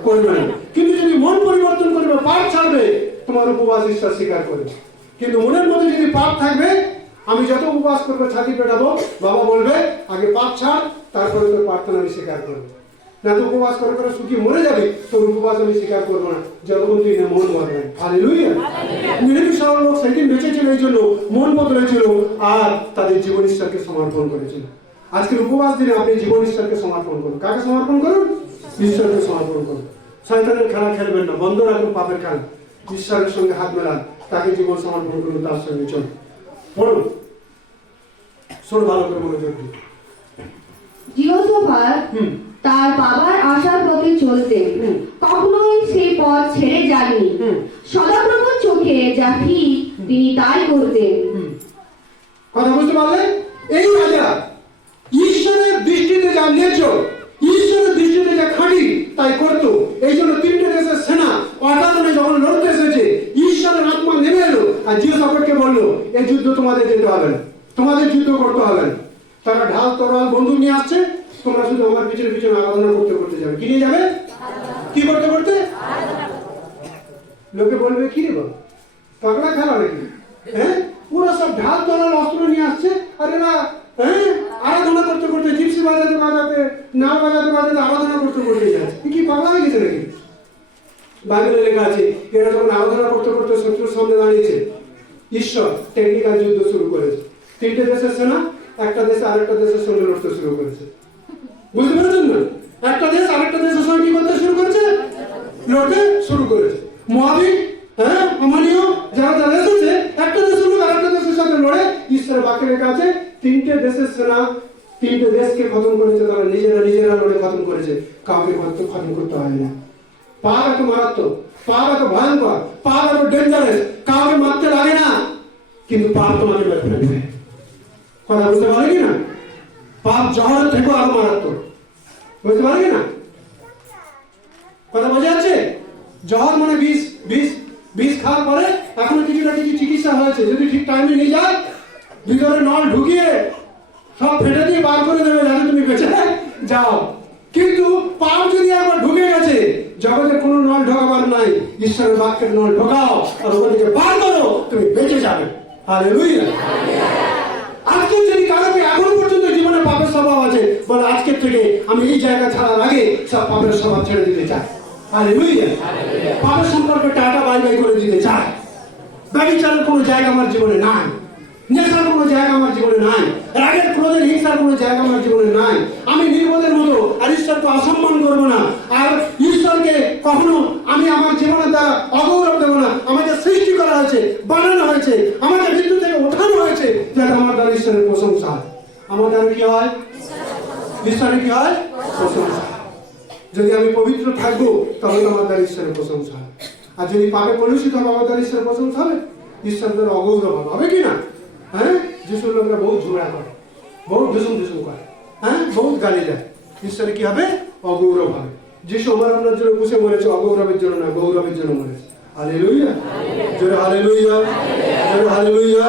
করবে না। কিন্তু যদি মন পরিবর্তন করবে, পাপ ছাড়বে, তোমার উপবাস ঈশ্বর স্বীকার করবে। কিন্তু মনের মধ্যে যদি পাপ থাকবে, আমি যত উপবাস করবো, ছাতি পেটাবো, বাবা বলবে আগে পাপ ছাড়, তারপরে তোর প্রার্থনা আমি স্বীকার করবো। না তো উপবাস করে করে শুকিয়ে মরে যাবে, তোর উপবাস আমি স্বীকার করবো না, যতক্ষণ তুই মন বদলায়। হালেলুয়া। নিনিবে শহরের লোক সেদিন বেঁচেছিল এই জন্য, মন বদলেছিল আর তাদের জীবন ঈশ্বরকে সমর্পণ করেছিল। আজকের উপবাস দিনে আপনি জীবন ঈশ্বরকে সমর্পণ করুন। কাকে সমর্পণ করুন? ঈশ্বরকে সমর্পণ করুন। শয়তানের খেলা খেলবেন না, বন্ধ রাখুন পাপের খেলা। ঈশ্বরের সঙ্গে হাত মেলান, তাকে জীবন সমর্পণ করুন, তার সঙ্গে চলুন। পড়ুন, শোন ভালো করে মনোযোগ দিন। জিহোশাফাত তার বাবার আশার পথে চলতেন, কখনোই সে পথ ছেড়ে যাননি। সদাপ্রভুর চোখে যা ঠিক তিনি তাই করতেন। কথা বুঝতে পারলেন? এই রাজা ঈশ্বরের দৃষ্টিতে যা ন্যায্য, ঈশ্বরের দৃষ্টিতে যা খাঁটি, তাই করতো। এই জন্য তিনটে দেশের সেনা অকারণে যখন লড়তে এসেছে, ঈশ্বরের আত্মা নেমে এলো আর জিহোশাফাতকে বললো, এই যুদ্ধ তোমাদের যেতে হবে না, তোমাদের যুদ্ধ করতে হবে না। তারা ঢাল তরোয়াল বন্দুক নিয়ে আসছে, তোমরা শুধু আমার পিছনে পিছনে আরাধনা করতে করতে যাবে। কি নিয়ে যাবে? কি করতে করতে? লোকে বলবে কি রে বল, পাগলা খেলা নাকি? হ্যাঁ, পুরো সব ঢাল তরোয়াল অস্ত্র নিয়ে আসছে, আর এরা আরাধনা করতে করতে, জিপসি বাজাতে বাজাতে, নাল বাজাতে বাজাতে আরাধনা করতে করতে যাচ্ছে। কি পাগলা হয়ে গেছে নাকি? বাইবেলে লেখা আছে, এরা যখন আরাধনা করতে করতে শত্রুর সামনে দাঁড়িয়েছে, ঈশ্বর টেকনিক্যাল যুদ্ধ শুরু করেছে। তিনটে দেশের সেনা একটা দেশে আরেকটা দেশের সঙ্গে লড়তে শুরু করেছে। বুঝতে পেরেছেন না? একটা দেশ আরেকটা দেশের সঙ্গে কি করতে শুরু করেছে? লড়তে শুরু করেছে। মোয়াবি, আমানীয় যারা যারা এসেছে, একটা দেশের লোক আরেকটা দেশের সাথে লড়ে, ঈশ্বরের বাক্যে লেখা আছে তিনটে দেশের সেনা তিনটে দেশকে খতম করেছে। তারা নিজেরা নিজেরা লড়ে খতম করেছে, কাউকে খতম করতে হয় না। পাপ এত মারাত্মক, পাপ এত ভয়ঙ্কর, পাপ এত ডেঞ্জারাস, কাউকে মারতে লাগে না, কিন্তু পাপ তোমাকে মেরে ফেলবে। কথা বুঝতে পারে কি না? পাপ জহরের থেকেও আরো মারাত্মক, বুঝতে পারে কি না? কথা বোঝা যাচ্ছে? জহর মানে বিষ, বিষ বিষ খাওয়ার পরে এখনো কিছু না কিছু চিকিৎসা হয়েছে, যদি ঠিক টাইমে নিয়ে যায়, ভিতরে নল ঢুকিয়ে সব ফেটে দিয়ে বার করে দেবে, যাতে তুমি বেঁচে যাও। কিন্তু পাপ যদি একবার ঢুকে গেছে, জগতে কোনো নল ঢোকাবার নাই, ঈশ্বরের বাক্যের নল ঢোকাও আর ওখান থেকে বার করো, তুমি বেঁচে যাবে। হালেলুয়া। আজকে যদি কারোকে এখনো পর্যন্ত জীবনে পাপের স্বভাব আছে, বলে আজকের থেকে আমি এই জায়গা ছাড়ার আগে সব পাপের স্বভাব ছেড়ে দিতে চাই। হালেলুয়া। পাপের সম্পর্কে টাটা বাই বাই করে দিতে চাই। ব্যভিচারের কোনো জায়গা আমার জীবনে নাই, নেশার কোনো জায়গা আমার জীবনে নাই, রাগের ক্রোধের হিংসার কোনো জায়গা আমার জীবনে নাই। আমি নির্বোধের মতো আর ঈশ্বরকে অসম্মান করবো না, আর ঈশ্বরকে কখনো আমি আমার জীবনের দ্বারা অগৌরব দেবো না। আমাকে সৃষ্টি করা হয়েছে, বানানো হয়েছে, আমাকে মৃত্যু থেকে ওঠানো হয়েছে, যাতে আমার দ্বারা ঈশ্বরের প্রশংসা হয়। আমার দ্বারা কি হয়? ঈশ্বরের কি হয়? প্রশংসা। যদি আমি পবিত্র থাকবো, তাহলে আমার দ্বারা ঈশ্বরের প্রশংসা হয়। আর যদি পাপে কলুষিত হবে, আমার দ্বারা ঈশ্বরের প্রশংসা হবে? ঈশ্বর দ্বারা অগৌরব হবে কি না? হ্যাঁ, যে যিশুর লোকরা বহু ঝগড়া করে, বহু ধুসুম করে, হ্যাঁ, বহুত গালি দেয়। ঈশ্বরে কি হবে? অগৌরব হবে। যিশু আমার আপনার জন্য পুষে মরেছে, অগৌরবের জন্য না, গৌরবের জন্য মরেছে। হালেলুয়া, জোরে হালেলুয়া, জোরে হালেলুয়া।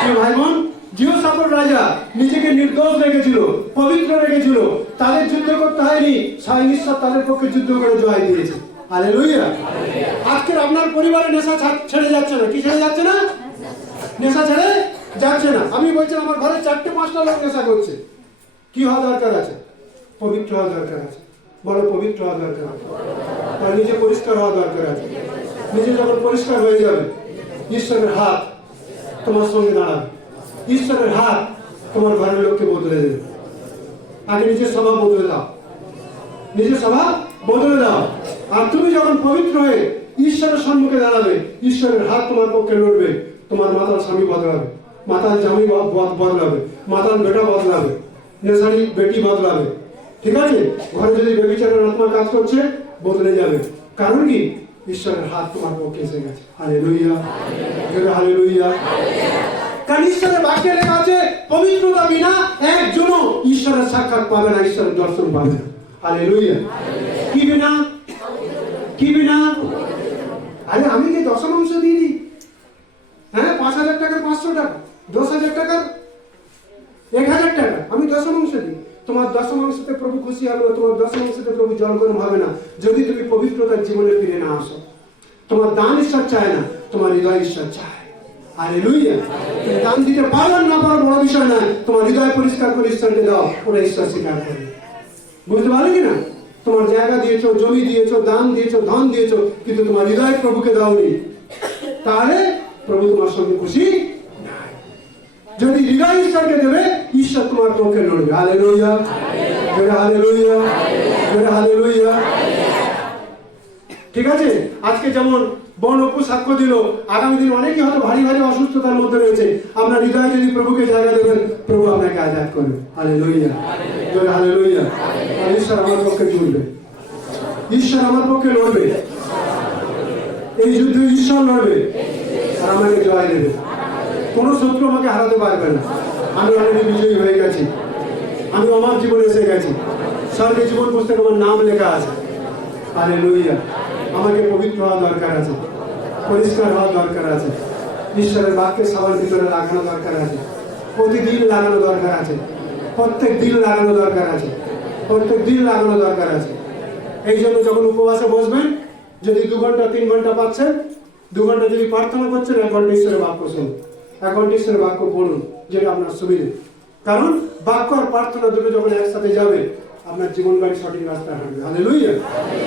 কি ভাই বোন, জিহোশাফাত রাজা নিজেকে নির্দোষ রেখেছিল, পবিত্র রেখেছিল, তাদের যুদ্ধ করতে হয়নি, স্বয়ং ঈশ্বর তাদের পক্ষে যুদ্ধ করে জয় দিয়েছে। হালেলুয়া। আজকের আপনার পরিবারে নেশা ছেড়ে যাচ্ছে না। কি ছেড়ে যাচ্ছে না? নেশা ছেড়ে যাচ্ছে না। আমি বলছি আমার ঘরে 4-5টা লোক নেশা করছে। কি হওয়া দরকার আছে? পবিত্র হওয়া দরকার আছে। বলো, পবিত্র হওয়া দরকার আছে। আর নিজে পরিষ্কার হওয়া দরকার আছে। নিজে যখন পরিষ্কার হয়ে যাবে, ঈশ্বরের হাত তোমার সঙ্গে দাঁড়াবে। ঈশ্বরের হাত তোমার ঘরের লোককে বদলে দেবে। আগে নিজের স্বভাব বদলে দাও, নিজের স্বভাব বদলে দাও। আর তুমি যখন পবিত্র হয়ে ঈশ্বরের সম্মুখে দাঁড়াবে, ঈশ্বরের হাত তোমার পক্ষে লড়বে। তোমার মাতাল স্বামী বদলাবে, মাতাল জামাই বদলাবে, মাতাল বেটা বদলাবে, নেশারি বেটি বদলাবে। ঠিক আছে? ঘরে যদি ব্যভিচারের আত্মা কাজ করছে, বদলে যাবে। কারণ কি? ঈশ্বরের হাত তোমার পক্ষে এসে গেছে। Hallelujah, hallelujah. কারণ ঈশ্বরের বাক্যে লেখা আছে, পবিত্রতা বিনা একজনও ঈশ্বরের সাক্ষাৎ পাবে না, ঈশ্বরের দর্শন পাবে না। হালেলুয়া। কি বিনা? কি বিনা? আরে আমি কি দশমাংশ দিয়ে দিই? হ্যাঁ, 5,000 টাকার 500 টাকা, 10,000 টাকার 1,000 টাকা আমি দশমাংশ দিই। তোমার দশমাংশতে প্রভু খুশি হবে না, তোমার দশমাংশতে প্রভু জলগরম হবে না, যদি তুমি পবিত্রতার জীবনে ফিরে না আসো। তোমার দান ঈশ্বর চায় না, তোমার হৃদয় ঈশ্বর চায়। হালেলুয়া। তুমি দান দিতে পারো না পারো বড় বিষয় নয়, তোমার হৃদয় পরিষ্কার করে ঈশ্বরকে দাও, ওরা ঈশ্বর স্বীকার করে। বুঝতে পারলে কি না? তোমার জায়গা দিয়েছো, জমি দিয়েছো, দান দিয়েছো, ধন দিয়েছো, কিন্তু তোমার হৃদয় প্রভুকে দাওনি, তাহলে প্রভু তোমার সঙ্গে খুশি নাই। যদি হৃদয় ঈশ্বরকে দেবে, ঈশ্বর তোমার পক্ষে লড়বে। Hallelujah, hallelujah, hallelujah. ঠিক আছে? আজকে যেমন বন অপু সাক্ষ্য দিল, আগামী দিন অনেকেই হয়তো ভারী ভারী অসুস্থতার মধ্যে রয়েছে। আপনার হৃদয়ে যদি প্রভুকে জায়গা দেবেন, প্রভু আপনাকে আজাদ করবে। Hallelujah, hallelujah. আর ঈশ্বর আমার পক্ষে চলবে, ঈশ্বর আমার পক্ষে লড়বে। এই যুদ্ধে ঈশ্বর লড়বে আর আমাকে জয় দেবে। কোন শত্রু আমাকে হারাতে পারবে না। আমি অলরেডি বিজয়ী হয়ে গেছি। আমি আমার জীবনে এসে গেছি। স্বর্গে জীবন পুস্তকে আমার নাম লেখা আছে। হালেলুয়া। আমাকে পবিত্র হওয়া দরকার আছে, পরিষ্কার হওয়া দরকার আছে, ঈশ্বরের বাক্যে সবার ভিতরে লাগানো দরকার আছে, প্রতিদিন লাগানো দরকার আছে, প্রত্যেক দিন লাগানো দরকার আছে, প্রত্যেক দিন লাগানো দরকার আছে। এই জন্য যখন উপবাসে বসবেন, যদি 2 ঘন্টা 3 ঘন্টা পাচ্ছেন, 2 ঘন্টা যদি প্রার্থনা করছেন, 1 ঘন্টা ঈশ্বরের বাক্য শুনুন, 1 ঘন্টা ঈশ্বরের বাক্য পড়ুন, যেটা আপনার সুবিধে। কারণ বাক্য আর প্রার্থনা দুটো যখন একসাথে যাবে, আপনার জীবন গাড়ি সঠিক রাস্তায় হাঁটবে। হালেলুয়া।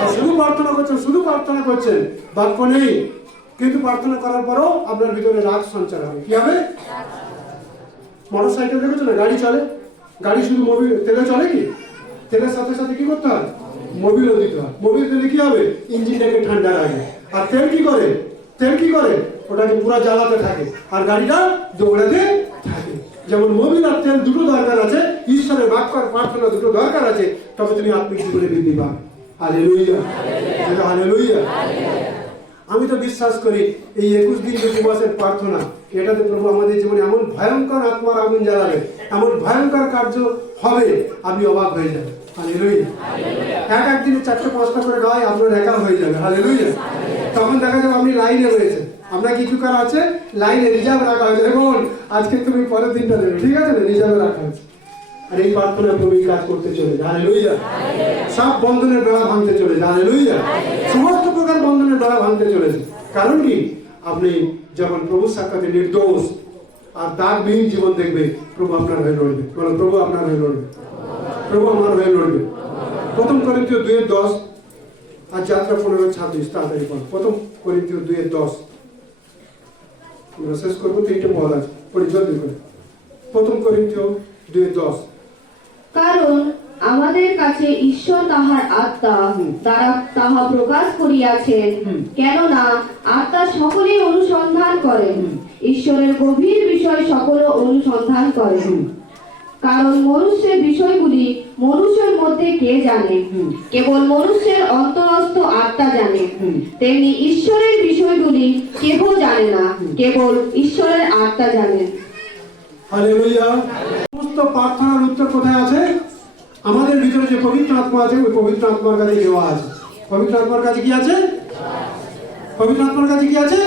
আর শুধু প্রার্থনা করছেন, শুধু প্রার্থনা করছেন, বাক্য নেই, কিন্তু প্রার্থনা করার পরও আপনার ভিতরে রাগ সঞ্চার হবে। কি হবে? মোটর সাইকেল দেখেছো না, গাড়ি চলে, গাড়ি শুধু মোবিল তেলে চলে কি? তেলের সাথে সাথে কি করতে হয়? মোবিলও দিতে হয়। মোবিল দিলে কি হবে? ইঞ্জিনটাকে ঠান্ডা রাখে। আর তেল কি করে? তেল কি করে? ওটাকে পুরো জ্বালাতে থাকে আর গাড়িটা দৌড়াতে থাকে। যেমন মোবিল আর তেল দুটো দরকার আছে, ঈশ্বরের বাক্য আর প্রার্থনা দুটো দরকার আছে, তবে তুমি আত্মিক জীবনে বৃদ্ধি পাবে। Hallelujah, hallelujah. আমি তো বিশ্বাস করি এই 21 দিন যে উপবাসের প্রার্থনা, এটাতে প্রভু আমাদের জীবনে এমন ভয়ঙ্কর আত্মার আগুন জ্বালাবে, এমন ভয়ঙ্কর কার্য হবে, আপনি অবাক হয়ে যাবেন। হালেলুয়া। এক দিনে 4-5টা করে গায়ে আপনার একা হয়ে যাবে। হালেলুয়া। তখন দেখা যাবে আপনি লাইনে রয়েছে, আপনার কিছু কার আছে, লাইনে রিজার্ভ রাখা হয়েছে। দেখুন, আজকে তুমি পরের দিনটা দেবে, ঠিক আছে, রিজার্ভে রাখা হয়েছে। আর এই প্রার্থনা প্রভু কাজ করতে চলেছে। হালেলুয়া। সব বন্ধনের বেড়া ভাঙতে চলেছে। হালেলুয়া। সমস্ত প্রকার বন্ধনের বেড়া ভাঙতে চলেছে। কারণ কি? আপনি যখন প্রভু সাক্ষাতে নির্দোষ আর দাগবিহীন জীবন দেখবে, প্রভু আপনার হয়ে লড়বে। বলো, প্রভু আপনার হয়ে লড়বে, প্রভু আমার হয়ে লড়বে। 1 করিন্থীয় 2:10 আর যাত্রা 15:26 তাড়াতাড়ি পড়ো। 1 করিন্থীয় 2:10 আমরা শেষ করবো, 3টে পদ আছে, পড়ি জলদি করে। 1 করিন্থীয় 2:10। কারণ আমাদের কাছে ঈশ্বর তাহার আত্মা দ্বারা তাহা প্রকাশ করিয়াছেন, কেননা আত্মা সকলেই অনুসন্ধান করেন, ঈশ্বরের গভীর বিষয় সকল অনুসন্ধান করেন। কারণ মনুষ্যের বিষয়গুলি মনুষ্যের মধ্যে কে জানে? কেবল মনুষ্যের অন্তরস্থ আত্মা জানে। তেমনি ঈশ্বরের বিষয়গুলি কেহ জানে না, কেবল ঈশ্বরের আত্মা জানেন। হালেলুয়া। সমস্ত প্রার্থনার উত্তর কোথায় আছে? আমাদের ভিতরে যে পবিত্র আত্মা আছে, ওই পবিত্র আত্মার কাছে দেওয়া আছে। পবিত্র আত্মার কাছে কি আছে? পবিত্র আত্মার কাছে কি আছে?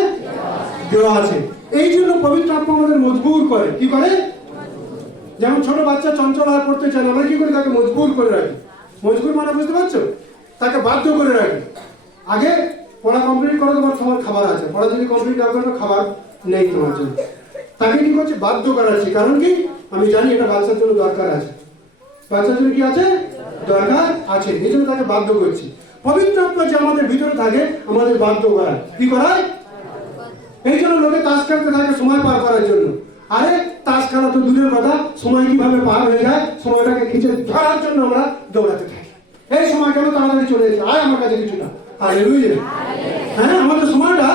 দেওয়া আছে। এই জন্য পবিত্র আত্মা আমাদের মজবুর করে। কি করে? যেমন ছোট বাচ্চা চঞ্চল হয়ে পড়তে চায় না, আমরা কি করে তাকে মজবুর করে রাখি? মজবুর মানে বুঝতে পারছো? তাকে বাধ্য করে রাখি। আগে পড়া কমপ্লিট করে তোমার তোমার খাবার আছে, পড়া যদি কমপ্লিট না করবে খাবার নেই তোমার জন্য। তাকে কি করছে? বাধ্য করাচ্ছি। কারণ কি? আমি জানি এটা বাচ্চার জন্য দরকার আছে, বাচ্চার জন্য কি আছে? দরকার আছে। এই জন্য তাকে বাধ্য করছি। পবিত্র আত্মা যে আমাদের ভিতরে থাকে, আমাদের বাধ্য করায়। কি করায়? এই জন্য লোকে তাস খেলতে থাকে সময় পার করার জন্য। আরে তাস খেলা তো দূরের কথা, সময় কিভাবে পার হয়ে যায় সময়টাকে খিচে ধরার জন্য আমরা দৌড়াতে থাকি। এই সময় কেন তাড়াতাড়ি চলে এসেছে, আয় আমার কাছে কিছু না। হালেলুয়া। হ্যাঁ, আমাদের সময়টা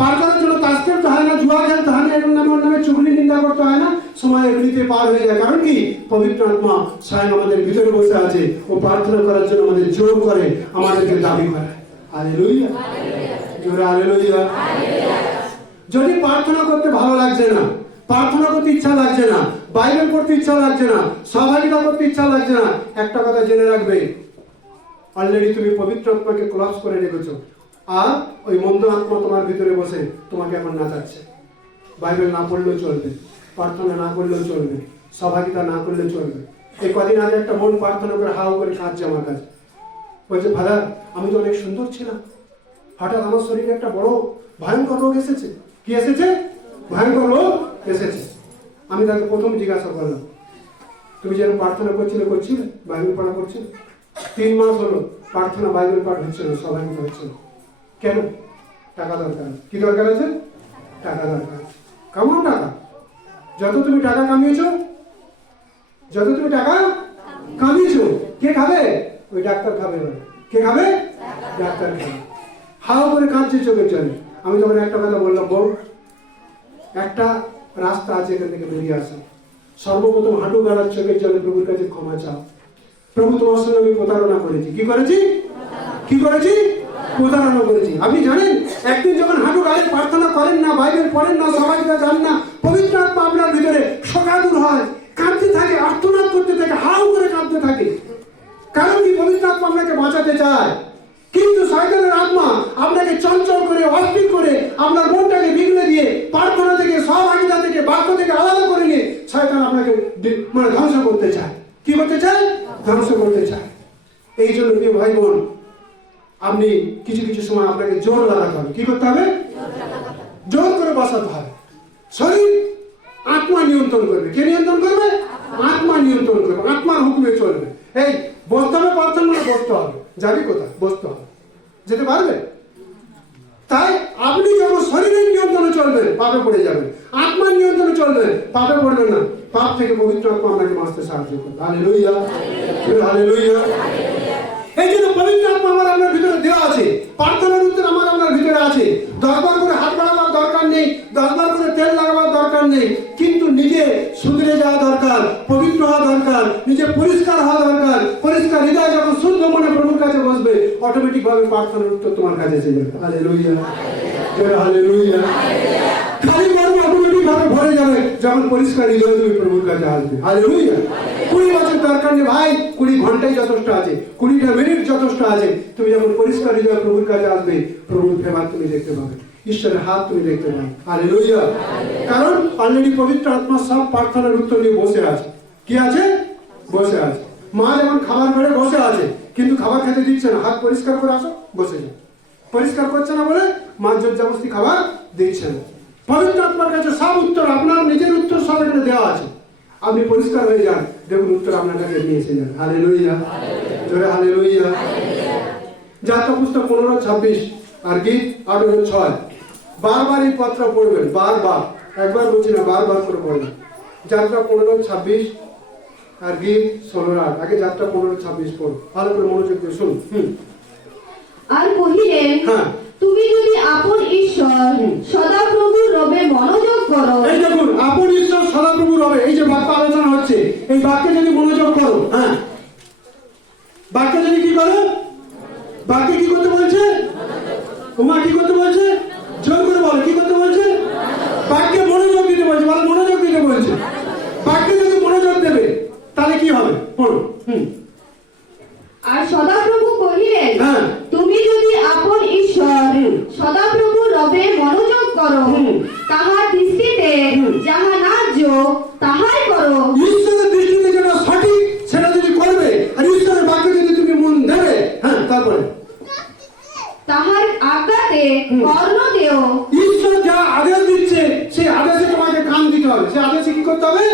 পার করার জন্য তাস খেলতে হয় না, জুয়া খেলতে হয় না, এর নামে চুগলি নিন্দা করতে হয় না। সময় এমনিতে পার হয়ে যায়। কারণ কি? পবিত্র আত্মা স্বয়ং আমাদের ভিতরে বসে আছে। ও প্রার্থনা করার জন্য আমাদের জোর করে, আমাদেরকে দাবি করে। হালেলুয়া। জোরে হালেলুয়া। যদি প্রার্থনা করতে ভালো লাগছে না, প্রার্থনা করতে ইচ্ছা লাগছে না, বাইবেল পড়তে ইচ্ছা লাগছে না, সহভাগিতা করতে ইচ্ছা লাগছে না, একটা কথা জেনে রাখবে, অলরেডি তুমি পবিত্র আত্মাকে ক্লাস করে রেখেছো। আর ওই মন্দ আত্মা তোমার ভিতরে বসে তোমাকে এখন নাচাচ্ছে। বাইবেল না পড়লেও চলবে, প্রার্থনা না করলেও চলবে, সহভাগিতা না করলেও চলবে। এই কদিন আগে একটা মন প্রার্থনা করে হাও করে কাঁদছে আমার কাছে। বলছে, ফাদার আমি তো অনেক সুন্দর ছিলাম, হঠাৎ আমার শরীরে একটা বড় ভয়ঙ্কর রোগ এসেছে। কি এসেছে? ভয়ঙ্কর রোগ এসেছে। আমি তাকে প্রথম জিজ্ঞাসা করলাম, তুমি যেন প্রার্থনা করছিলে, বাইবেল পড়া করছিলে, 3 মাস হলো প্রার্থনা বাইবেল পাঠ হচ্ছে না, সবাই হচ্ছে না, কেন? টাকা দরকার। কি দরকার আছে? টাকা দরকার। কেমন টাকা? যত তুমি টাকা কামিয়েছো, কে খাবে? ওই ডাক্তার খাবে। কে খাবে? ডাক্তার খাবে। হাও করে কাঁদছে চোখের জলে। আমি তখন একটা কথা বললাম, বউ একটা রাস্তা আছে, এখান থেকে বেরিয়ে আসো। সর্বপ্রথম হাঁটু গাড়ার চোখের জলে প্রভুর কাছে ক্ষমা চাও। প্রভু তোমার সঙ্গে আমি প্রতারণা করেছি। কি করেছি? প্রতারণা করেছি। আপনি জানেন, একদিন যখন হাঁটু গাড়ে প্রার্থনা করেন না, বাইবেল পড়েন না, সবাইকে জান না, পবিত্র আত্মা আপনার ভিতরে শোকাতুর হয়, কাঁদতে থাকে, আর্তনাদ করতে থাকে, হাউ করে কাঁদতে থাকে। কারণ কি? পবিত্র আত্মা আপনাকে বাঁচাতে চায়। কিন্তু শয়তানের আত্মা আপনাকে চঞ্চল করে, অস্থির করে, আপনার মনটাকে বিগড়ে দিয়ে, প্রার্থনা থেকে, সহভাগিতা থেকে, বাক্য থেকে আলাদা করে নিয়ে শয়তান আপনাকে ধ্বংস করতে চায়। কি করতে চায়? ধ্বংস করতে চায়। এই জন্য প্রিয় ভাই বোন, আপনি কিছু সময় আপনাকে জোর লাগাতে হবে। কি করতে হবে? জোর করে বসাতে হবে। শরীর আত্মা নিয়ন্ত্রণ করবে। কে নিয়ন্ত্রণ করবে? আত্মা নিয়ন্ত্রণ করবে। আত্মার হুকুমে চলবে। এই বসতে হবে, প্রার্থনা করে বসতে হবে। যাবি কোথায়? বসতে হবে। যেতে পারবে? তাই আপনি যখন শরীরের নিয়ন্ত্রণে চলবেন, পাপে পড়ে যাবেন। আত্মার নিয়ন্ত্রণে চলবেন, পাপে পড়বেন না। পাপ থেকে পবিত্র আত্মা আপনাকে বাঁচতে সাহায্য করবে। Hallelujah, hallelujah. এই জন্য পবিত্র আত্মা আমার আপনার ভিতরে দেওয়া আছে। প্রার্থনার উত্তর আমার আপনার ভিতরে আছে। 10 বার করে হাত বাড়াবার দরকার নেই, 10 বার করে তেল লাগাবার দরকার নেই। কিন্তু নিজে শুধরে যাওয়া দরকার, পবিত্র হওয়া দরকার, নিজে পরিষ্কার হওয়া দরকার। পরিষ্কার হৃদয় যখন শুদ্ধ মনে প্রভুর কাছে বসবে, অটোমেটিক ভাবে প্রার্থনার উত্তর তোমার কাছে এসে যাবে। Hallelujah, hallelujah. খালি গর্ব অটোমেটিক ভাবে ভরে যাবে যখন পরিষ্কার হৃদয় তুমি প্রভুর কাছে আসবে। হালেলুয়া। 20 বছর দরকার নেই ভাই, 20 ঘন্টাই যথেষ্ট আছে, 20টা মিনিট যথেষ্ট আছে। তুমি যখন পরিষ্কার হৃদয় প্রভুর কাছে আসবে, প্রভুর ফেভার তুমি দেখতে পাবে, ঈশ্বরের হাত তুমি দেখতে পাবে। হালেলুয়া। কারণ অলরেডি পবিত্র আত্মা সব প্রার্থনার উত্তর নিয়ে বসে আছে। কি আছে? বসে আছে। মা যেমন খাবার বেড়ে বসে আছে, কিন্তু খাবার খেতে দিচ্ছে না। হাত পরিষ্কার করে আসো, বসে যাও। পরিষ্কার করছে না বলে মা জোর জবরদস্তি খাবার দিচ্ছে না। পবিত্র আত্মার কাছে সব উত্তর, আপনার নিজের উত্তর সব এখানে দেওয়া আছে। আপনি পরিষ্কার হয়ে যান, দেখুন উত্তর আপনার কাছে নিয়ে এসে যান। হালেলুয়া, জোরে হালেলুয়া। যাত্রা পুস্তক 15:26 আর গীত 8:6। বারবার এই পত্র পড়বেন, বারবার, একবার বলছি না, বারবার করে পড়বেন। যাত্রা 15:26 আর গীত 16:8। আগে যাত্রা 15:26 পড়ুন, ভালো করে মনোযোগ দিয়ে শুনুন। আর কহিলেন, হ্যাঁ, তুমি যদি আপন ঈশ্বর সদাপ্রভুর রবে মনোযোগ করো। এই দেখুন, আপন ঈশ্বর সদাপ্রভুর রবে, এই যে বাক্য আলোচনা হচ্ছে, এই বাক্যে যদি মনোযোগ করো, হ্যাঁ, বাক্যে যদি কি করো, বাক্যে কি করতে বলছে? তোমার কি করতে বলছে? জোর করে বলো, কি করতে বলছে? বাক্যে মনোযোগ দিতে বলছে, বলো মনোযোগ দিতে বলছে। তাহলে কি হবে পড়ো। আর সদাপ্রভু কহিলেন, হ্যাঁ। তুমি যদি আপন ঈশ্বর সদাপ্রভু রবে মনোযোগ করো, তাহার দৃষ্টিতে যাহা ন্যায্য তাহাই করো। ঈশ্বরের দৃষ্টিতে যেটা সঠিক সেটা যদি করবে, আর ঈশ্বরের বাক্যে যদি তুমি মন দেবে, হ্যাঁ তারপরে তাহার আজ্ঞাতে কর্ণ দেও। ঈশ্বর যা আদেশ দিচ্ছে সেই আদেশে তোমাকে কান দিতে হবে। সেই আদেশে কি করতে হবে?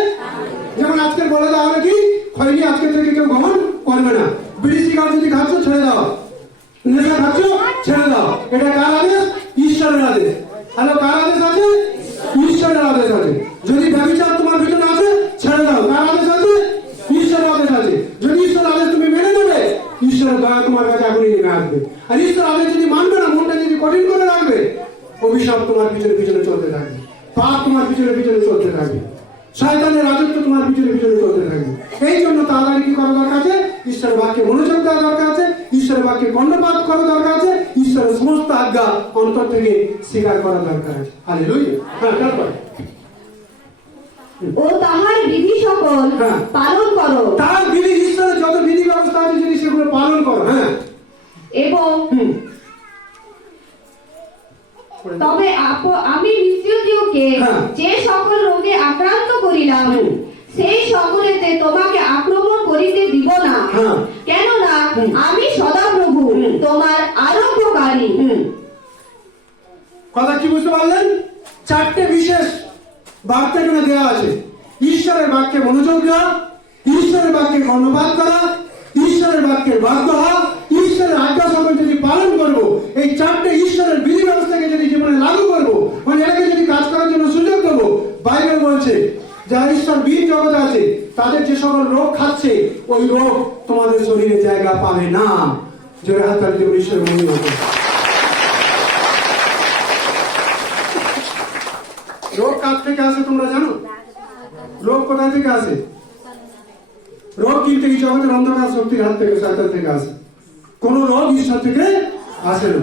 যেমন আজকে বলে দেওয়া হবে কি, খৈনি আজকে থেকে কেউ গ্রহণ করবে না, বিড়ি সিগারেট যদি খাচ্ছ ছেড়ে দাও, নেশা খাচ্ছ ছেড়ে দাও। এটা কার আদেশ? ঈশ্বরের আদেশ। হ্যালো, কার আদেশ আছে? ঈশ্বরের আদেশ আছে। যদি ব্যভিচার তোমার ভিতরে আছে ছেড়ে দাও, কার আদেশ আছে? ঈশ্বরের আদেশ আছে। যদি ঈশ্বরের আদেশ তুমি মেনে নেবে, ঈশ্বরের দয়া তোমার কাছে এখনই নেমে আসবে। আর ঈশ্বর আদেশ যদি মানবে না, মনটা যদি কঠিন করে রাখবে, অভিশাপ তোমার পিছনে পিছনে চলতে থাকবে, পাপ তোমার পিছনে পিছনে চলতে থাকবে, শয়তানের রাজত্ব তোমার পিছনে পিছনে চলতে থাকবে। এই জন্য তাড়াতাড়ি কি করা দরকার আছে? ঈশ্বরের বাক্যে মনোযোগ দেওয়া দরকার আছে, ঈশ্বরের বাক্যে কর্ণপাত করা দরকার আছে, ঈশ্বরের সমস্ত আজ্ঞা অন্তর থেকে স্বীকার করা দরকার আছে। হালেলুয়া। হ্যাঁ, তারপরে ও তাহার বিধি সকল হ্যাঁ। পালন করো, তার বিধি, ঈশ্বরের যত বিধি ব্যবস্থা আছে যদি সেগুলো পালন করো। হ্যাঁ, এবং তবে আমি মিশ্রদিওকে হ্যাঁ। যে সকল রোগে আক্রান্ত করিলাম, সেই সকলেতে তোমাকে আক্রমণ করিতে দিব না। হ্যাঁ। কেননা আমি সদাপ্রভু তোমার আরোগ্যকারী। কথা কি বুঝতে পারলেন? চারটে বিশেষ বার্তা এখানে দেওয়া আছে। ঈশ্বরের বাক্যে মনোযোগ দেওয়া, ঈশ্বরের বাক্যে কর্ণপাত করা, ঈশ্বরের বাক্যের বাধ্য হওয়া, ঈশ্বরের আজ্ঞা সকল যদি পালন করবো, এই চারটে ঈশ্বরের বিধি ব্যবস্থাকে যদি জীবনে লাগু করবো, মানে এটাকে যদি কাজ করার জন্য সুযোগ দেবো, বাইবেল বলছে যারা ঈশ্বর বীর জগতে আছে তাদের যে সকল রোগ খাচ্ছে, ওই রোগ তোমাদের শরীরে জায়গা পাবে না। জোরে হাত তালি দেবো ঈশ্বরের মহিমা করতে। রোগ কার থেকে আসে তোমরা জানো? রোগ কোথায় থেকে আসে? রোগ কিন্তু এই জগতের অন্ধকার শক্তির হাত থেকে, শয়তান থেকে আসে। কোন রোগ ঈশ্বর থেকে আসে না।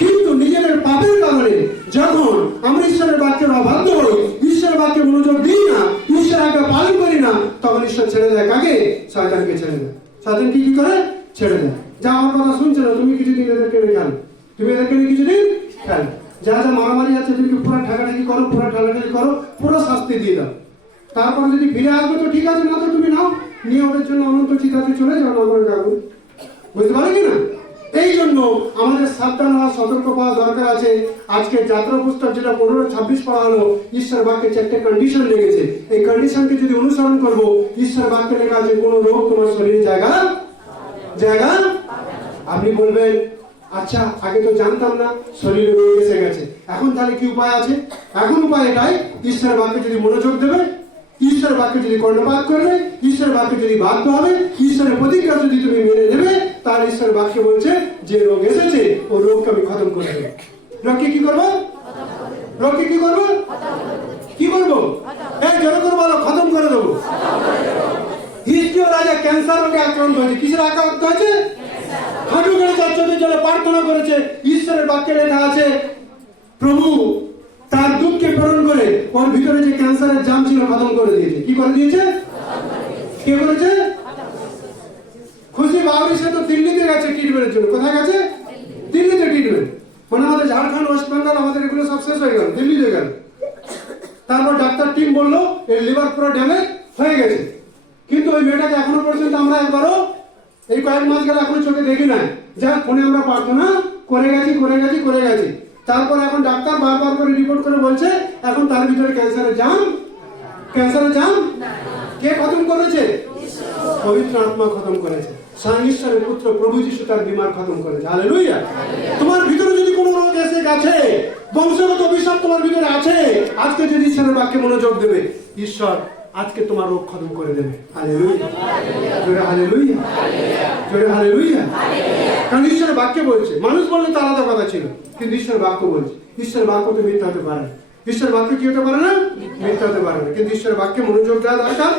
কিন্তু নিজেদের পাপের কারণে যখন আমরা ঈশ্বরের বাক্যের অবাধ্য হই, ঈশ্বরের বাক্যে মনোযোগ দিই না, ঈশ্বর আজ্ঞা পালন করি না, তখন ঈশ্বর ছেড়ে দেয় কাকে? শয়তানকে ছেড়ে দেয়। শয়তান কি করে? ছেড়ে দেয়। যা আমার কথা শুনছে না, তুমি কিছুদিন এদেরকে খেলো, তুমি এদেরকে কিছুদিন খেলো, যা যা মারামারি আছে তুমি পুরো ঠাকাঠাকি করো, পুরো ঠাকাঠাকি করো, পুরো শাস্তি দিয়ে দাও। তারপরে যদি ফিরে আসবে তো ঠিক আছে, না তো তুমি নাও, নিয়ে ওদের জন্য অনন্ত চিতাতে চলে যাও নগরের কাগজ। বুঝতে পারে কিনা? এই জন্য আমাদের সাবধান হওয়া, সতর্ক পাওয়া দরকার আছে। আজকে যাত্রা পুস্তক যেটা 15-26 পড়া হলো, ঈশ্বর বাক্যে 4টে কন্ডিশন লেগেছে। এই কন্ডিশনকে যদি অনুসরণ করব, ঈশ্বর বাক্যে লেখা আছে কোন রোগ তোমার শরীরে জায়গা। আপনি বলবেন আচ্ছা আগে তো জানতাম না, শরীরে রোগ এসে গেছে, এখন তাহলে কি উপায় আছে? এখন উপায় এটাই, ঈশ্বরের বাক্যে যদি মনোযোগ দেবে, ঈশ্বরের বাক্যে যদি কর্ণপাত করবে, ঈশ্বরের বাক্যে যদি বাধ্য হবে, ঈশ্বরের প্রতিজ্ঞা যদি তুমি মেনে নেবে, তাহলে ঈশ্বরের বাক্যে বলছে যে রোগ এসেছে ও রোগকে আমি খতম করে দেবো। রোগকে কি করবো? রোগকে কি করবো? কি করবো? এই জোরে করে বলো, খতম করে দেবো। হিজকিয় রাজা ক্যান্সার রোগে আক্রান্ত হয়েছে। কিসের আক্রান্ত হয়েছে? হাঁটু গেড়ে 4 চোখের জলে প্রার্থনা করেছে। ঈশ্বরের বাক্যে লেখা আছে প্রভু তার দুঃখকে পূরণ করে ওর ভিতরে যে ক্যান্সারের জাম ছিল খতম করে দিয়েছে। কি করে দিয়েছে? কে করেছে? খুশি বাউরি সে তো দিল্লিতে গেছে ট্রিটমেন্টের জন্য। কোথায় গেছে? দিল্লিতে ট্রিটমেন্ট। মানে আমাদের ঝাড়খণ্ড, ওয়েস্ট বেঙ্গল, আমাদের এগুলো সব শেষ হয়ে গেল, দিল্লিতে গেল। তারপর ডাক্তার টিম বললো এর লিভার পুরো ড্যামেজ হয়ে গেছে। কিন্তু ওই মেয়েটাকে এখনো পর্যন্ত আমরা একবারও এই কয়েক মাস গেলে এখনো চোখে দেখি নাই। যা ফোনে আমরা প্রার্থনা করে গেছি। তারপর এখন ডাক্তার বারবার করে রিপোর্ট করে বলছে এখন তার ভিতরে ক্যান্সারের জাম। কে খতম করেছে? পবিত্র আত্মা খতম করেছে। স্বয়ং ঈশ্বরের পুত্র প্রভু যিশু তার বিমার খতম করেছে। হালেলুয়া। তোমার ভিতরে যদি কোনো রোগ এসে গেছে, বংশগত অভিশাপ তোমার ভিতরে আছে, আজকে যদি ঈশ্বরের বাক্যে মনোযোগ দেবে, ঈশ্বর আজকে তোমার রোগ খতম করে দেবে। হালেলুয়া। জোরে হালেলুয়া। জোরে হালেলুয়া। কারণ ঈশ্বরের বাক্যে বলছে। মানুষ বললে তো আলাদা কথা ছিল, কিন্তু ঈশ্বরের বাক্য বলছে। ঈশ্বরের বাক্য তো মিথ্যা হতে পারে না। ঈশ্বরের বাক্য কি হতে পারে না? মিথ্যা হতে পারে না। কিন্তু ঈশ্বরের বাক্যে মনোযোগ দেওয়া দরকার,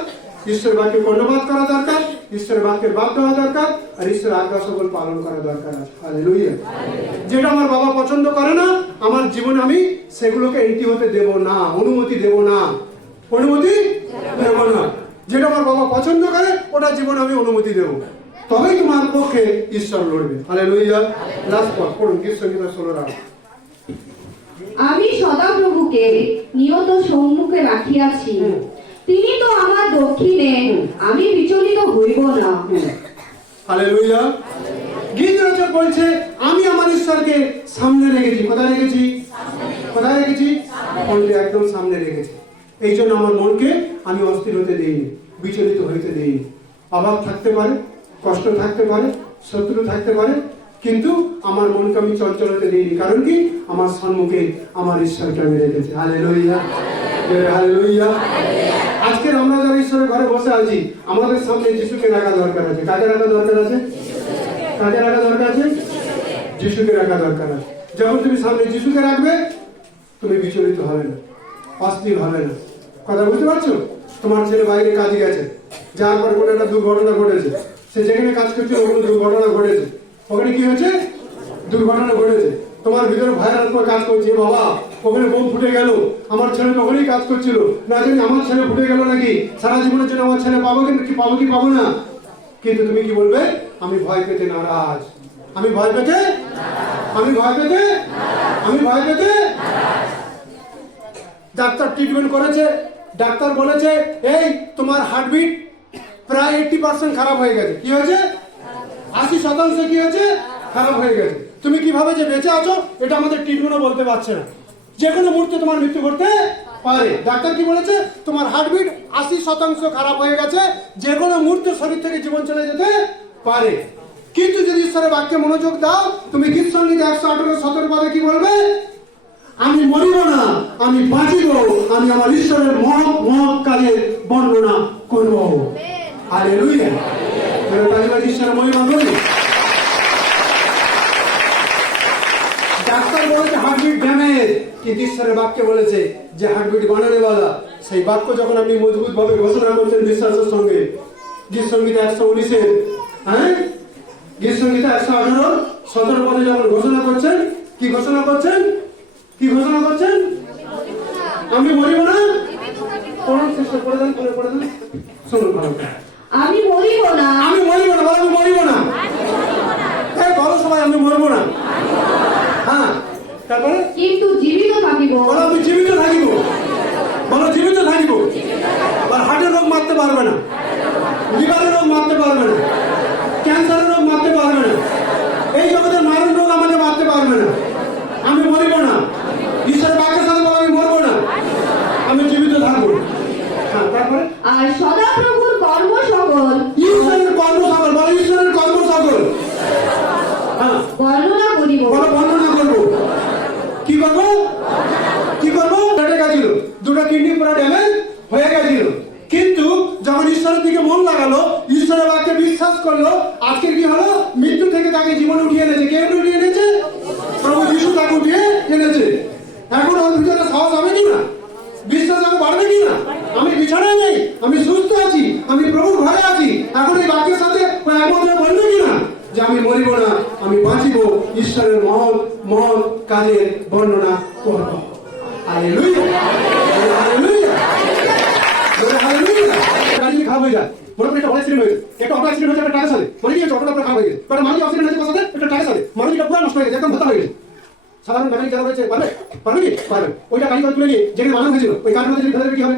ঈশ্বরের বাক্যে কর্ণপাত করা দরকার, ঈশ্বরের বাক্যের বাধ্য হওয়া দরকার, আর ঈশ্বরের আজ্ঞা সকল পালন করা দরকার আছে। হালেলুয়া। যেটা আমার বাবা পছন্দ করে না, আমার জীবনে আমি সেগুলোকে এন্ট্রি হতে দেব না, অনুমতি দেব না। যেটা আমার বাবা পছন্দ করে ওটা পুরা জীবন আমি অনুমতি দেব, তবেই তোমার পক্ষে ঈশ্বর লড়বে। হালেলুয়া। লাস্ট পদ পড়ুন, গীত সংহিতা 16 আমি সদাপ্রভুকে নিয়ত সম্মুখে রাখিয়াছি, তিনি তো আমার দক্ষিণে, আমি বিচলিত হইব না। হালেলুয়া। গীত রচক বলছে আমি আমার ঈশ্বরকে সামনে রেখেছি। কোথায় রেখেছি? কোথায় রেখেছি? মনকে একদম সামনে রেখেছি। এই জন্য আমার মনকে আমি অস্থির হতে দেইনি, বিচলিত হইতে দেইনি। অভাব থাকতে পারে, কষ্ট থাকতে পারে, শত্রু থাকতে পারে, কিন্তু আমার মনকে আমি চঞ্চল হতে দেইনি। কারণ কি? আমার সম্মুখে আমার ঈশ্বরকে আমি রেখেছি। Hallelujah, hallelujah. আজকের আমরা যারা ঈশ্বরের ঘরে বসে আছি, আমাদের সামনে যিশুকে রাখা দরকার আছে। কাকে রাখা দরকার আছে? কাকে রাখা দরকার আছে? যিশুকে রাখা দরকার আছে। যখন তুমি সামনে যিশুকে রাখবে, তুমি বিচলিত হবে না, অস্থির হবে না। কথা বুঝতে পারছো? তোমার ছেলে বাইরে কাজে গেছে, যাওয়ার পর কোনো একটা দুর্ঘটনা ঘটেছে, সে যেখানে কাজ করছে ওখানে দুর্ঘটনা ঘটেছে। ওখানে কি হয়েছে? দুর্ঘটনা ঘটেছে। তোমার ভিতরে ভয়ের উপর কাজ করছে, বাবা ওখানে বোম ফুটে গেল, আমার ছেলে তো ওখানেই কাজ করছিল, না জানি আমার ছেলে ফুটে গেল নাকি, সারা জীবনের জন্য আমার ছেলে পাবো কি পাবো না। কিন্তু তুমি কি বলবে? আমি ভয় পেতে নারাজ, আমি ভয় পেতে, আমি ভয় পেতে, আমি ভয় পেতে। ডাক্তার ট্রিটমেন্ট করেছে, ডাক্তার বলেছে এই তোমার হার্টবিট প্রায় 80% খারাপ হয়ে গেছে। কি হয়েছে? 80% কি হয়েছে? খারাপ হয়ে গেছে। তুমি কিভাবে যে বেঁচে আছো এটা আমাদের ট্রিটমেন্টও বলতে পারছে না, যে কোনো মুহূর্তে তোমার মৃত্যু ঘটতে পারে। ডাক্তার কি বলেছে? তোমার হার্টবিট 80% খারাপ হয়ে গেছে, যে কোনো মুহূর্তে শরীর থেকে জীবন চলে যেতে পারে। কিন্তু যদি ঈশ্বরের বাক্যে মনোযোগ দাও, তুমি গীত সংহিতা 118:17 পদে কি বলবে? আমি মরিব না, আমি বাঁচিব, আমি আমার ঈশ্বরের মহৎ মহৎ কাজের বর্ণনা করব। হালেলুয়া। ঈশ্বরের মহিমা করি। ডাক্তার বলেছে হার্টবিট ড্যামেজ, কিন্তু ঈশ্বরের বাক্যে বলেছে যে হার্টবিট বানানে বালা। সেই বাক্য যখন আপনি মজবুত ভাবে ঘোষণা করছেন বিশ্বাসের সঙ্গে, গীত সংহিতা 119 হ্যাঁ, গীত সংহিতা 118:17 পদে যখন ঘোষণা করছেন, কি ঘোষণা করছেন? কি ঘোষণা করছেন? আমি মরিব না। পড়ুন, চেষ্টা করে দেন, পড়ে দেন, শুনুন ভালো। আমি মরিব না, আমি মরিব না, বলো আমি মরিব না। এই বলো সবাই আমি মরিব না। হ্যাঁ, তারপরে কিন্তু জীবিত থাকিব। বলো আমি জীবিত থাকিব। বলো জীবিত থাকিব। আর হার্টের রোগ মারতে পারবে না, লিভারের রোগ মারতে পারবে না, ক্যান্সারের রোগ মারতে পারবে না, এই জগতের মারণ রোগ আমাকে মারতে পারবে না। আমি মরিব না। ঈশ্বরের বাক্যের সাথে বলো আমি মরবো না, আমি জীবিত থাকবো। হ্যাঁ, তারপরে আর সদাপ্রভুর কর্ম সকল, ঈশ্বরের কর্ম সকল, বলো ঈশ্বরের কর্ম সকল। হ্যাঁ, বর্ণনা করিব। বলো বর্ণনা করবো। কি করবো? কি করবো? কেটে গেছিল, দুটো কিডনি পুরো ড্যামেজ হয়ে গেছিল, কিন্তু যখন ঈশ্বরের দিকে মন লাগালো, ঈশ্বরের বাক্যে বিশ্বাস করলো, আজকের কি হলো? মৃত্যু থেকে তাকে জীবন উঠিয়ে এনেছে। কে উঠিয়ে এনেছে? প্রভু যিশু তাকে উঠিয়ে এনেছে। এখন ওর ভিতরে সাহস হবে কি না? বিশ্বাস আরো বাড়বে কি না? আমি বিছানায় নেই, আমি সুস্থ আছি, আমি প্রভুর ঘরে আছি। এখন এই বাক্যের সাথে একমত বলবে কি না যে আমি মরিব না, আমি বাঁচিব, ঈশ্বরের মহৎ মহৎ কাজের বর্ণনা করব। Hallelujah, hallelujah, hallelujah. গাড়ি খারাপ হয়ে যায়, মনে করি একটা অ্যাক্সিডেন্ট হয়েছে, একটা অটো অ্যাক্সিডেন্ট হয়েছে, একটা ট্রাকের সাথে, মনে কি অটোটা পুরো খারাপ হয়ে গেছে, একটা মানুষ অ্যাক্সিডেন্ট হয়েছে সাথে, একটা ট্রাকের সাথে, মানুষটা পুরো নষ্ট হয়ে গেছে, একদম ভাতা হয়ে গেছে। সাধারণ মেকানিক যারা রয়েছে পারবে? পারবে কি? পারবে। ওইটা গাড়ি করে তুলে নিয়ে যেখানে মানুষ হয়েছিল ওই গাড়ির মধ্যে ফেলে কি হবে?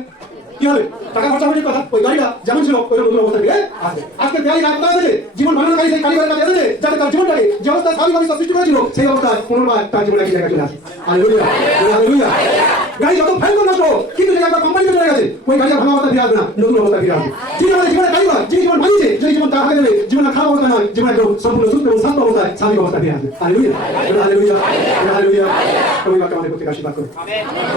কি হবে? টাকা খরচা হওয়ার কথা, ওই গাড়িটা যেমন ছিল ওই নতুন অবস্থা ফিরে আসবে। আজকে গাড়ি রাখতে আছে, জীবন বানানোর গাড়ি সেই কারিগরের কাছে এসেছে, যাতে তার জীবনটাকে যে অবস্থায় স্বাভাবিকভাবে সৃষ্টি করেছিল সেই অবস্থায় পুনর্বার তার জীবনে একই জায়গায় চলে আসে। Hallelujah, hallelujah. গাড়ি যত ভয়ঙ্কর নষ্ট হোক, কিন্তু যে একবার কোম্পানিতে চলে গেছে ওই গাড়ি ভাঙা অবস্থা ফিরে আসবে না, নতুন অবস্থা ফিরে আসবে। যিনি আমাদের জীবনে কারিগর, যিনি জীবন বানিয়েছে, যদি জীবন তার হাতে দেবে, জীবনের খারাপ অবস্থা নয়, জীবন একদম সম্পূর্ণ সুস্থ এবং শান্ত অবস্থায় স্বাভাবিক অবস্থা ফিরে আসবে। Hallelujah, hallelujah, hallelujah. তুমি বাক্য আমাদের প্রত্যেক আশীর্বাদ করো।